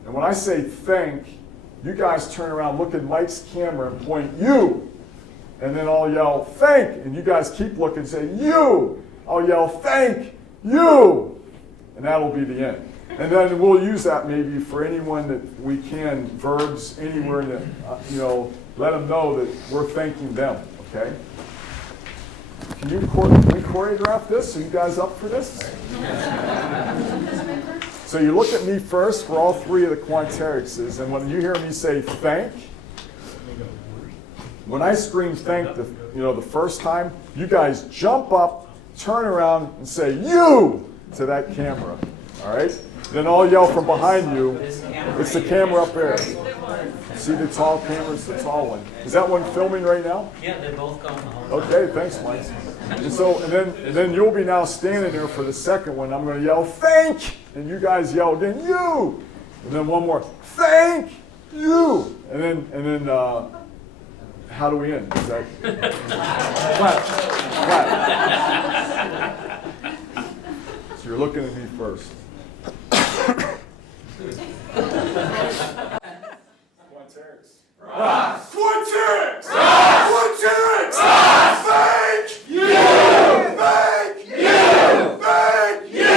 And when I say thank, you guys turn around, look at Mike's camera and point you. And then I'll yell, thank. And you guys keep looking and say, you. I'll yell, thank you. And that'll be the end. And then we'll use that maybe for anyone that we can, verbs, anywhere that, let them know that we're thanking them, okay? Can we choreograph this? Are you guys up for this? So you look at me first for all 3 of the Quanterixes, and when you hear me say thank, when I scream thank the first time, you guys jump up, turn around, and say you to that camera. All right? Then I'll yell from behind you. It's the camera up there. See the tall cameras, the tall one. Is that one filming right now? Yeah, they're both going home. Okay, thanks, Mike. And then you'll be now standing there for the second one. I'm going to yell, thank! And you guys yell again, you! And then one more, thank you! And then how do we end? Is that clap? So you're looking at me first. Quintex! Quintex! Thank you! Thank you! Thank you!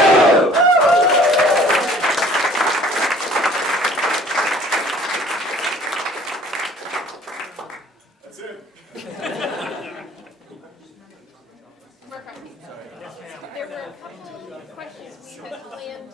That's it. There were a couple of questions we had planned